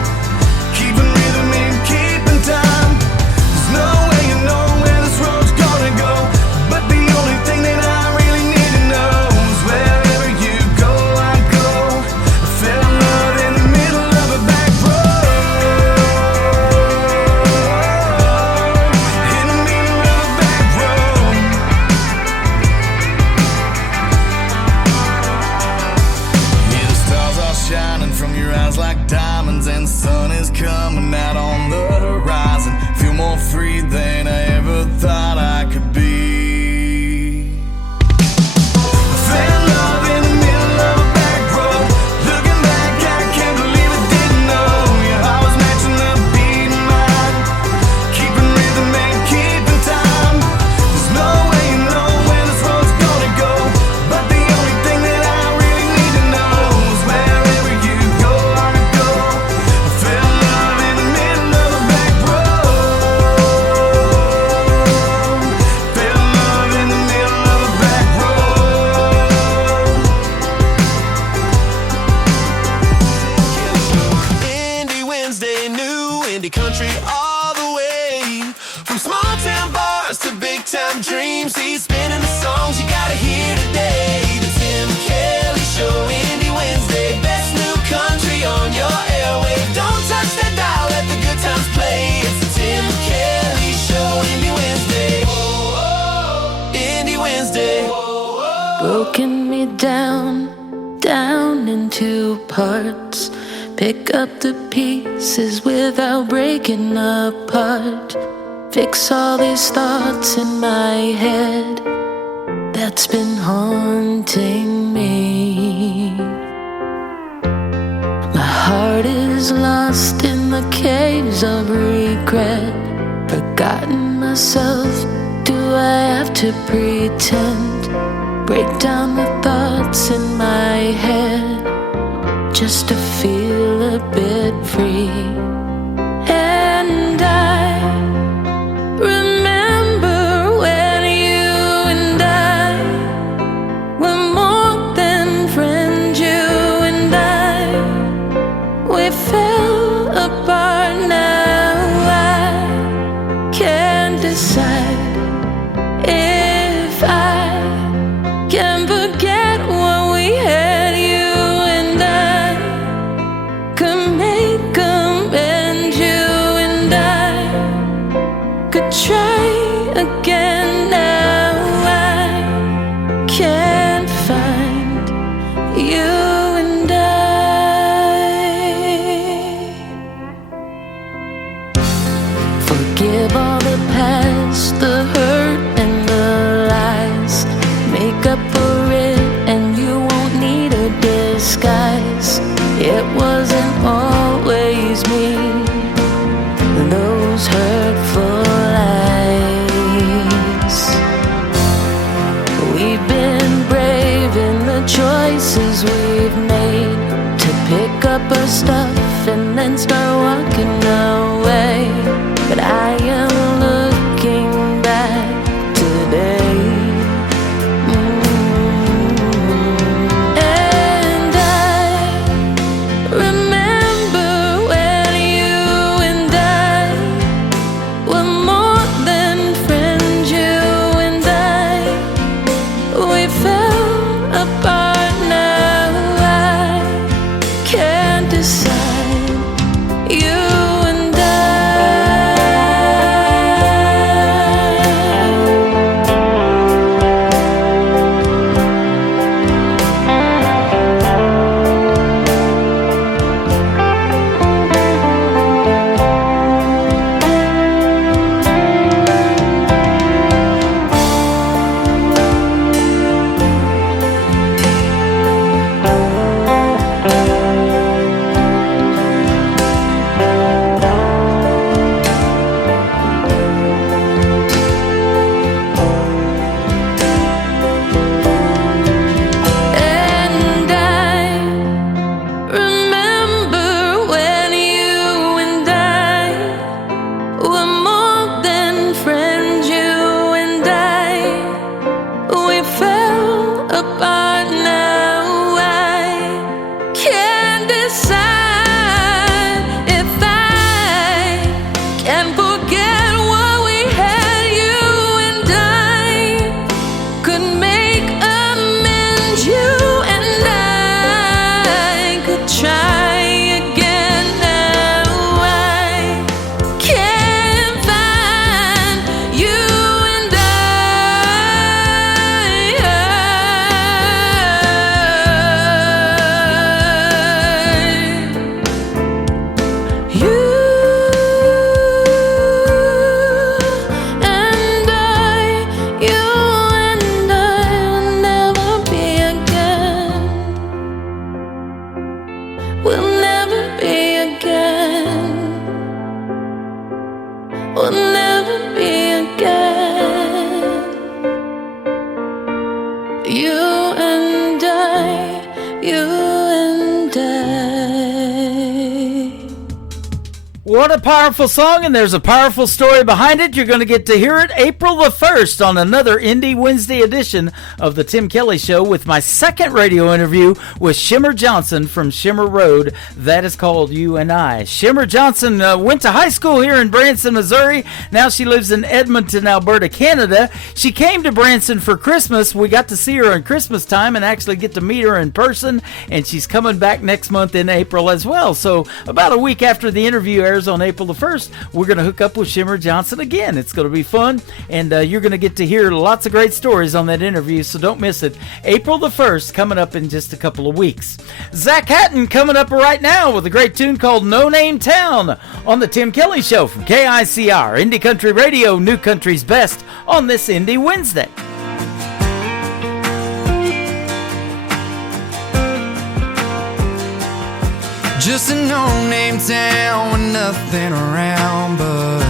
MC spinning the songs you gotta hear today. The Tim Kelly Show, Indie Wednesday. Best new country on your airwave. Don't touch that dial, let the good times play. It's the Tim Kelly Show, Indie Wednesday. Indie Wednesday. Broken me down, down into parts. Pick up the pieces without breaking apart. Fix all these thoughts in my head that's been haunting me. My heart is lost in the caves of regret. Forgotten myself, do I have to pretend? Break down the thoughts in my head just to feel a bit free. And I remember when you and I were more than friends. You and I, we fell apart. Now I can't decide if I can forget what we had. You and I could make amends. You and I could try again. Now I can't find you and I. Forgive all the past, the hurt and the lies. Make up for it and you won't need a disguise. It wasn't always me, those hurtful lies. We've been brave in the choices we've made, to pick up our stuff and then start walking away. But I am looking back today. And I remember when you and I were more than friends. You and I, we fell apart. Now I can't decide. You and I. And I remember when you and I were more than friends. You and I, we fell apart. Now I can't decide if I can forget what we had. You and I could make amends. You and I could try again. Now I can't find you and I. You and I, you and I will never be again. We'll never be again. We'll never be again. You and I, you and I. What a powerful song, and there's a powerful story behind it. You're going to get to hear it April the 1st on another Indie Wednesday edition of the Tim Kelly Show with my second radio interview with Shimmer Johnson from Shimmer Road. That is called You and I. Shimmer Johnson went to high school here in Branson, Missouri. Now she lives in Edmonton, Alberta, Canada. She came to Branson for Christmas. We got to see her on Christmas time and actually get to meet her in person, and she's coming back next month in April as well. So about a week after the interview airs on April the 1st, we're going to hook up with Shimmer Johnson again. It's going to be fun, and you're going to get to hear lots of great stories on that interview, so don't miss it. April the 1st, coming up in just a couple of weeks. Zach Hatton coming up right now with a great tune called No Name Town on the Tim Kelly Show from KICR, Indie Country Radio, New Country's Best, on this Indie Wednesday. Just a no-name town with nothing around but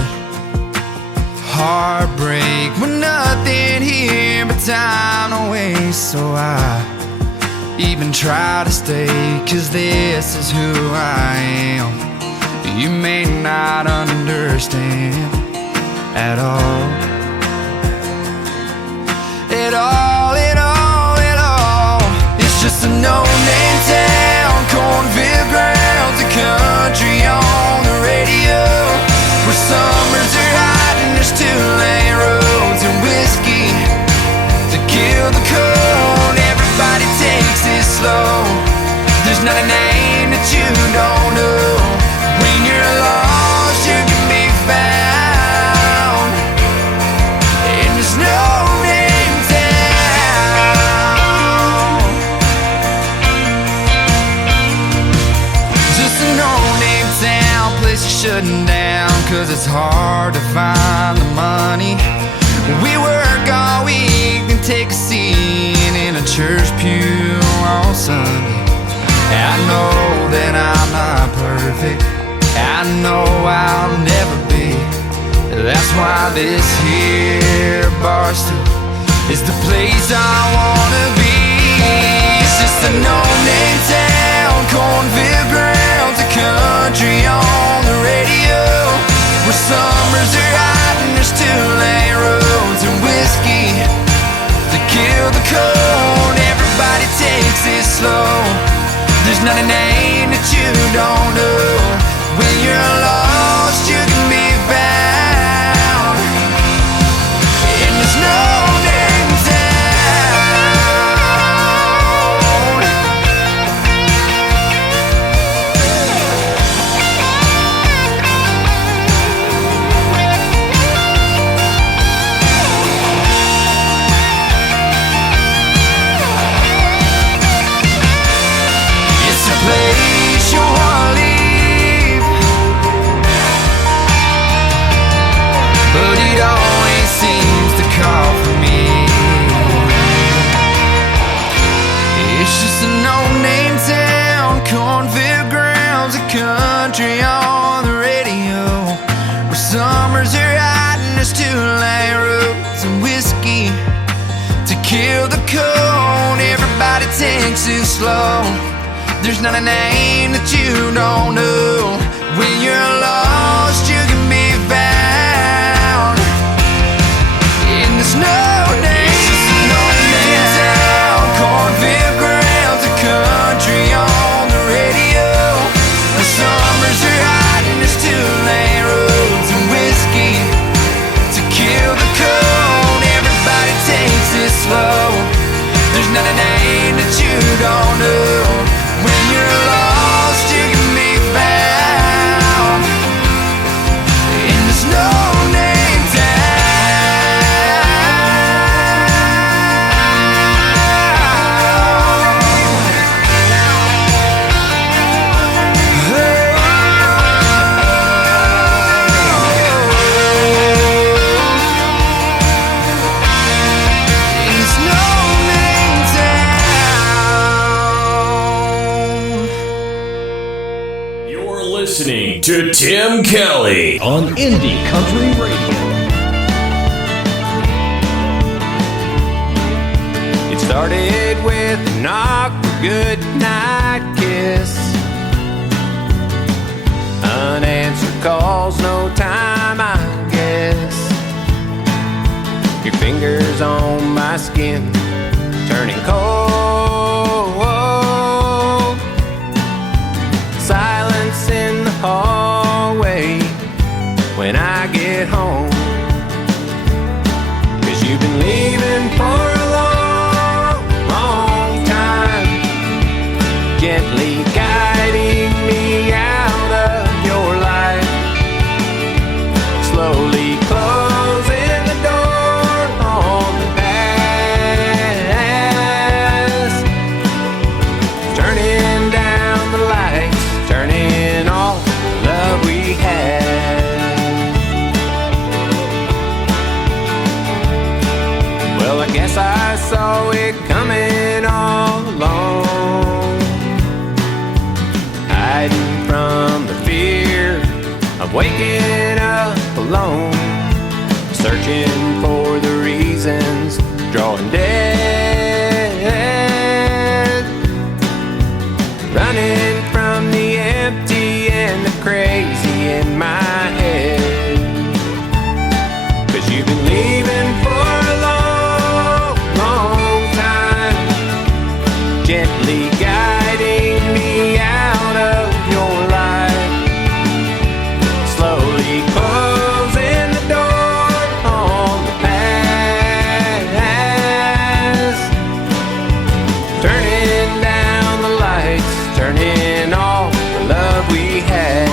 heartbreak, with nothing here but time to waste. So I even try to stay, 'cause this is who I am. You may not understand at all. At all, at all, at all. It's just a no-name town, cornfield grounds, a country on the radio, where summers are hot and there's two-lane roads and whiskey to kill the cold. Everybody takes it slow. There's not a name that you don't know. When you're lost, you can be found. And there's no name town. Just a no-name town, place is shutting down, 'cause it's hard to find the money. We work all week and take a seat in a church pew on Sunday. I know that I'm not perfect, I know I'll never be. That's why this here barstool is the place I wanna be. It's just a no-name town, cornfield grounds, a country on the radio, where summers are hot and there's two-lane roads and whiskey to kill the cold. Everybody takes it slow. There's not a name that you don't know. When you're lost, you can be found. And there's no name town. It's a place you wanna leave, but it always seems to call for me. It's just a no-name town, cornfield grounds, a country on the radio, where summers are hot and there's two-lane roads and whiskey to kill the cold. Everybody takes it slow. There's not a name that you don't know. When you're lost, you can be found. And there's no name. It's just a no-name town, cornfield grounds, a country on the radio, where summers are hot and there's two-lane roads and whiskey to kill the cold. Everybody takes it slow. There's not a name that you don't know. When you're lost, you can be found. And there's no name You're listening to Tim Kelly on Indie Country Radio. It started with a knock, a good night kiss, unanswered calls, no time, I guess. Your fingers on my skin, turning cold. Silence in the hallway when I get home. 'Cause you've been leaving for a long, long time, gently guiding me out of your life, slowly closing the door on the past, turning down the lights, turning off the love we had. Well, I guess I saw it coming all along, hiding from the fear of waking up alone, searching for the reasons, drawing dead, running from the empty and the crazy in my head. 'Cause you've been leaving for a long, long time, gently guiding me out of your life, slowly closing the door on the past, turning down the lights, turning off the love we had.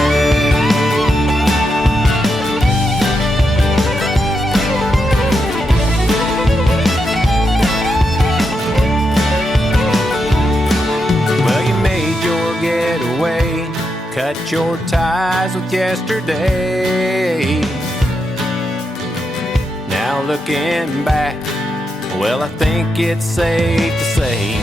Well, you made your getaway, cut your ties with yesterday. Now looking back, well, I think it's safe to say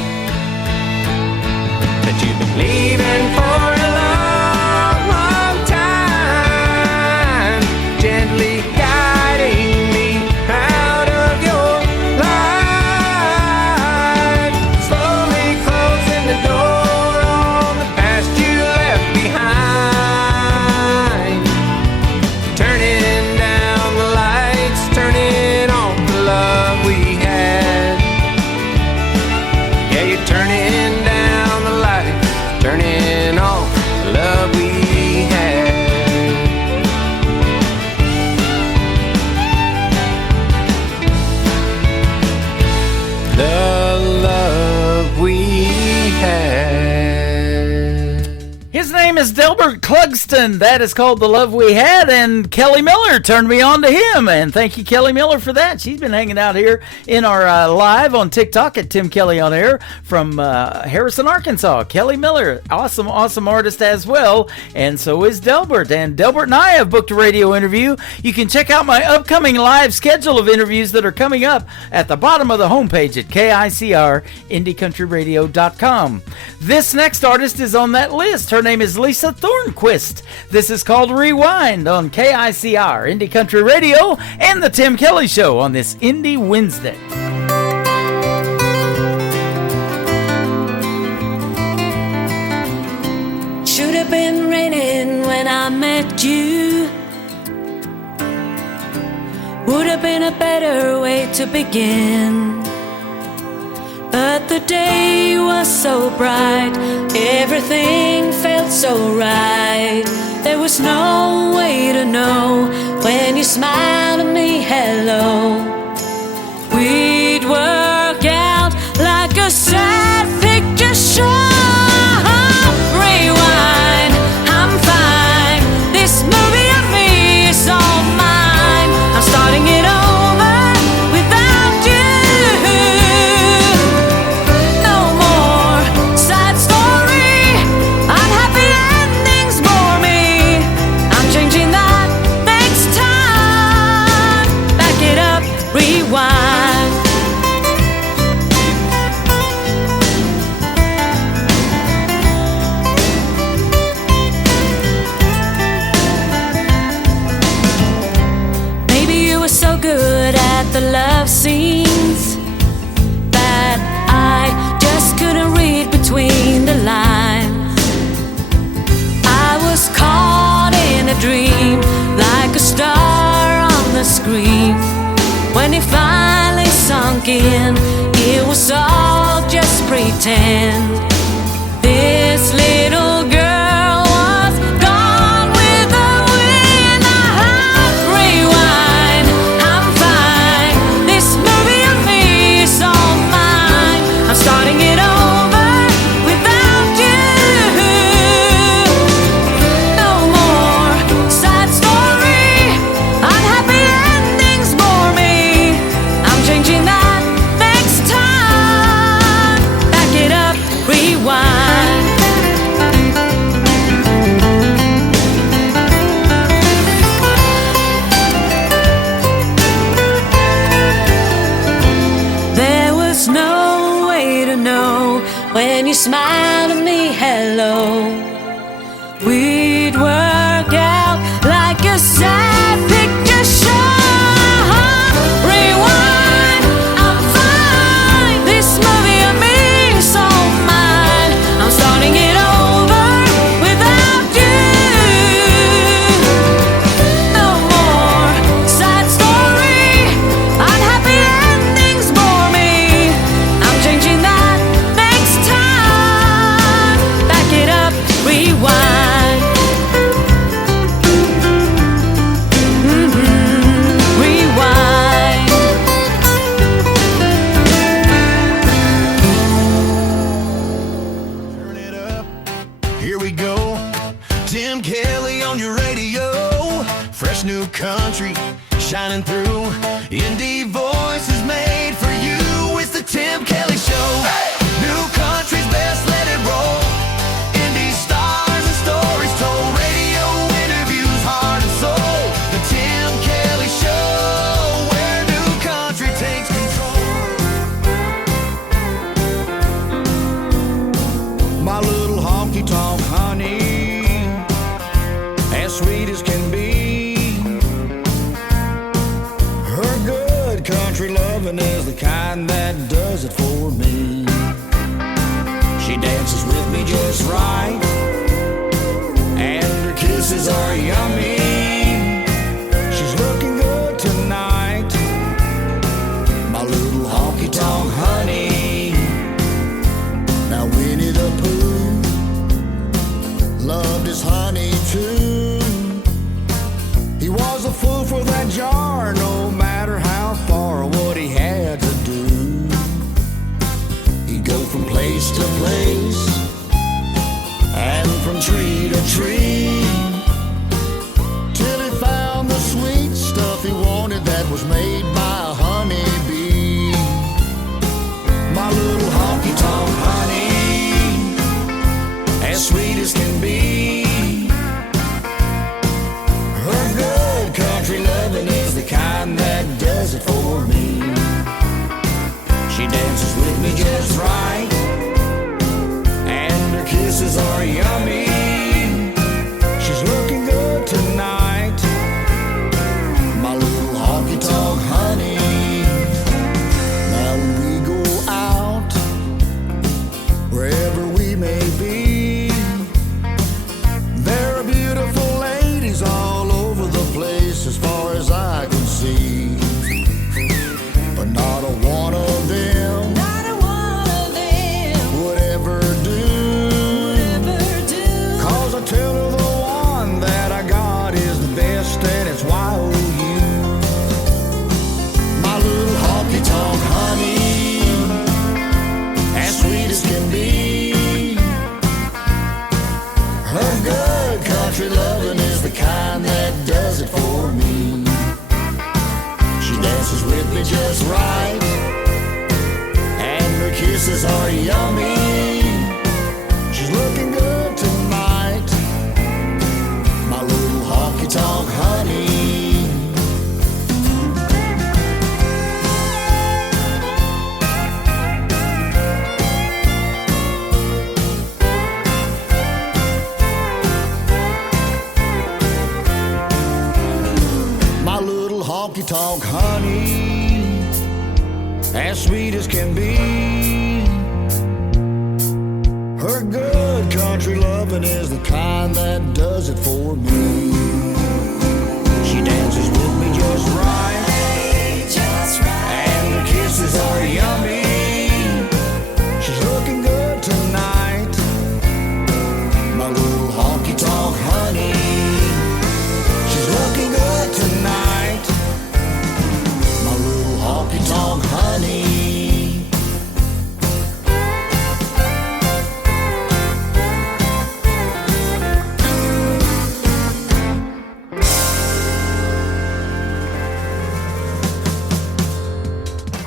that you've been leaving for a long, long time, gently guiding me out of your life, slowly closing the door on the past you left behind, turning down the lights, turning on the love we had. Yeah, you're turning down the lights, turning off the love we had. The love we had. His name is Delbert Clugston. That is called The Love We Had, and Kelly Miller turned me on to him. And thank you, Kelly Miller, for that. She's been hanging out here in our live on TikTok at Tim Kelly on Air from Harrison, Arkansas. Kelly Miller, awesome, awesome artist as well. And so is Delbert. And Delbert and I have booked a radio interview. You can check out my upcoming live schedule of interviews that are coming up at the bottom of the homepage at KICR-IndieCountryRadio.com. This next artist is on that list. Her name is Lisa Thornquist. This is called Rewind on KICR, Indie Country Radio, and The Tim Kelly Show on this Indie Wednesday. Should have been raining when I met you. Would have been a better way to begin. But the day was so bright, everything felt so right. There was no way to know when you smiled at me, hello. We'd work out like a sad picture show. Rewind, I'm fine. This movie of me is all mine. I'm starting it over without you. No more sad story. Unhappy endings bore me. I'm changing that next time. Back it up, rewind. So good at the love scenes that I just couldn't read between the lines. I was caught in a dream. grief. When it finally sunk in, it was all just pretend. This little girl was gone with the wind. Rewind, I'm fine. This movie of me is all mine. I'm starting it over without you. No more sad story. Unhappy endings bore me. I'm changing that next time. Back it up, rewind. There was no way to know when you smiled at me, hello. We'd work out like a sad picture show. Rewind, I'm fine. This movie of me is all mine. I'm starting it over without you. No more sad story. Unhappy endings bore me. I'm changing that next time. Back it up, rewind. Rewind. Here we go. Tim Kelly on your radio. Fresh new country shining through. Indie voices made for you. It's the Tim Kelly Show. New country's best, let it roll. Indie stars and stories told. Radio interviews, heart and soul. The Tim Kelly Show, where new country takes control. My little honky-tonk honey, as sweet as can be. Her good country loving is the kind that does it for me. She dances with me just right, and her kisses are yummy. She's looking good tonight, my little honky-tonk honey. Now Winnie the Pooh loved his honey too. He was a fool for that jar, no matter how far or what he had to do. He'd go from place to place and from tree to tree till he found the sweet stuff he wanted that was made by a honeybee. My little honky-tonk honey, as sweet as can be. Her good country loving is the kind that does it for me. She dances with me just right, and her kisses are yummy. She's looking good tonight, my little honky-tonk honey. Now when we go out, wherever we may be, there are beautiful ladies all over the place as far as I can see. But not a one of them, would ever do. 'Cause I tell her the one that I got is the best, and it's Y-O-U. My little honky-tonk honey, as sweet as can be. Her good country loving is the kind that does it for me. She dances with me just right, and her kisses are yummy. She's looking good tonight, my little honky-tonk honey. My little honky-tonk honey, as sweet as can be. Her good country loving is the kind that does it for me. She dances with me just right,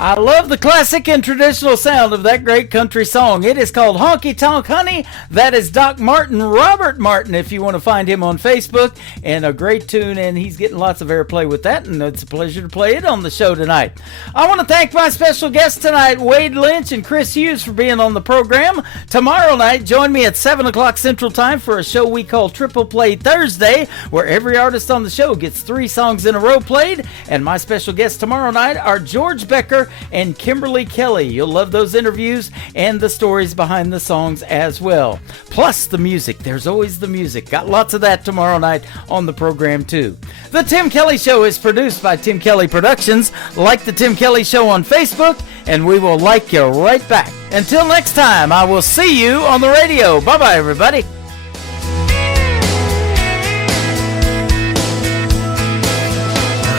I love the classic and traditional sound of that great country song. It is called Honky Tonk Honey. That is Doc Martin, Robert Martin, if you want to find him on Facebook. And a great tune, and he's getting lots of airplay with that, and it's a pleasure to play it on the show tonight. I want to thank my special guests tonight, Wade Lynch and Chris Hughes, for being on the program. Tomorrow night, join me at 7 o'clock Central Time for a show we call Triple Play Thursday, where every artist on the show gets 3 songs in a row played. And my special guests tomorrow night are George Becker and Kimberly Kelly. You'll love those interviews and the stories behind the songs as well. Plus the music. There's always the music. Got lots of that tomorrow night on the program too. The Tim Kelly Show is produced by Tim Kelly Productions. Like the Tim Kelly Show on Facebook, and we will like you right back. Until next time, I will see you on the radio. Bye-bye, everybody.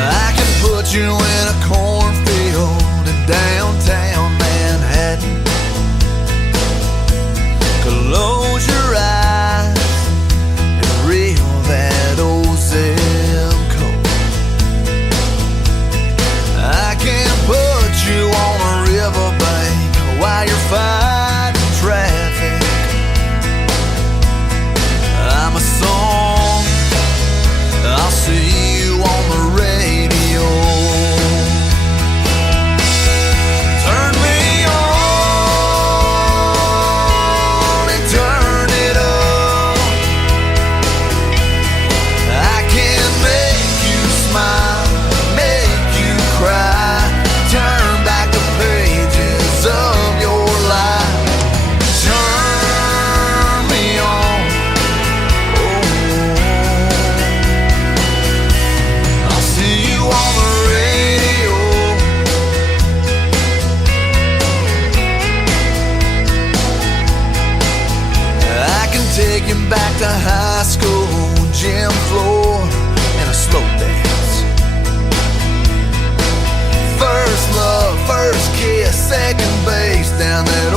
I can put you in a cornfield in downtown Manhattan. Close your eyes and reel that old zip code. I can put you on a riverbank while you're fighting traffic. I'm a song, I'll see you on the radio. Turn me on and turn it up. I can make you smile, make you cry, turn back the pages of your life. Turn me on, I'll see you on the radio. I can take you back to high school, gym floor, and a slow dance. First love, first kiss, second base down that